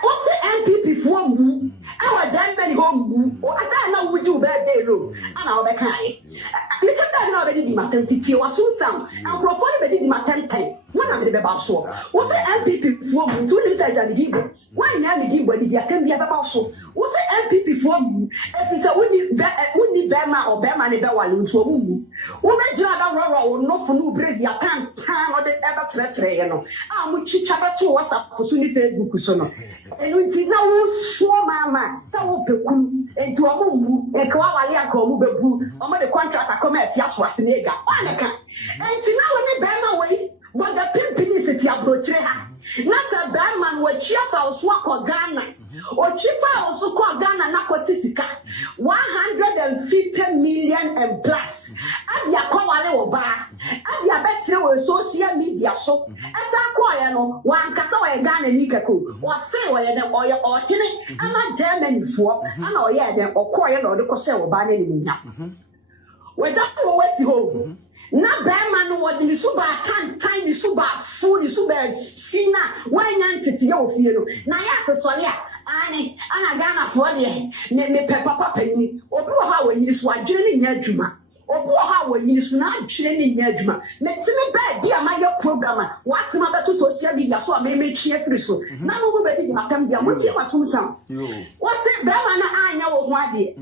What's the MPP for you? Our Germany home, I don't know what you bad day, and I'll be kind. You took that already, my 10 was soon sound, and perform it in my 10. When I'm me be ba so wo se MPP fo mu tu ni se ja ni dibo wan nya ni dibo ni dia kan bia be ba so wo se MPP fo mu efi se woni be ma o be ma ne be wale nso mu wo be jira da ro wo no fo no bre dia kan tan o de e ba tre ye no a mu chicha ba to WhatsApp so ni Facebook so no enu ti na wo so mama ta wo peku enti o mu e ka wa wale aka o mu bebu o mo de contract akoma e fia so ase na ega wan ka enti na wo ni be ma we but the pimpini city abrochire ha na sa man wa chia fa so akọ Ghana o chifa so kọ Ghana na kọ tisika 150 million and plus abia kọ wale wo ba abia be kire wo social media so asa kọ ya no wan kasa wa Ghana ni kako wo se wo ye dem oye ohene ama Germany fo ana oye dem okọ ye na o de kọ se wo ba na ni nya we ja wo wesi ho na bema no wodi ni suba kan ni suba fu ni suba fina wanya ntete ye ofie no na ya sesole a ani ana Ghana fo de me papa pani obi wo ha wanyini so adwene ni nya adwuma obi wo ha wanyini so na adwene ni nya adwuma na timi ba bia ma ye program a wasema beto social media so a me twie free so na mo be di matam bia mo tie wasom sam wase bema na anya wo ho ade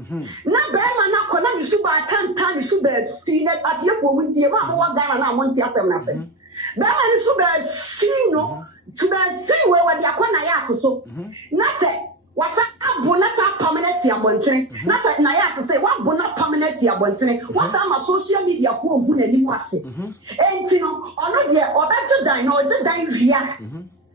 na bema na kona ni suba kan ni suba fina atie po mu tie ma mo Ghana na mo ntia asem na fe bema ni suba fino suba fi we wadi akona ya asoso na se wasa abuna sa permanency abontere na sa na ya say wa abuna permanency abontere wasa ama social media ko ogu na ni wase enti no ono de obeje dan na oje dan via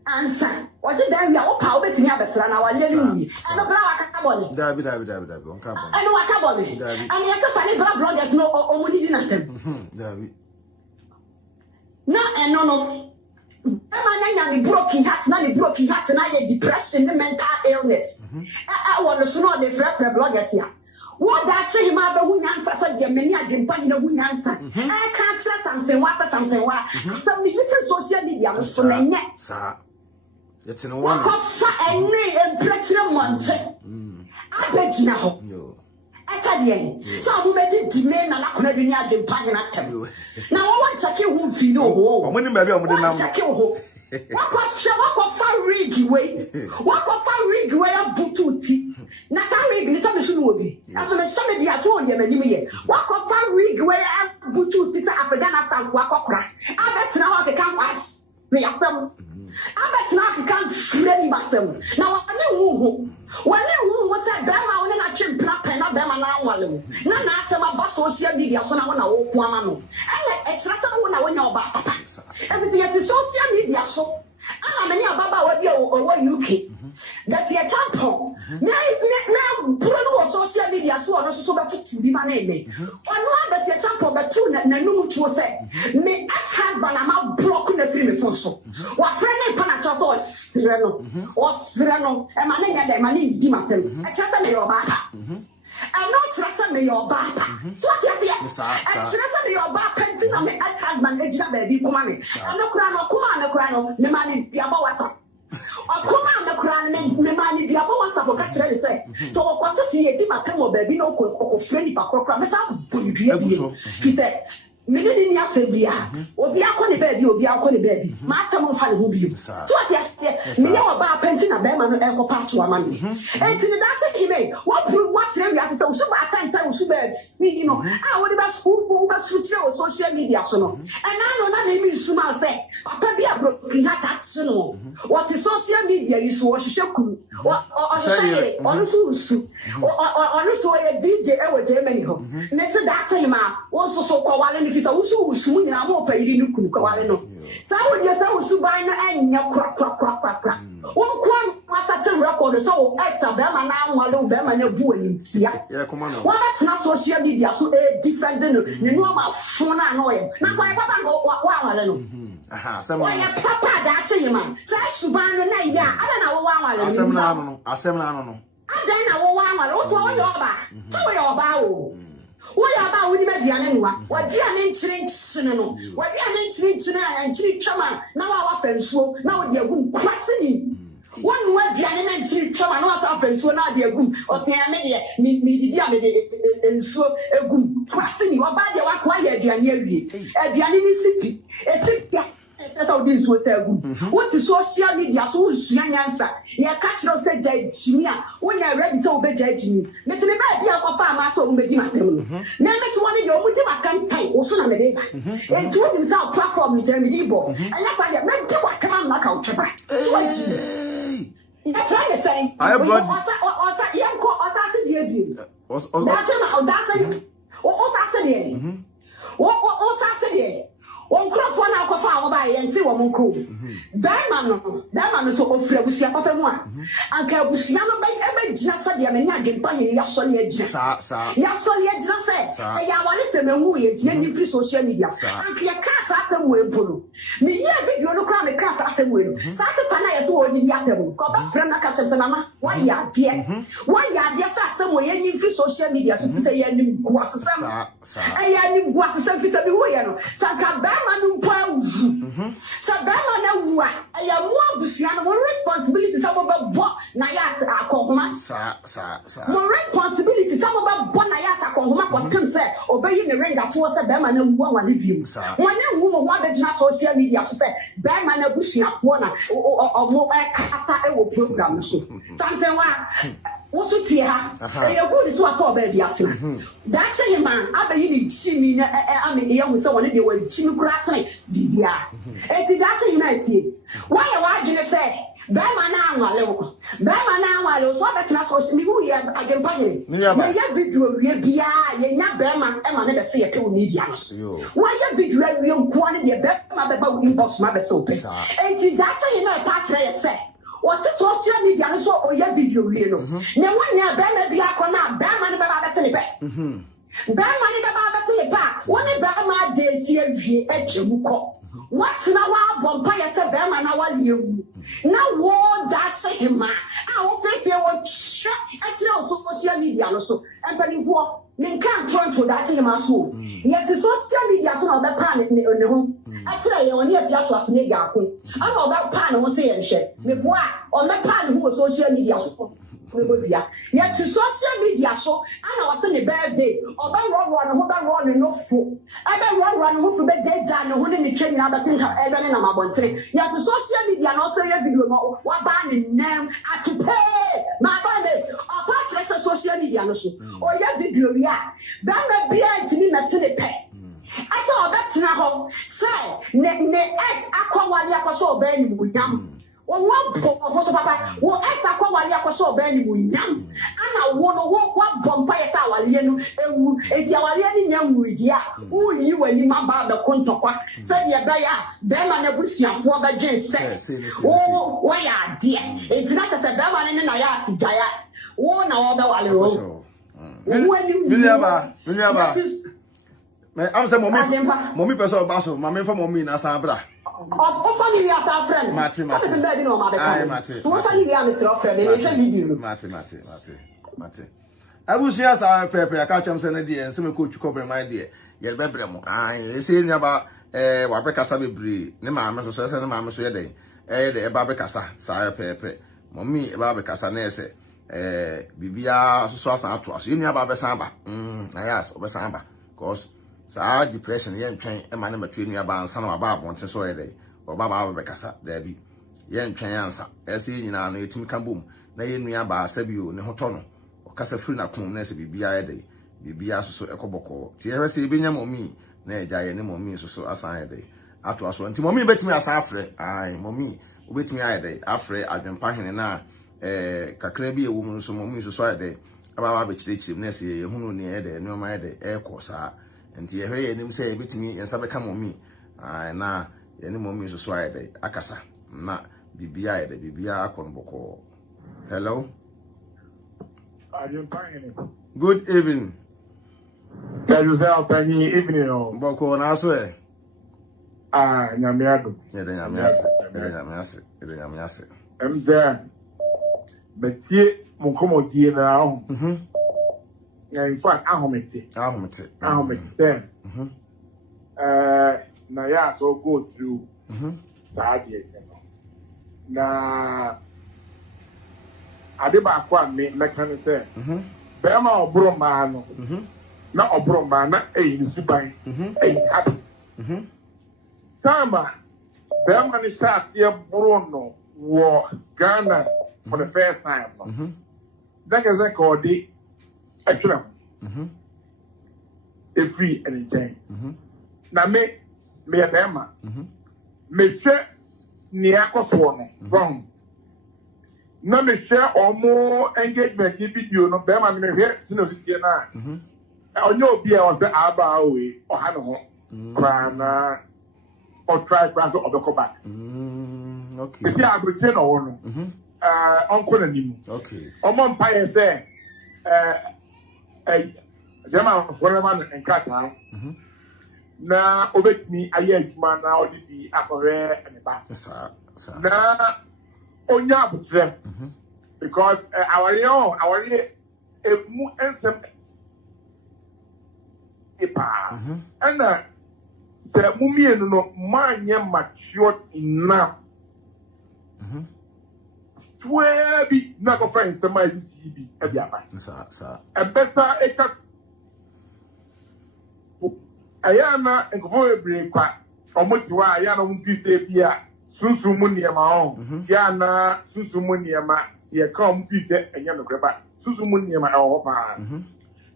answer oje dan via wo pa obetimi abesra na wale ni ano bra waka boni dabi on ka boni ano waka boni and yes fa ni bra bloggers no omuni di na tem dabi na eno no the broken heart na ye depression the mental illness want to know the free bloggers here what that say ma be hunyansa fa de mani adwempa na hunyansa can't tell something what some different social media so na nye sa yet no one ko fa ene empretire monte abegina ho akadie so amu be delay na nakona bi ni adwempa na tem na wo want check who video ho omo ni baby omo de nam check ho wako fa rig way abututi na fa rig ni so me sunu obi aso me shame dia so onye manim ye wako fa rig way abututi sa African stand wakokora abetina wa ke kan was me afam abetina kan free masem na wani hu say bema woni na twempla pen na bema na anwale na asem aba social media so na wona wo ko ama no ele extra sa wona wonya oba papa e be yet social media so ana many ababa wa bia o UK that ye tampon na puro no social media so ono so betutu bi ma na eme ono abet ye tampon betu na num tuo say me ex husband am block na free me phone so wa friend pa na cho so osire no e ma na nya da ma ni di matem e cha me yo ba pa I'm not trusting me your back. So what you say? I'm trusting me your back. Penting me ex husband ejina baby kuma me. I'm not crying. Me mani biaba wasa. Kuma me crying. Me mani biaba wasa. Boka chile say. So what to see? Eti makemo baby no ko friend pa krokra. Me sa buyi. He said. Mini nya sebia obi akọ ne baby ma asem mfa ne ho bi so what you me ya oba penti na be ma no enko pato ama me enti me da check email what prove what them ya say so ba kan ta so ba me no wo de ba school ba suture o social media so no and na me su ma say papa bi abrokin ha tax no what is social media is wo hwehwe ku on so ye DJ e wo Germany ho me say that time ma wo so kwa wale ni fisa usu mu nyina mo pa yiri ni kunu kwa wale no sa wo dia sa usu ban na anya kra wo kwa asate record so wo exa be ma na anwale be ma na bu ani tia wo betena social media so defend no ne no ma fona no ye na kwa papa wa anwale no wa ya papa da che man sa suban na ya ada na wo anwale no asem na no ada na wo anwale wo to wo yo ba so wo yo ba o Why about we never be an anyone? What do you nchini no? What do you nchini and nchini chama? Now our friends so now they are good crossing. One word the nchini chama no our friends so now they are good. Or say I made me and so a good crossing. What about the one quiet the near me? A city. A city. pesa odi nsuo se agu what is social media so usua nyansa ye ka kire se jajimi a wonya ready se obeja ajimi meti me ba bia kofa ama so ombedi matem no na meti woni de omudi makantai wo so na me dey ba enti woni sa platform ni jemi di bo anya sa de me di wa kama na ka utweba so wachi ya try the same osa yenko osa se die bi that's osa se die osa se die Onkrofo na akofa awoba yenti wo monko Dama no so ofra busia papa mu a anka busia no be gina sa de me nya adempa ye ya so ne agina ya so ne agina se ya wale se menwu ye tie ni free social media anka ya ka sa asem we mpolo me ye video no kra me ka sa asem we no sa se fa na ye so wo di atem ko ba fra na ka chemse na ma wa ya de sa asem we ye ni free social media so se ye ni guasesem ya ni guasesem fi se bi wo ye no sa ka manu pa uvu sabama na wuwa ya mu abusia no responsibility some about bo na yas akonhoma mo responsibility some about bo na yas akonhoma ko tem say obeyi ne renga to say bema na wuwa wa review wona nwu mo wa be social media so say bema na busia po na omo kasa e wo program so sanse wa wosu tie ha e go ni so akọ ba bia tena da che man abayi ni chimi na ame e hu se woni de wa chimi kura sai bibia eti da che na tie why wa gine say ba ma na anwale so ba tena so mi hu ye agempa ye ye video wie bia ye nya ba ma e ma ne be se ye ke wo media no why ye video wie nko ne de ba ma be ba wo inbox ma be so pe eti da che na pa kire ye say what social media so oya video we no ne wanya ba na bia akona ba ma ne ba ba tele pe ba ma ne ba ba tele pa woni ba ma de tie wie atwemu ko what na wa bompa ye se ba ma na wa lewu na wo that say him a wo fefe wo twa akire social media no so empanifo ne kan tronto that him so yet social media so na be pa ne ho akire ye woni afia so asne ga ko ana oba pa ne ho se ye hwe me bo a o me pa ne ho social media so yet social media so ana wase ne birthday oba run ho ba run no fo ebe run ho fo be deja ne ho ne kenyina betinka ebe ne na mabontere yet social media no so ye video no wa ba ne nem atupe ma ba ne opa kire social media no so o ye video wi a ba ma bia ntimi na se ne pe asa obetena ho say ne ex akwawali akoso oba ni munyam wo so papa wo esa kwa wali akoso oba ni munyam ana wo no wo bompa yesa wali no ewu eti wali ni nyanwudi a wo yi wani maba be kontokwa se de be ya be ma na busuafo ba dwen se wo ya de eti na se be ma ne na ya afijaya wo na wo be wali wo wani Minyaba me am say mommy person ba so mama fa mommy na san bra of family as our friend mate no ma be come to family am is our friend me video mate abusia sa pepe aka chem se na de ense me ko twiko bre mai de ye bebre mo e se nua ba wa be kasa bebre ne ma me so se ne ma me so ye den de e ba be kasa sa pepe mommy e ba be kasa na ese bibia so asan ato aso ye nua ba be san ba Nayas obe san ba cause sa depression ye ntwen e ma ne matwe nua ba ansa na ba abonte so ye dey oba ba be kasa da bi ye ntwen ansa ese nyina no etimi kan bom na ye nua ba asabio ne hoto no o kasa firi na kun na se bibia ye dey bibia so ekoboko ti ye se ebenya momi na eja ye ne momi so asan ye dey ato aso nti momi betimi asan afre ai momi obetimi ye dey afre adwempa hene na kakra bi ewu mu so momi so ye dey aba be chirechim na se ye hunu ne ye dey no ma ye dey ekosa nti ye hwe nim se ebetimi yensa beka momi na ye ne momi so aye dey akasa na bibia aye dey bibia akonboko. Hello, good evening. Tell yourself any evening boko na so nyamiado ye dey nyamiase emze betie mukomodie na ho in fact ahomete say Nayas all go through Saadi na Adepa kwa me can say bema obro ma no na obro ma na ni suban happy tama Bema ni Shasia Bruno war Ghana for the first time. That is a called the actual. A free and in chain. Now me a Bema. Me share Niakos one wrong. Now me share or more engagement video no Bema me here Sinoti na. On your beer was the Abba away or Hano Crana or try grass or the cobat. Okay. The Aboriginal or one. Uncle and him. Okay. Mom Pie say, a German foreman and Catan. Now, obey me, I yet man now the upper air and the back. Now, on your because our answer. And say, Mummy, no, mine matured enough. Twelve not of friends, some might see at the upper. A better a Ayana and go break quack. Or much why Ayana won't be say, yeah, Susumunia my own. Yana, Susumunia, see a calm piece and Yana grabber. Susumunia my own.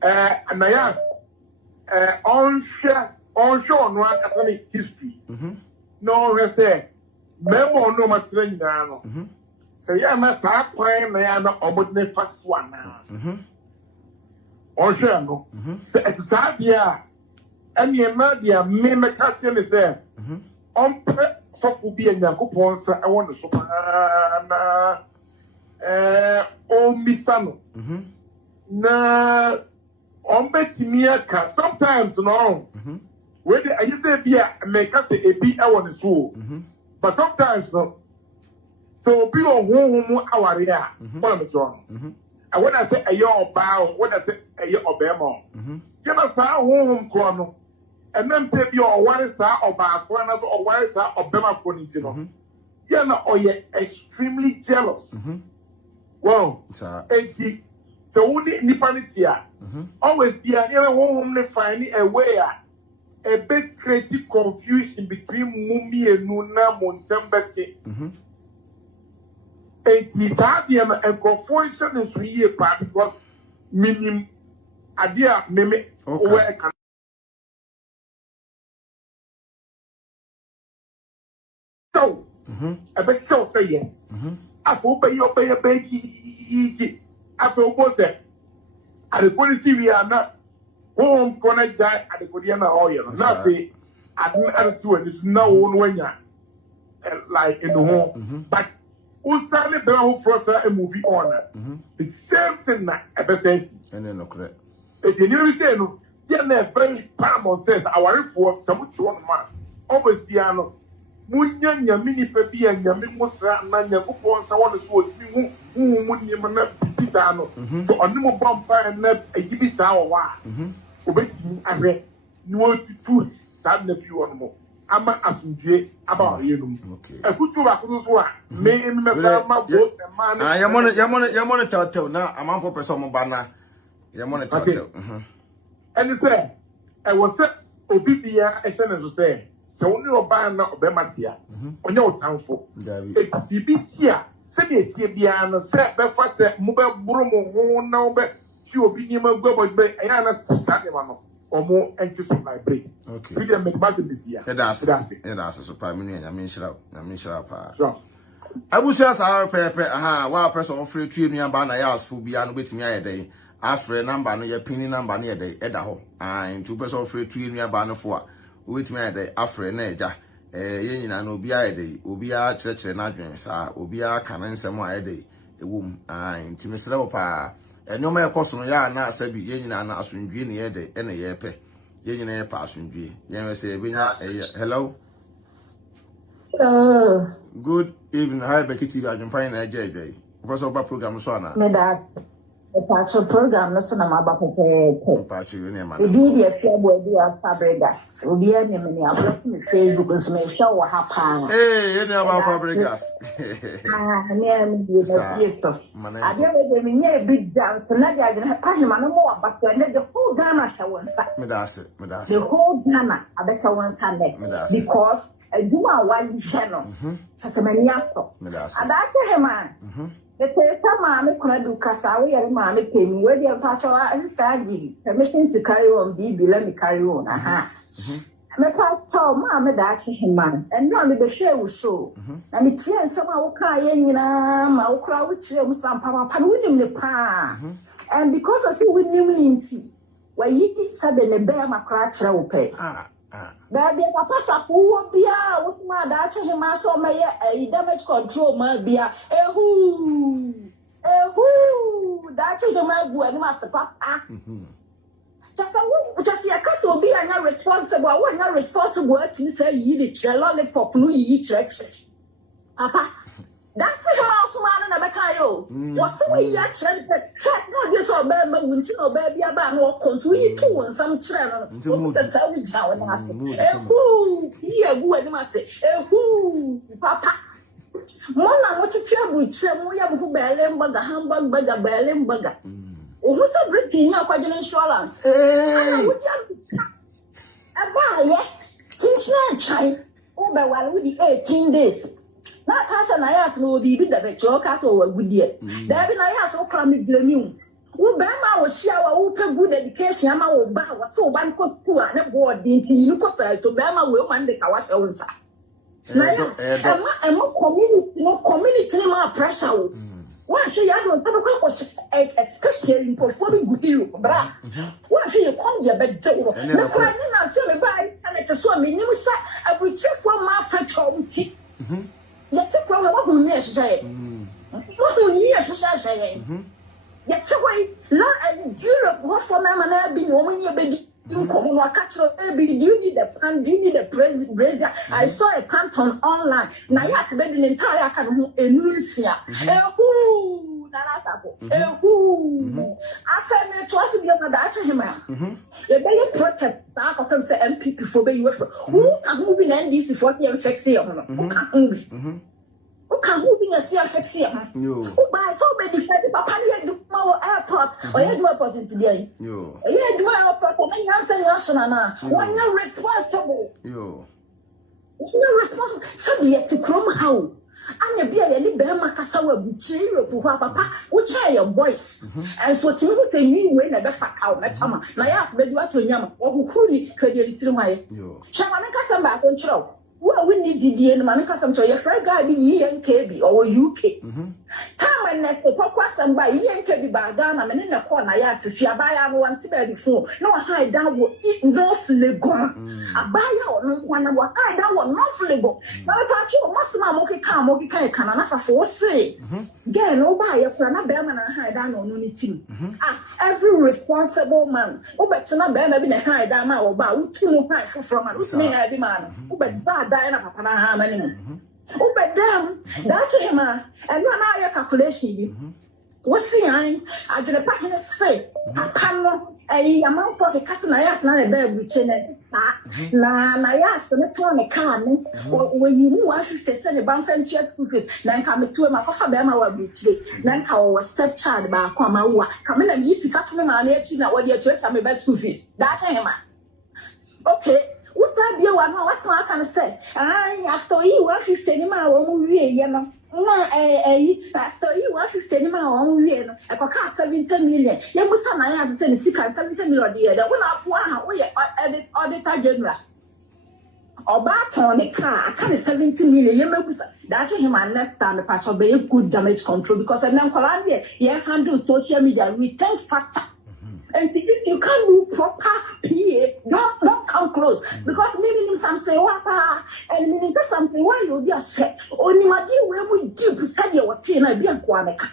And Nayas. Onshore no as any history. No, I say, Memo no material. Say, I must have plan, I am not about the first one now. Onshore no. Say, it's a sad year. And your mother, me, my catching is there. On pet, so for being a coupon, I want to super. Oh, Miss Sano. Na. Sometimes no. When I say beer, make us a bee I want to soul. But sometimes no. So be on home our yeah. What am I wrong? And when I say a year bow, when I say a year of Bemo, give us our home corner. And then say be or one star or back corners or one star of Bema Conitino. You're not or you're extremely jealous. Well, 80. So only Nipanitia always be an era home finding a way a big creative confusion between Mummy and Nuna Montembete. It is Adiana and confusion is really part because minim Adia meme where can so a bit so say I hope you pay a baby. After what said, at the police, we are not home connect at the Korean oil. Nothing at the two, and it's no one when you're like in the home. But Usani Brown Frost a movie on the same thing that ever says. And then, correct. If you never say no, then a very paramount says, our for some one man, always piano. Munya mini pepi and Yamusra, Nanya, who wants I want to show you who would you not be Pisano. So on no bumper and not a Gibisa or why. Obey me, I read. You want to do sad nephew or more. I'm asking about you. A good to those who are may my boat and man. I tell now. I'm on for person banner. Tell. And he said, I was set Obibia, a senator to say. So only a banner of Bematia on your town for BBC here. Send it here beyond the set, but for the mobile bromo, now, but she will be near Global Bay, Ayana Sanimano, or more anxious on my break. Okay, we can make massive this year. That's it. That's a surprise. I mean, shut up. I will say, our paper, while person of free tree near Banayas for beyond waiting a day. After number, no, your penny number near the Edaho, and 2 person free tree near Banner for. Wait me at the Afre Neja, yen and Obia day, Obia church and advance, Obia canon some more a day, a womb, and Timislepa, and no more custom yard not said yen and asking green a day, and a year pay, yen a passing G. Yen say, hello. Good evening, hi, Becky TV, I can find a JJ. What's up, program, Sona? Patch program, no son of my papa. Patch you near my. We do the affair where we are Fabregas. We be any many are blocking Facebook because may show what happened. Hey, you know about Fabregas. Near me, with a piece of. I don't know a big dance, and I didn't have time no more, but the whole Ghana shall one start. The whole Ghana, I bet I want Sunday because I do a one channel. Tasmaniaco. And I tell him, man. It's a mammy could do Casawi and mammy came where the Pacha is studying. Permission to carry on, baby, let me carry on. Aha. My papa told mamma that him, man, and none of the share was so. And it's here somehow crying, my crowd with some papa, William the pa. And because I see with me, where you suddenly bear my crutch, will pay. Baby, papa sapu bia with my dacha him so may a damage control my bia. Ehu, dacha the my boy and master papa. Just a castle be not responsible. I want not responsible to say you the challenge for blue ye church. Papa. That's the house man and a Bakayo. Was so we actually check not just our baby, winter or baby about no country too, and some channel. What's a savage hour? Who here would must say, who, Papa. Mona, what to tell with some way of Berlin bugger, Hamburg bugger, Berlin bugger. Who's a Britain, no quite insurance? A buy, since child, over 1 week, 18 days. Not as Nayas will be with the chocolate or good year. There be Nayas or climate blame. Who Bama was shower open good education, Ama or Ba was so one could poor and a board in Yukosa to Bama will man the Kawatonsa. Nayas, and more community more pressure. Why should you have especially in performing good you, bra? Why should you come your bed? No crying, I say bye, and it's a swami, you say, I will check for my fetch home. Let's take what we say. What we say. Yet, away, not in Europe, what for Mamma being only a baby. You come on, catch your baby. You need a pan, you need a brazier. I saw a canton online. Now you have to be the entire can in Lucia. Who? After me, trust me, you're not him. The belly protect back of the MPP for be with who can move in NDC for the infection. Who can move? Who can move in a CFX? Who by so many Papa do airport or you airport in today? You do airport and you say national. Why not responsible? You're responsible. Subject to Chrome how. And you be a little bit Macasawa, Papa, which are your voice. And so to you can mean when I fat out, Matama. My ass bed what to Yama, or who could credit to my. Shall I make us back on show? Well, we need the end, Mamma, some to your friend guy be KB or UK. Time and net the papa some by KB by Ghana and in the corner. Yes, if you buy, I want to be before. No, I down will eat North Legon. I buy out no one of what I don't want North Legon. Now, if you must monkey come, or can as a force say. Again, no buy a plan of Berman and hide down on unity. Every responsible man, oh, but to not bear maybe a high down or bow, two high from a who's me, I demand. Oh, but bad. Oh, but damn, that's him, and run out calculation. What's the I did a partner say, I cannot a amount of a customer. I asked not a bed with Chin. I asked the electronic car when you knew I should send a bounce and check with it. Then come to my coffee, Bama will be cheap. Then our stepchild by Kamawa. Come in and easy cut me, my letting what your church and my best school fees. That's him. Okay. What's that be one? What's what I can say? After you 150 miles, you know. After you 150 miles, you know. I got 70 million. You must have my answer saying 70 million. The one up one, we Auditor General. Or back on the car, I can't 70 million. You know, that's him. My next time, the patch will be a good damage control because I'm Colombia. You handle social media, we think faster. And if you can't do proper PA, don't come close. Because maybe some say, and maybe something why you just say, only my dear, where we do study your tea and I be a quanica.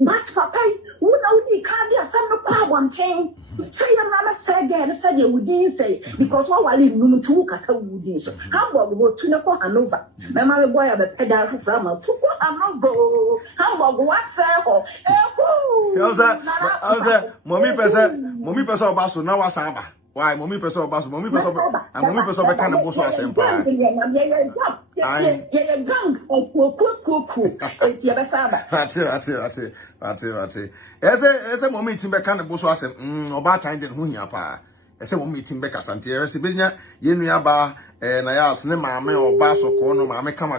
But papa, who know the candy, some problem chain. say I'm not say again, said you wouldn't say, because what will you to cut a woody? So, how about go to the Hanover? My mother boy, I have a pedal from a to Hanover. How about what's that? Mommy person basso now was Saba. Why, mommy person basso, mommy person, and mommy person kind of boss was empire. Yeah, gang, it's your Saba. That's it. As a moment in Beckham Bush was about time than Hunyapa. As a meeting Becca Santier, Sibinia, Yeniaba, and I asked Nema or Basso Corner, Mamma, come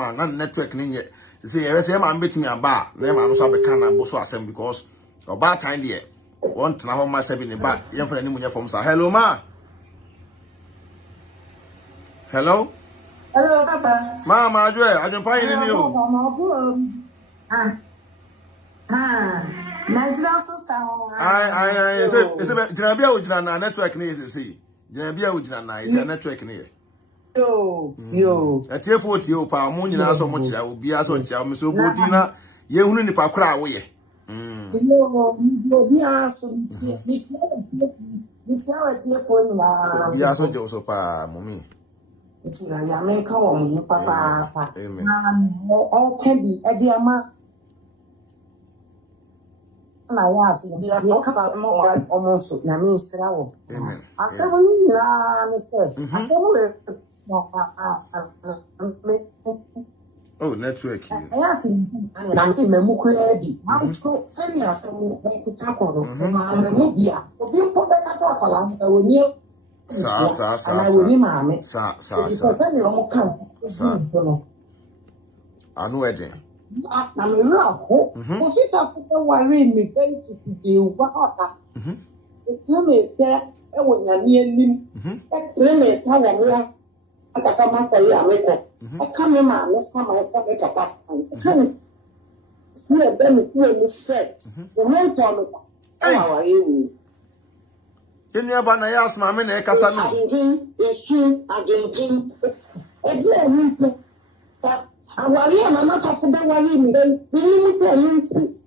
on, not network yet. To say, as I'm beating me a bar, Nema was Beckham Bush was because about time yet. Want to know myself in the back, young for any from Sa. Hello, ma. Hello, Papa. Mama, I don't find you. Nigeria sister. I it's a Janabia with Jana network near the sea. Janabia with Jana is a network near. Yo. A tear for you, Palmonia, so much I will be as on Jam, so Bodina, you wouldn't if I cry away. No, we are so we are so Joseph, mommy. It's a Yaman Papa. Amen. All can be a dear man. I was in the couple more almost Namis Rao. I said, oh, network. Yes, I'm in the Mukuledi. I'm so serious. I'm tackle. Mubia. I know it. I'm rough. If I put worry me, basically, what it's really there. When you're near him, extremists have a real as a master. I come in my let's come out for a passport. See a benefit set. The whole time, how are you? In your Nayas Maariage, Argentine. I worry, I'm not talking about worry me. We need to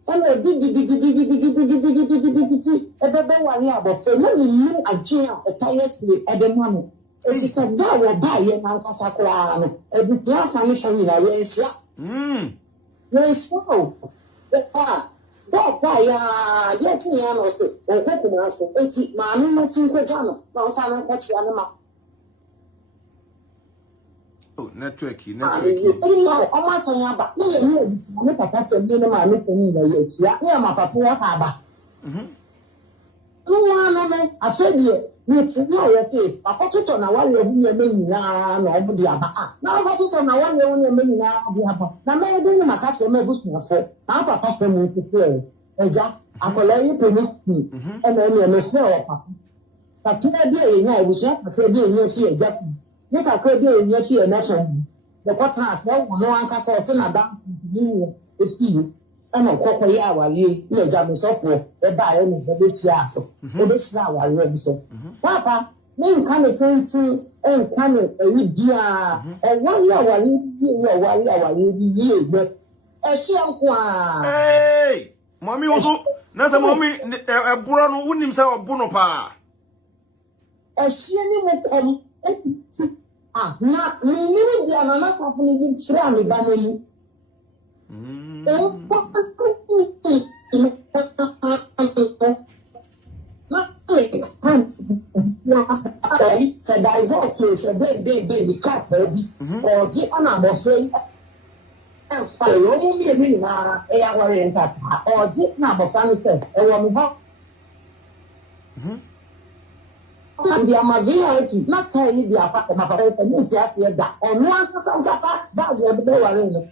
and a big worry about for you a jail, a tired sleep at the moment. It is a dog or buy a man Casacran, a big glass and mission. Yes, yes, no. Dog buy a gentleman or happiness, 80 man, 5 channel, no final watch animal. oh, network. Almost saying about me, Papa, from being a man for me, yes, yeah, my papa. No, I said, it's no, let's say, I put it on a one year, no, but the Abba. Now, I put on a 1 year, the Abba. Now, I don't know, catch a mebus for now, Papa, for me to play. And Jack, I will let you to me, and then you may smell, Papa. But to be a was not afraid you see a gap. This I could do in your fear nation. The quarter has no one can say, about you, the sea. And a couple hour, you jam software, a buy any of this yasso. This now I read so. Papa, name coming to and coming a dear, or 1 hour, you but a shell. Hey, mommy was not mommy, a brown wouldn't himself a bonopa. A shilling will now, you the ananas of living from me, said I vote a baby cat, baby, or the honorable friend. And follow me, a warrior, or the number fancy, a woman. And the Amaviaki, not tell you the apartment, and it's just that on one that will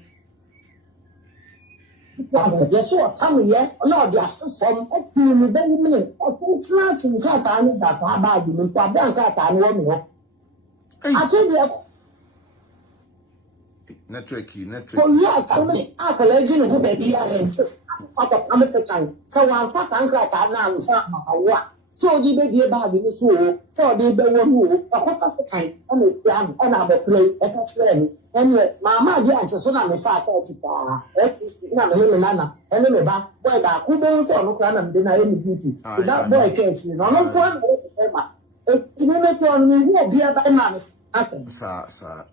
yes, what time yet? No, just from 8 minutes. Or 2 nights in Catania, that's how bad you look. I'm 1 year. I said, network. oh, yes, I mean, I'm a legend who they be a so I'm fast and crack now. So the baby bag in the soul, so the baby, a what's the kind, and a plan, and I'm a slave, a catchman. And Mamma Jackson, so I'm a fat STC, not a little nana, and then about where that who goes on the plan and deny any beauty. That boy catch you, no one. It's minute on me, who be a by man. Sir.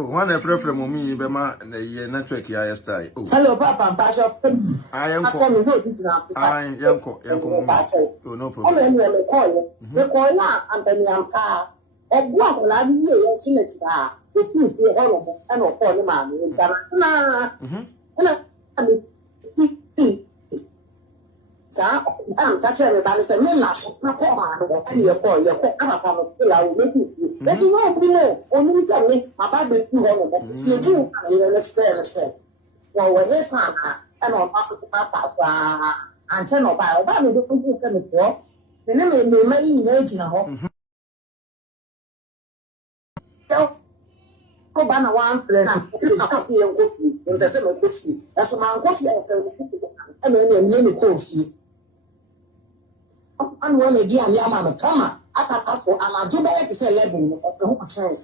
Oh, one of from me, Bema, and the network yesterday. Hello, Papa, Pastor. I am Yanko, no problem. The corner and the car. And what will I be in Sinetta? The school see horrible and upon the man. I'm catching everybody say, men not and your boy, your papa, I will make you. But you know, only something about the two horrible. See, you understand. Well, when yes, and on part of Papa and tell about the before, the name may be made Bana one friend, and see and coffee, and the same coffee. That's a man coffee and then coffee. And when a dear Yamama come, I can't for I'm do better to say 11 at the whole train.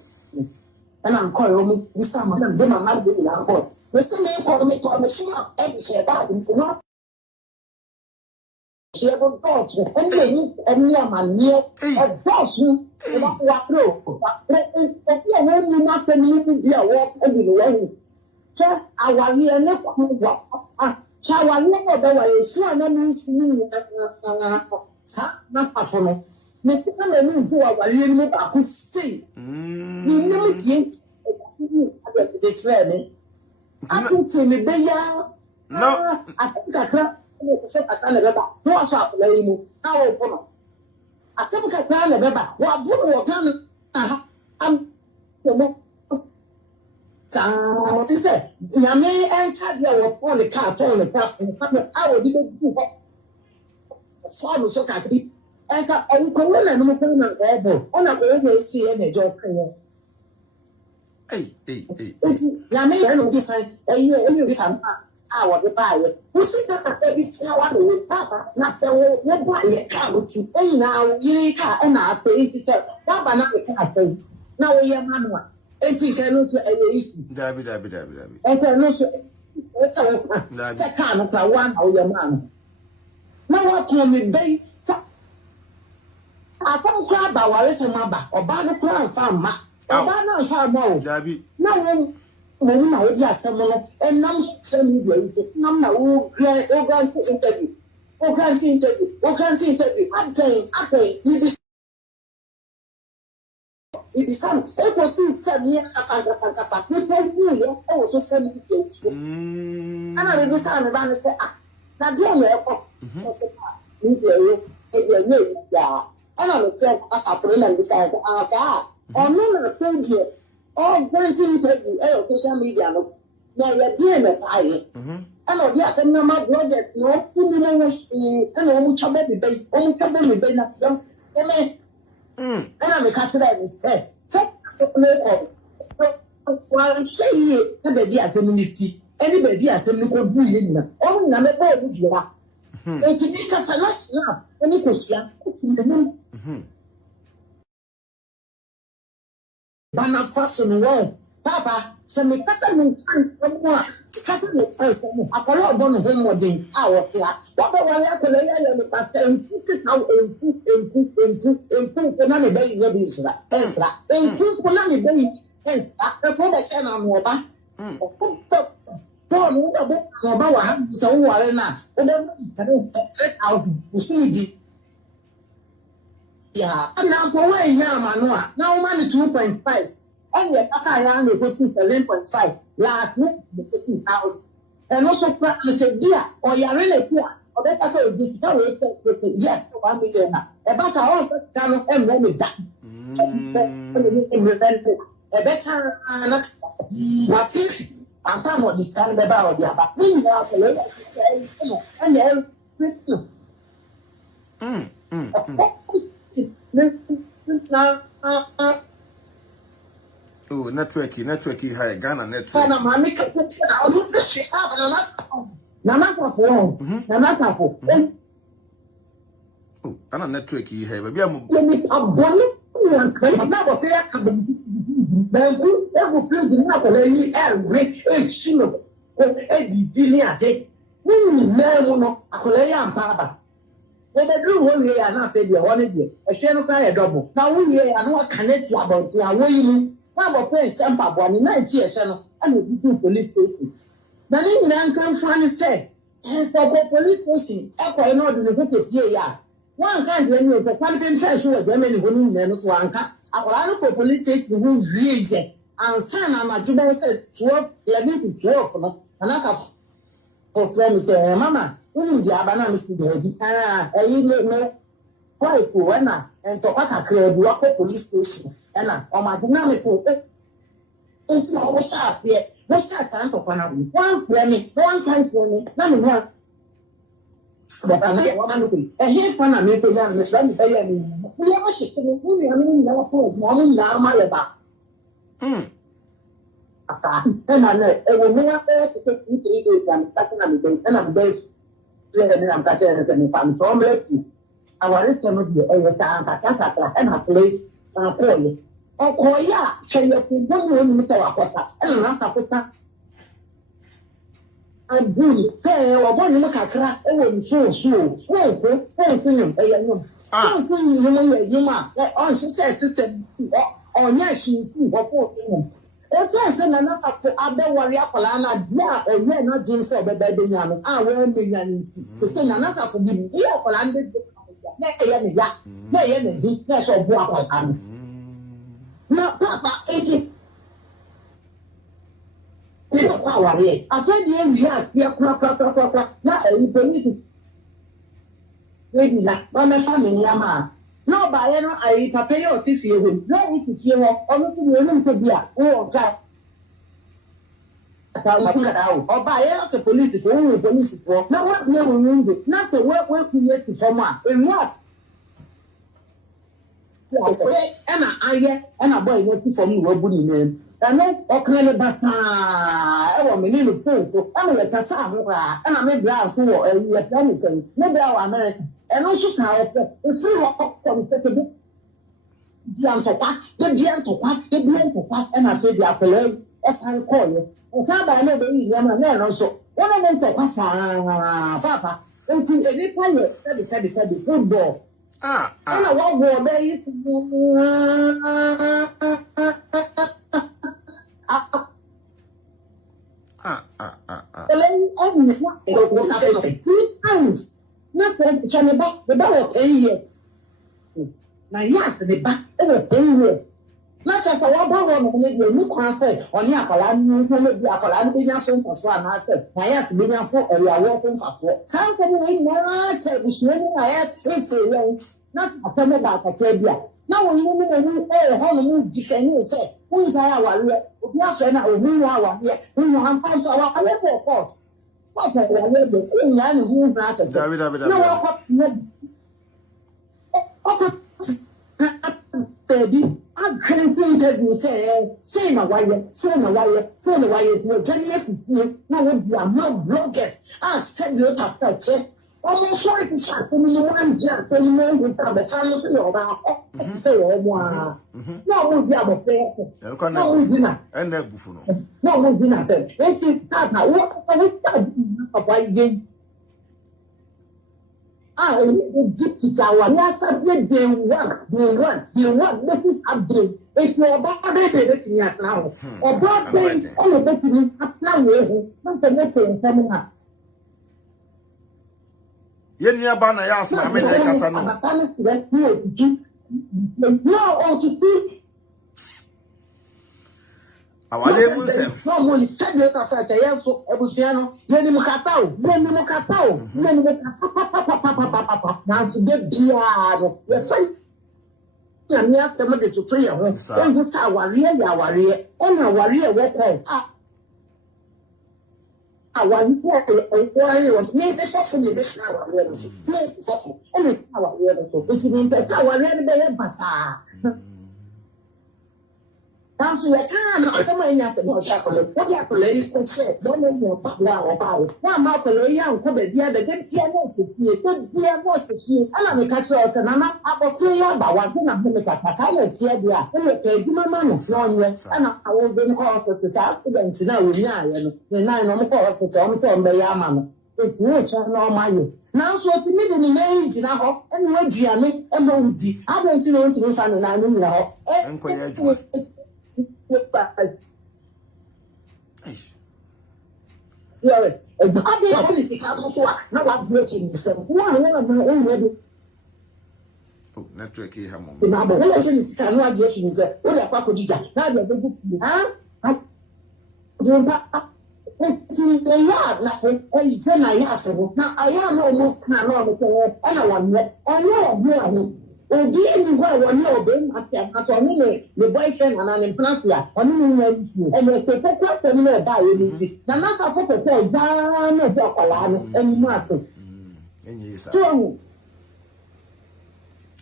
And I'm calling this summer, and then my mother will have bought. The same call me to a machine and share about him. She ever got and near my near a boss who walk through. But when you not a little dear walk every way. So I want you and look. So I know that I saw no mean not possible. Next time I mean to our little I could see. You know it declare me. I think to me, no, I think I can't. I can't remember. What's up, lady? Now, I think I can't remember. What would come? I'm what is it? Yame and Chadler were on the car, told the car, and I will do it. So can be. And I will come in and look on a way see any job. Hey. Yame and decide a year every time. I want to buy it. We see that every single one Papa, not the way buy a car with you. And now you car and I say, it's Papa, not the car say. Now we are manual. And you cannot say any easy. Dabby. And I know it's a car, not a one or your man. Now what told me, babe? I found crab by Wallace and Maba, or Banner Crown Farm, or Banner Farm. Dabby. No. Mona would just someone and now send me the number who grant interview. I pay. It is some. It was in 7 years. You told me, I also send you. And I will be signed about and say, that dear, and I would say, as a friend and besides, or no, friend here. All granting interview, social media, no, you're doing a pie. And yes, and no project, no, and almost trouble with baby, only trouble with baby, and I'm a catcher that is said, so, while say the baby as a community, anybody as a little doing, only number four would you are. It's a make us a last now, and it was young. Bana fashion well, Papa, some Catalan someone, Castle Apollo don't homework in our theatre. What the one I could and put it out and put Punani Bay Ezra, and put Punani Bay, and that's what I said on Moba. Paul, Moba, so Warena, and out to see. Yeah, and now for where Yamanoa, now money 2.5. And yet, as I ran the question for 11.5 last week, the 60,000. And also, practice a dear or you're really poor, or better so discovery, yet 1 million. A bus are also cannot end when it's done. A better not what if I found what this kind of about the other. Oh, networky high Ghana network. Oh, ana network yi he ba am. Yemi abone na kan na bo fe akabo. Banku ego field na ko leyi erwe echino. Di ni ade. Ni na mu no akoleyi ampaba. We dey do one year na fe dia one day. Ehwe no ka ye double. Na one year na wa connect about ya wo yi mu. Na bo pe sempa bo ni na chi ehwe no. And the police station. The name in Uncle Franny said, for police station, I know the focus here. One can't when you the quality try to get many women, so Anka. I look for police station who reach and son, I'm a Juba said 12, 11 to 12. And that's a for friends say, Mamma, who the Abana Missy baby, and I quite cool, and to what I create walk police station. And on my dynamic. It's all shot here. The shot can't open up. One penny, one time for me, none more. But I may want to be. And here's one I made to learn the son. We never should be moving. I mean, now for morning, now my about. And I know it will be up there to take 2 days and starting on the day, and I'm based. And I'm catching it and I'm so lucky. I want to be a time and a place and a point. Okoya cheye kugumu ni mtawapota ena ntafuta abuli se waboni makakra ewo nso nyum nyuma on system onya shinsi report ese na nafafu abewari akola na dia onye na jinso obebede nyame wo menya nti se na nafafu bi dia akola nde na eye ne di na so bu akola na papa eji ni kwa wari afedi ewi atia kwa na eyi polisi na mama family ama no ba ye no ayi papa ye oti fie ho no yi fie ho onu ku ni onu bia wo ka ta ma ka dawo oba ye na se polisi fo wo polisi fo na wa ne wo ndu na se we ku ye si fo ma ewas ena aye ena boy no si from no bu ni name eno okran le basa e wo me ni no foto ena le kasa ho ra ena me bra so wo ye plan sen me bra wa America eno so sa o free ho ko se be diantokwa ena se dia pele esan ko ye o ka ba le be yi ma na no so wona me ntokwa sa papa enti eni pa ye sabi football ena wo go be yi Nayas the back over 10 years. Not as a one you can say, on your Apalan, maybe Apalan being a son for one. I said, Nayas being a fool, and we are working for. Something we never said, this morning I had said to you, not a family about a trivia. Now we know how to defend say, who is our warrior? We are saying, I will move our here. We know how to our report. What are we saying? I who matters. Baby, I'm trying to interview say my wife to 10 years now would be a more bloggers. I said you have to check. Almost trying to chat to me one year, tell me with the family or say, no, would be able to no, would be not. And that buffalo. No, would be not. It is not. What about you? Yes, they want, make it update. If you're about it now, or about them, all of it apply not the making coming up. Yenya ba Nayas Maariage kasa no. No, to see. Awale munsem. No money, said you ka fa ya so ebusiano, yeni mukatao. Na to get biado. We find ya mi asem de tutu ye ho. Enhu ta aware, ena aware we ko. Aware was me so for me this now aware so. So, ena aware so. It means that aware be basa. Nanso yɛ kaa na asɛm a ɛnya asɛm a ɔhwɛ akɔlɛ wode akɔlɛ yi kɔhyɛ dɛma mu ɔba ɔbaeɛ na ama akɔlɛ yi ankɔ baabi a dɛdɛ bia na ɔsɛ fie bia na ɔsɛ fie ɛna meka kyerɛ ɔ sɛ nana abɔfra yi aba wagye na ho mekaka saa na ɛteɛ deɛ a ɛwɔ pɛ adwuma ma no na ɔnyɛ ɛna awɔbɛm kɔ hospital saa accident na wɔnyaayɛ no ne nan no ɔmokɔ hospital ɔmotɔ ɔmbɛyɛ ama no eti wokyɛ na ɔma yɛ nanso ɔtumi de ne nan gyina hɔ ɛne waduane ɛma wodi abɛnti na ɔntumi fa ne nan no nyina hɔ yes, I didn't see how to now I'm breaking the same. Oh, network here, Hamon. Now, but what I can watch is that what I could do. Now you're good to me, huh? It's in the yard, nothing. It's in my yard. Now I am no more, and I want that. I know, Obi anywhere one year obeying after the boyfriend and an implant here, and the people question me about it. The master for the boy, down of Jacqueline and Master. So,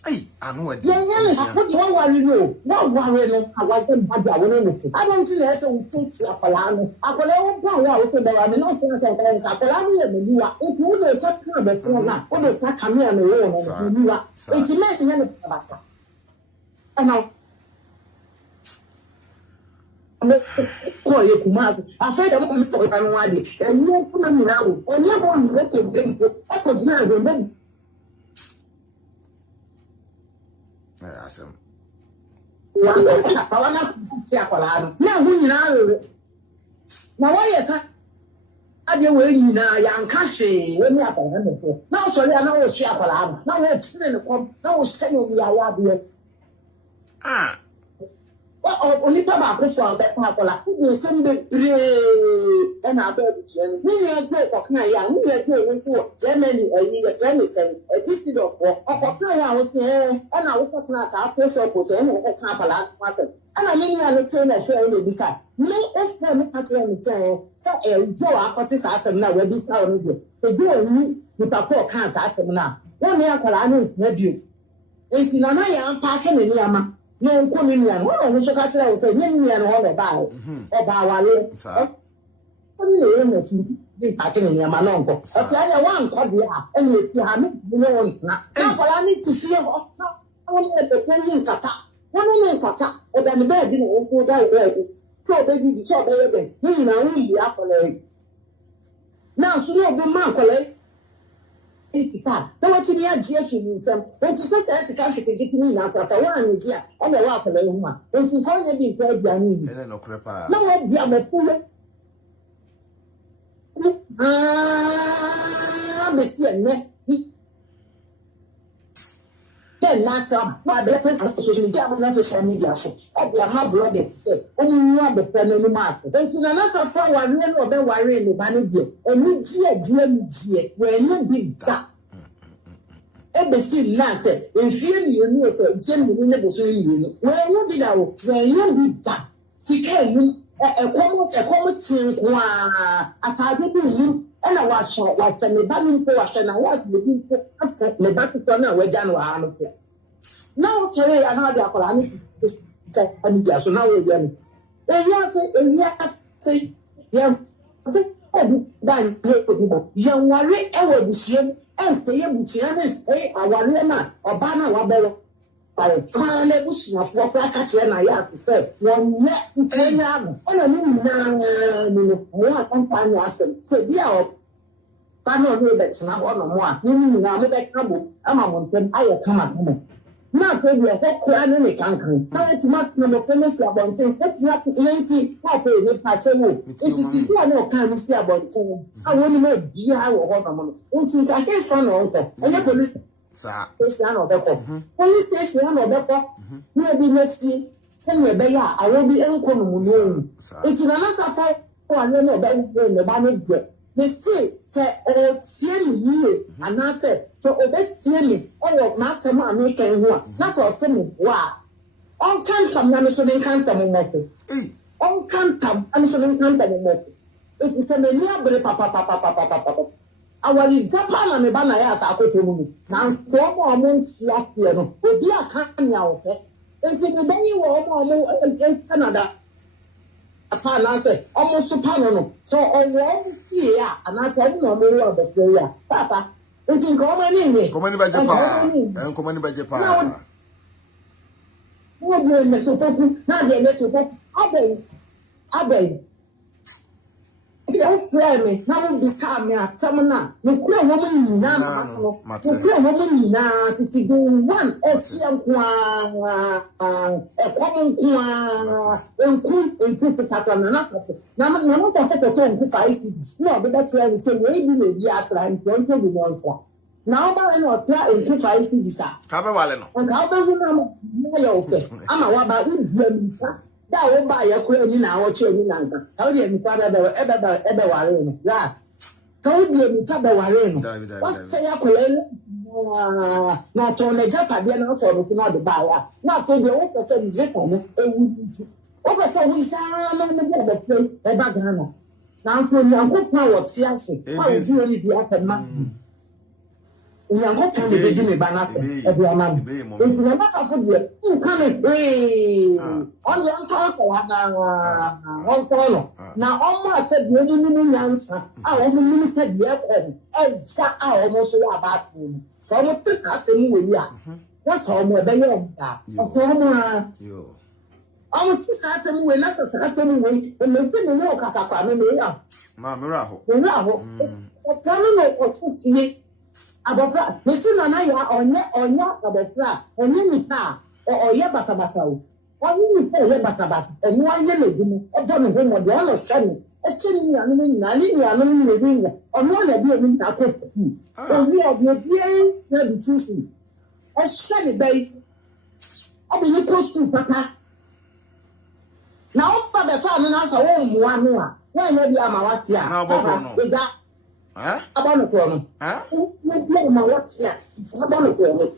hey, I know what you worry, no, what worry, no, I want them, but I don't see us who takes Apollo. Apollo, I was the I mean, not sometimes Apollo, if you would have such a before that, what does not come here and it's making him a master. And now, you Kumas, I said, I'm sorry, I'm ready, and you come now, and you're going to get him. I could not remember. Awesome. Now, why I didn't wait now, young Cashy, when you are now, sorry, I know it's Shapalam. Now, it's sitting in the pump, now, sending the Ayabia. Ah, only tobacco for that Papola. You send the three and our baby. We are talking for Kaya, we are going for Germany, a district of Kaya was here, and I was not after so was and Kapala. And I mean, I would say that only beside me, as them catching say, so Joe, I got this ask them now, where this town is. They do only with a 4 can't ask them now. 1 year, I know it's you. It's in a parking in Yama. No communion. What was your catcher with a million all about our suddenly, packing in Yamanonko. As the other one called the and you see how many ones now. I need to see her. No, I want the Korean Casa. 1 million Casa, or than the bed didn't also die already. So they did the shop again. Now, so no, the man, Isika, the what you are jeering them. When to say Sika to get me now, because I want to dear, and the walk away. When to call you the bread, no crepa. No, dear, but then last time, my different social media, social media. I am not blogging. Only you are the friend of the market. Then to another for one real or the worry in the manager, and we dear, when you big gap. Ebesi na say efie mienu ofe efie mienu ne boso mienu when you did that when you did that sika enu ekomo tin ko atade bi yu e na wa hye wa fe ne ba mi ko wa hye na wa se bi ko afo ne ba ko na wa gya no ha no ko na o kere ya na dia kola ni ti ani dia so na we dia no eya say ya dan ya ware e wa busiem and say you say aware ma oba na wa belo pare ma na busu na fo kwa ka kire na ya ku fe won ye ntenya no ona ni na ni wa company asem se dia o pa no no be tsena ho no mo a ni na mo be ka bo ama mo ntem aye kama kama na fe dia ko kwa ne ne kankan na ti ma na mo fe si abonten ko ya ku 20 ko pe ni pa chewo it is si na o kan si abonten awon ni mo bia wo ho no mo nti ka ke so no nko enye police sa station no be ko police station no be ko na bi mesi senye be ya awon bi enko no mu no nti na sa fa ko anu no be ne ba ne die they say tie ni yie anase so obetie ni owo masem America ho a na so se mo wa on kan tam na so den kan tam mo ko on kan tam an so den kan tam mo ko esi se me ni abere papa awari japa na me ba na ya asa akoto mu na ko mo nti asie no obi aka nya wo pe Enti the bani wo Canada. Upon answer almost panel. So on one see ya, and I said, no more of the say, Papa. It's in common in Command by Japan and command by Japan. What do you support? Not the support. Abbey. It's me. Now be me as summoner. No woman now. No woman now. City go one or see a common and put the tap on another. Now, no one for 25 cities. No, but that's why we say, maybe after I'm going to be more. Now, I know it's not in 25 cities. Caballo. And how do you know? I'm a wabba with them. That will buy a queen now or training answer. Told you, Father, ever warren. Yeah. Told you, Tabba warren. What say a queen? Not on a Japan for the buyer. Not for the open said, this one, a wouldn't. Over so we shall on the friend, a bagana. Now, so you good power, Siasi. How would you only be after man? We are not only the Jimmy Banas of your man. It's no matter for you. You can't pray. Only on talk one corner. Now, almost said, you didn't answer. I only minister the and sat almost about him. So, what is asking we are? What's home where they are? So, I would just ask them when that's a custom way, and they didn't know Casapa. Mamma, what's the Abofra, listen, Anaya, or Abofra, or Nita, or Yabasabasa, or you pay Yabasabas, and one yellow, or John Home of the other Shani, a Shani, and living, or one that you mean a question. Or we are the choosing. A Shani Bay, I'll be close to Papa. Now, Father, son, and answer one more. When maybe I'm a Wasia, Abonatono. What's that? Abonatono.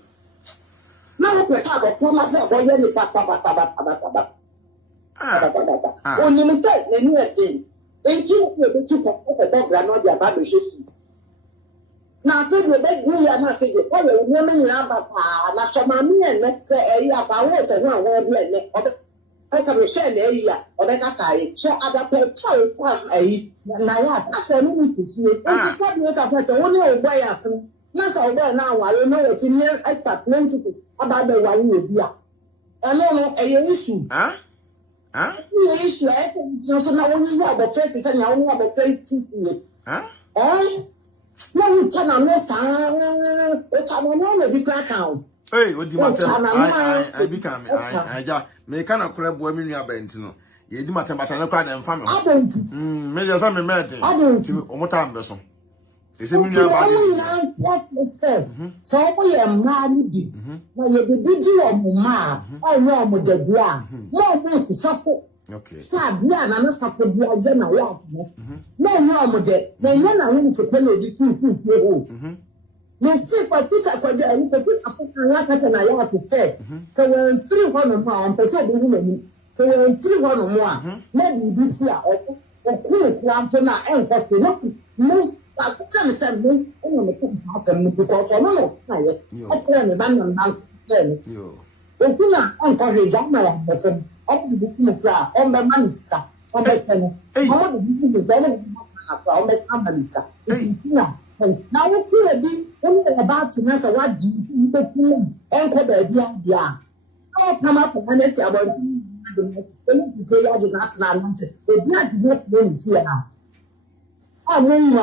Now, we have a former Papa. Only in fact, the new thing. And you will be keep up the background of your baby. Now, so the big we are not saying, oh, women love us. Now, so mammy and let's say, I want to know where we are. I can share the area or make a side. So, other people, Nayas, I said, we need to see it. And she's probably a better only way at him. Not over now, I don't know what's in here. I talk plenty about the one you be. I know a issue. The issue, I said, so now only have a 30 and only have a 30. Oh, no, we can understand. It's a different account. Hey, what do you want? I become I may kind of crab women you are bent. You do matter, but I don't cry and family. I don't. Maybe some American. I don't. What time, Besson? Is it what's the thing? So we are married. Now you be your mamma. I know with the bra. No, no, support. Okay. Sad, yeah, and I support the agenda. No, no, with it. Then when I went to pay the 2 you see, but this I could do. Put African racket and I have to say. So when 300 pounds, per se, so when 300 more, maybe this year, or cool cramp to not enter to most. I could tell me, only because I know. I tell me, man, open up encourage my person. All the booking craft on the minister, on the channel. All the benefit on the minister. Now, we feel a bit about to answer what do you enter the idea. I'll come up and say about to say I did not answer. The blood did not win here now. I mean,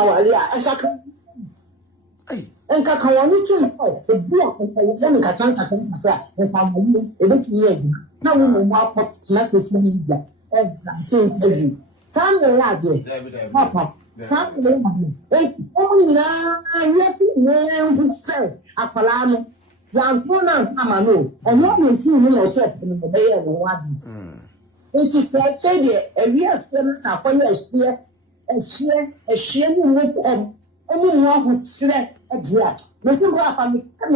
and Kakawani to the block and Kataka and family, a bit year. Now we know what smack with me. Sunday, Papa. Something only now, yes, who said, Apalano, Zampona, Amano, and not with you, yourself in the bay of one. It is like failure, a real student upon a sheer will come, anyone who said a drag. Mr. Rafa, can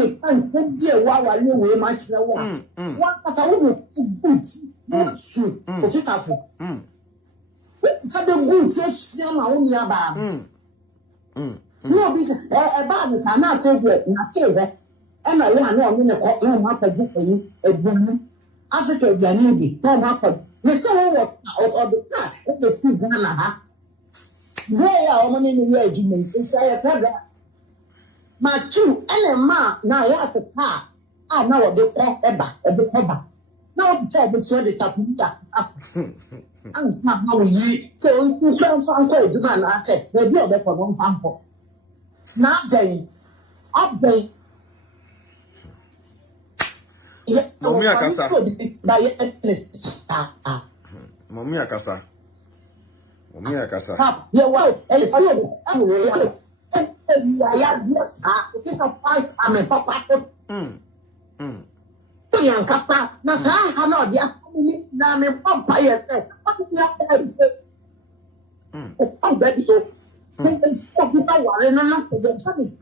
be a while you will much the one. What was I would do? Shoot, officer. So the good says, only about. No, this about this. I'm not saying that, not say that. And I want to know a court, no, not a book, a woman. Africa Janidi, time happened. Me say what out of the car, what the food Ghana ha. Where are money in the edge? It's I said that. My two and a ma now yes a car. I know the call ever, the cover. Now job is ready to I'm smart now we so you can find quite the man I said, they be a one sample. Now day, update. Mommy akasa. Mommy akasa. Mommy akasa. Yeah, well, it's a little. Yes, it's a fight. I'm a papa. Young papa. Now, I know the family. Now, I'm a papa. Yes, I'm ready to. Sometimes people worry, no, no, the son is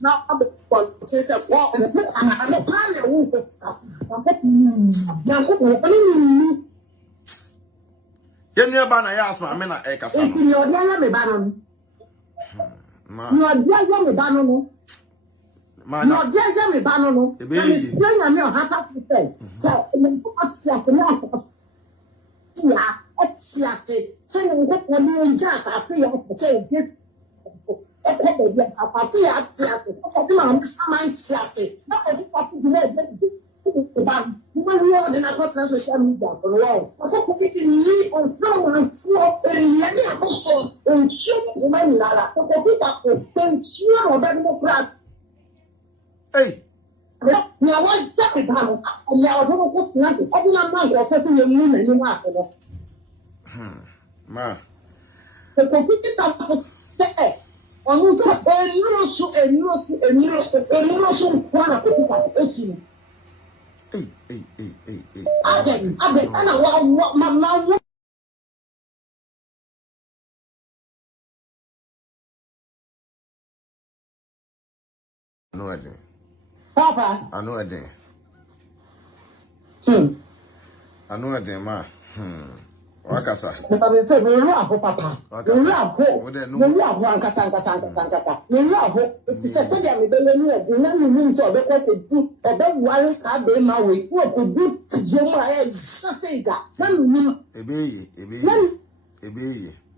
now I'm Nayas Maariage. No, dear me, Banano. I'm explaining a mere 100%. So, saying what one just I say, hey. Now, what talk about? Now, I don't know what Ma. the computer say, on who's a No, I didn't. Papa. I know I didn't. I know I didn't, ma. Wakasa. Papa.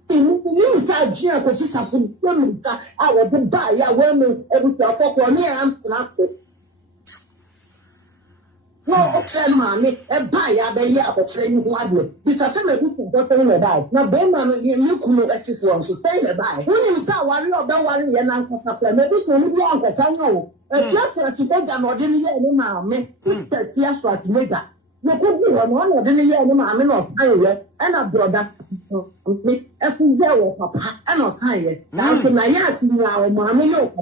You said, Gia, because she's a woman. I would buy a woman every for me. I'm plastic. No, mammy, a buyer, the year of training one. This is a similar to what they about. Now, Benman, you couldn't actually want to stay there by. When you start worrying about worrying and Uncle Papa, maybe it's only wrong, but I know. As just as you don't know, didn't hear any mammy, sisters, yes, was made that. You could be one of the year any mammy was higher, and a brother, as in there, Papa, and was higher. Now, for Nayas, now, mammy, no,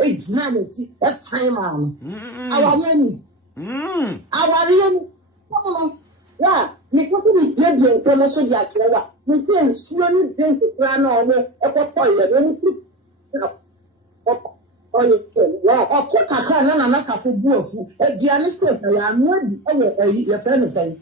it's 90, that's time, ma'am. Our nanny. Our young, yeah, because we did the promotion that we say, slowly drink the plan over a toilet. Or put a can and another for both. A dialysis, I am ready. Your friend is saying,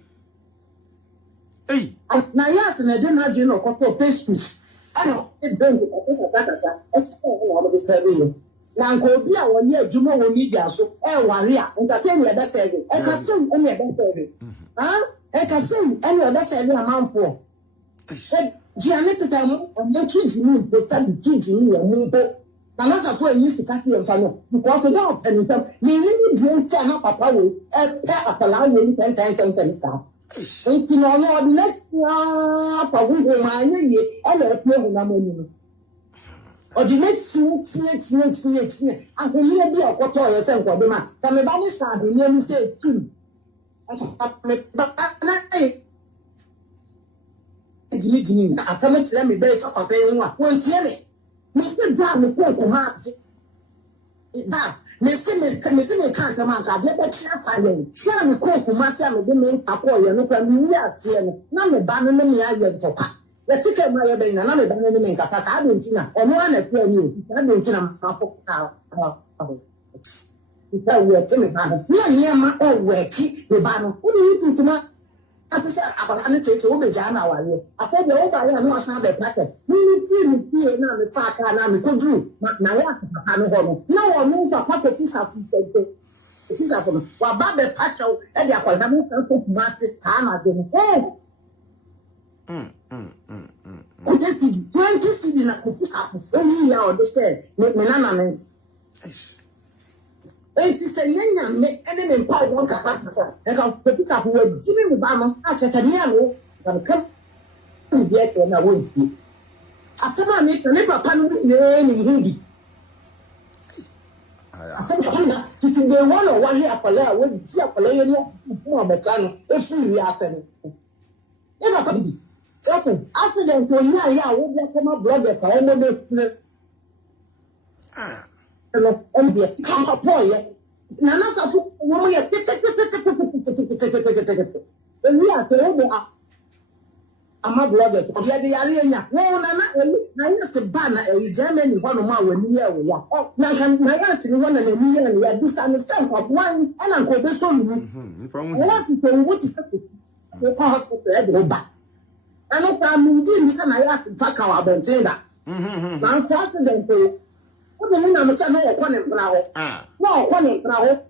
hey, Nayas and I didn't have dinner or pastries. I know it don't get a survey. Now, go be our year, Jumo media, so warrior, entertain your best serving. I can send any other serving. I can send any other serving amount for. Janet, I'm not treating me, but I'm treating me a neighbor. Now, that's a for you to Cassie and Fano, because of that, and you drink 10 Papa way, a pair of allowing 10 times. It's in all the next year, for who will mind ye, and a play with money. Or the next year, and when you be a quarter yourself for the man, come about this time, you nearly say, two. Jimmy, as so much let me bear for paying one. Won't hear me. Mr. Brown, the poor master. That, Missy can't amount of the better fire. Tell me, cook for myself, the main papa, you know, we are seeing none of banning me. I went to papa. The ticket my baby, and I'm a banana because I didn't know. Or one at you, I didn't know. If I were telling her, near my own way, keep the banner. What do you think to my As I say to be Jana, I said, the old I know some of packet. We need to now the fact and I'm could do. Nayas Maariage. No one knows a pocket piece of piece of them. While Baba Pacho and the Aquaman massive time again. Yes. 20 cedi na kufusa only ya understand me na me enti se nyanya me ene me pa won ka e ka kufusa ko wa jimi mu ba no a chese ne alo na ka bi e che na wonti atama me papa no ye ni hindi asem ka na titi de won o wa he akola we di akola ye ni mo abesa no e fu ri asem e ba pa bi listen, accident when you are we come up blogger for all the and be come up boy. Nana Safu woman and we are told I'm a bloggers of the area. No, Nana, a banner, a German, one of my when we are. Oh, Nayas in one and a million, we are misunderstand of one and Uncle Besson. What is the hospital every back? I know I'm doing this and I have to fuck our bentenda. Now, president, what the name of some one flower? No, one flower.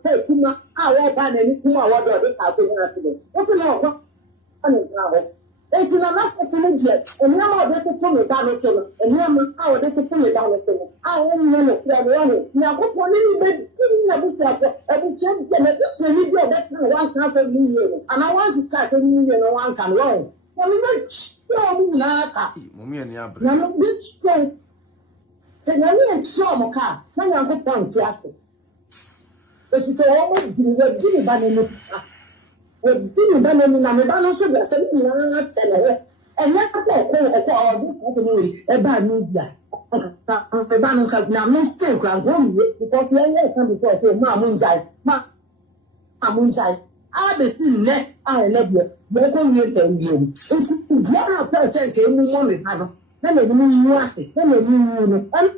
Say, Puma, I walk by and Puma, what do I have to ask? What's the one flower? It's in a last opportunity, and now they can pull me down the cellar, and now they can pull me down the cellar. I won't know they are running. Now, what one little bit, every time, and this will be that one can for me, and I want to start a million and one can run. I'm not sure. Say, no, we ain't sure, Moka. No, I'm for point, yes. This is a woman, we're doing banana. We're doing banana, and I'm also the same. And that's all this happening about media. The banana can now no still ground because they come before Mamunjai. I be seen net, I love you. But you tell you. It's 100% came woman. Then they mean you ask it. Then they mean you. And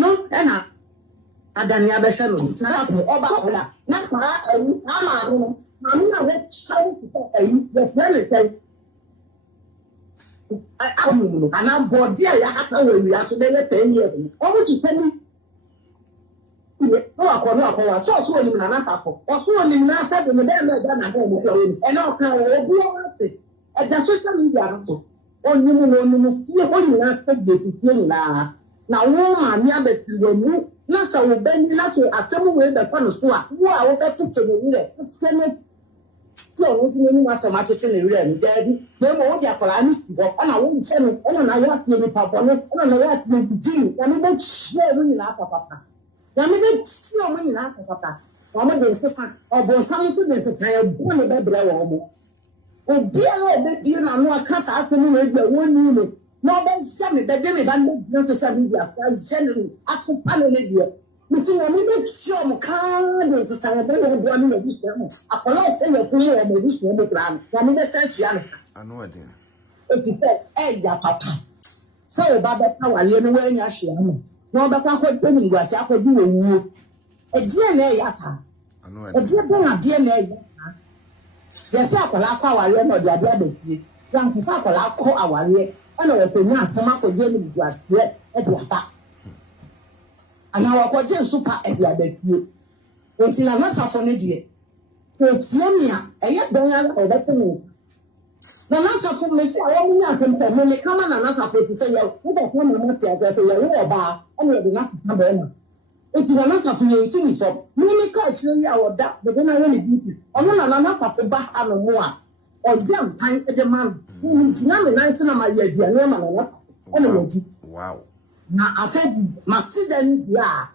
no, and I done your best. That's Oba. That's my I'm not trying to say the relative. And I'm bored. Yeah, I have to be 10 years. Over to 10 years. No, I saw him in an apple. I saw him in an apple in the damn and I'll tell you, at the social media. Oh, you not to now, woman, Yabes will move. Nasa will bend Nasso, assemble with the Panasua. Wow, that's it to the it's kind of so much in the room. Daddy, they won't get for and I won't tell you, and I ask you, Papa, and I ask you, Jimmy, and I don't share in Papa. Yamebe tio mo nyina papa wa mo de sesa obo san so de sesa e bo ne bebra wo mo obi ala obe bi na no aka sa akonu na egba woni no na obe se me be de me ba no di social media ka send aso pano ne bi mi se yamebe tio mo ka de sesa e be wo bo no bi se mo akola se ye fun wo mo bi se mo plan yamebe se tia ne anu adin e si fe e ya papa so o ba be ka wa le no we nya hwe am no ba kwa ko ni gwase akodu owu e die na ya sa e die be na die na ya sa ye se akola akwa aware no de ade abepie yan ku sa akola akọ aware e na we penu asem akoje ni gwase e de aba ana wa koje nsupa e de abepie enti na nasafo ne de so tie mi a e ye don ala o betenu na nasafo me se awo mu asem pe me kama na nasafo ti se ye wo ba kwa na mati agwa fe ye wo ba ene de na tita ba na eti na nasafo ye isi ni so me ka chire ya woda de na we ni bi ono na nasafo ba ano mu a o jam tan e de man na me na ntina ma ye aduane ma na ene me di wow na asabi masida ndi a